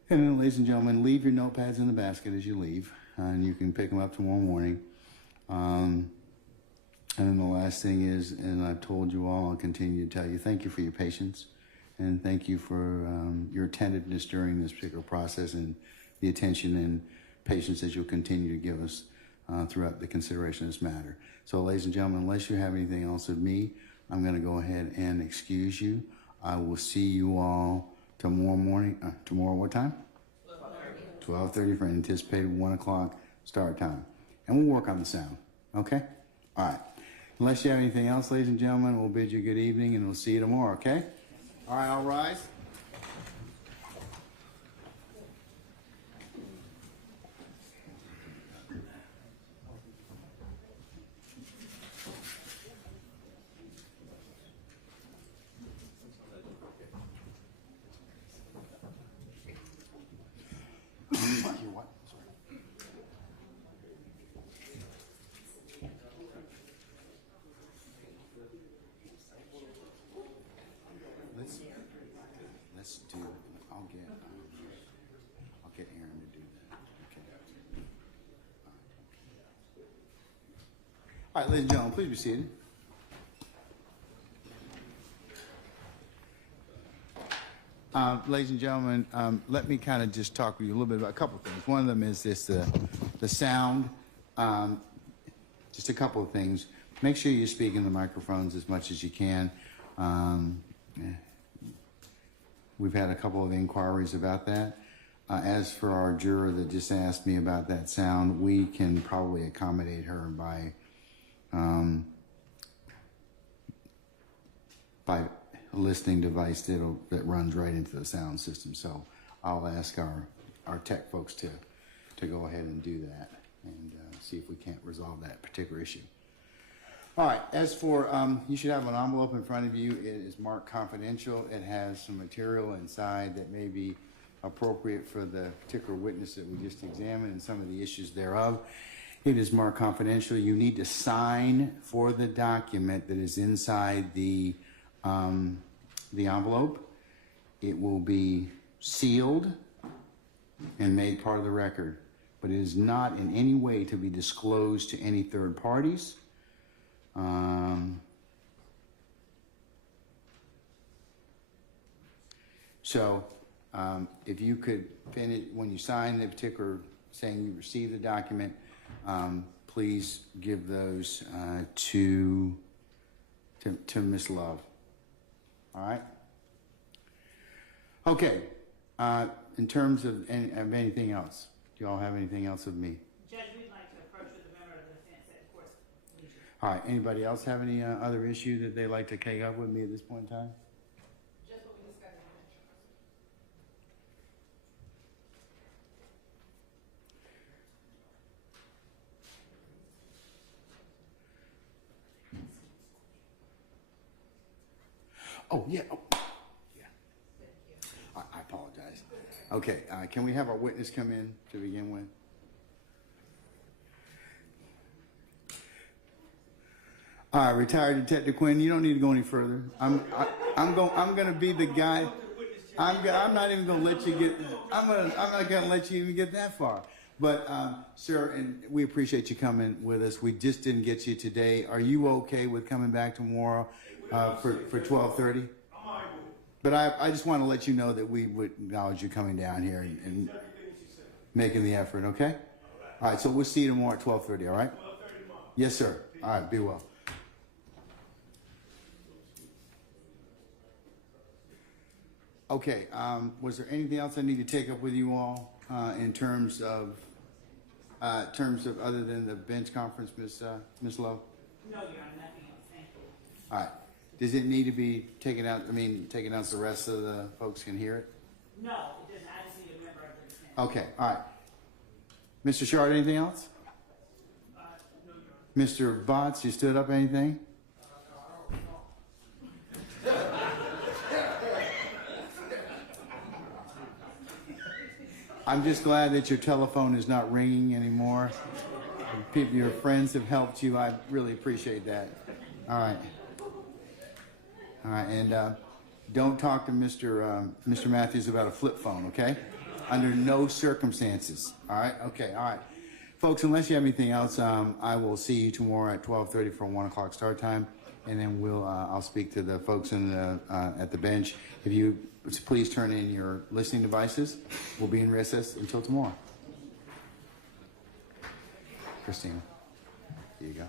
And then, ladies and gentlemen, leave your notepads in the basket as you leave, and you can pick them up tomorrow morning. And then the last thing is, and I've told you all, I'll continue to tell you, thank you for your patience, and thank you for your attentiveness during this particular process, and the attention and patience that you'll continue to give us throughout the consideration of this matter. So, ladies and gentlemen, unless you have anything else of me, I'm going to go ahead and excuse you. I will see you all tomorrow morning. Tomorrow what time? 12:30 for an anticipated 1 o'clock start time. And we'll work on the sound. Okay? All right. Unless you have anything else, ladies and gentlemen, we'll bid you good evening, and we'll see you tomorrow, okay? All right, all rise. I'll get Aaron to do that. Okay. All right, ladies and gentlemen, please be seated. Ladies and gentlemen, let me kind of just talk with you a little bit about a couple of things. One of them is this, the sound. Just a couple of things. Make sure you speak in the microphones as much as you can. We've had a couple of inquiries about that. As for our juror that just asked me about that sound, we can probably accommodate her by a listening device that runs right into the sound system. So I'll ask our tech folks to go ahead and do that and see if we can't resolve that particular issue. All right, as for, you should have an envelope in front of you. It is marked confidential. It has some material inside that may be appropriate for the particular witness that we just examined and some of the issues thereof. It is marked confidential. You need to sign for the document that is inside the envelope. It will be sealed and made part of the record, but it is not in any way to be disclosed to any third parties. If you could finish, when you sign the particular saying you received the document, please give those to Miss Love. All right? Okay. In terms of anything else, do you all have anything else of me? Judge, we'd like to approach with a member of the defense that, of course, leads you. All right. Anybody else have any other issue that they'd like to take up with me at this point in time? Just what we discussed. Oh, yeah. Oh, yeah. apologize. Okay, can we have our witness come in to begin with? All right, retired Detective Quinn, you don't need to go any further. I'm going to be the guy. I'm not even going to let you get. I'm not going to let you even get that far. But sir, and we appreciate you coming with us. We just didn't get you today. Are you okay with coming back tomorrow for 12:30? But I just want to let you know that we would acknowledge you coming down here and making the effort. Okay. All right. So we'll see you tomorrow at 12:30. All right. Yes, sir. All right. Be well. Okay, was there anything else I need to take up with you all in terms of other than the bench conference, Ms. Lowe? No, Your Honor, nothing else. Thank you. All right. Does it need to be taken out? I mean, taken out so the rest of the folks can hear it? No, it doesn't. I just need a member of the defense. Okay, all right. Mr. Shard, anything else? No, Your Mr. Honor. Botts, you stood up, anything? I'm just glad that your telephone is not ringing anymore. People, your friends have helped you. I really appreciate that. All right. All right, and don't talk to Mr. Matthews about a flip phone, okay? Under no circumstances. All right? Okay, all right. Folks, unless you have anything else, I will see you tomorrow at 12:30 for a 1 o'clock start time, and then I'll speak to the folks in the at the bench. If you please turn in your listening devices. We'll be in recess until tomorrow. Christina, here you go.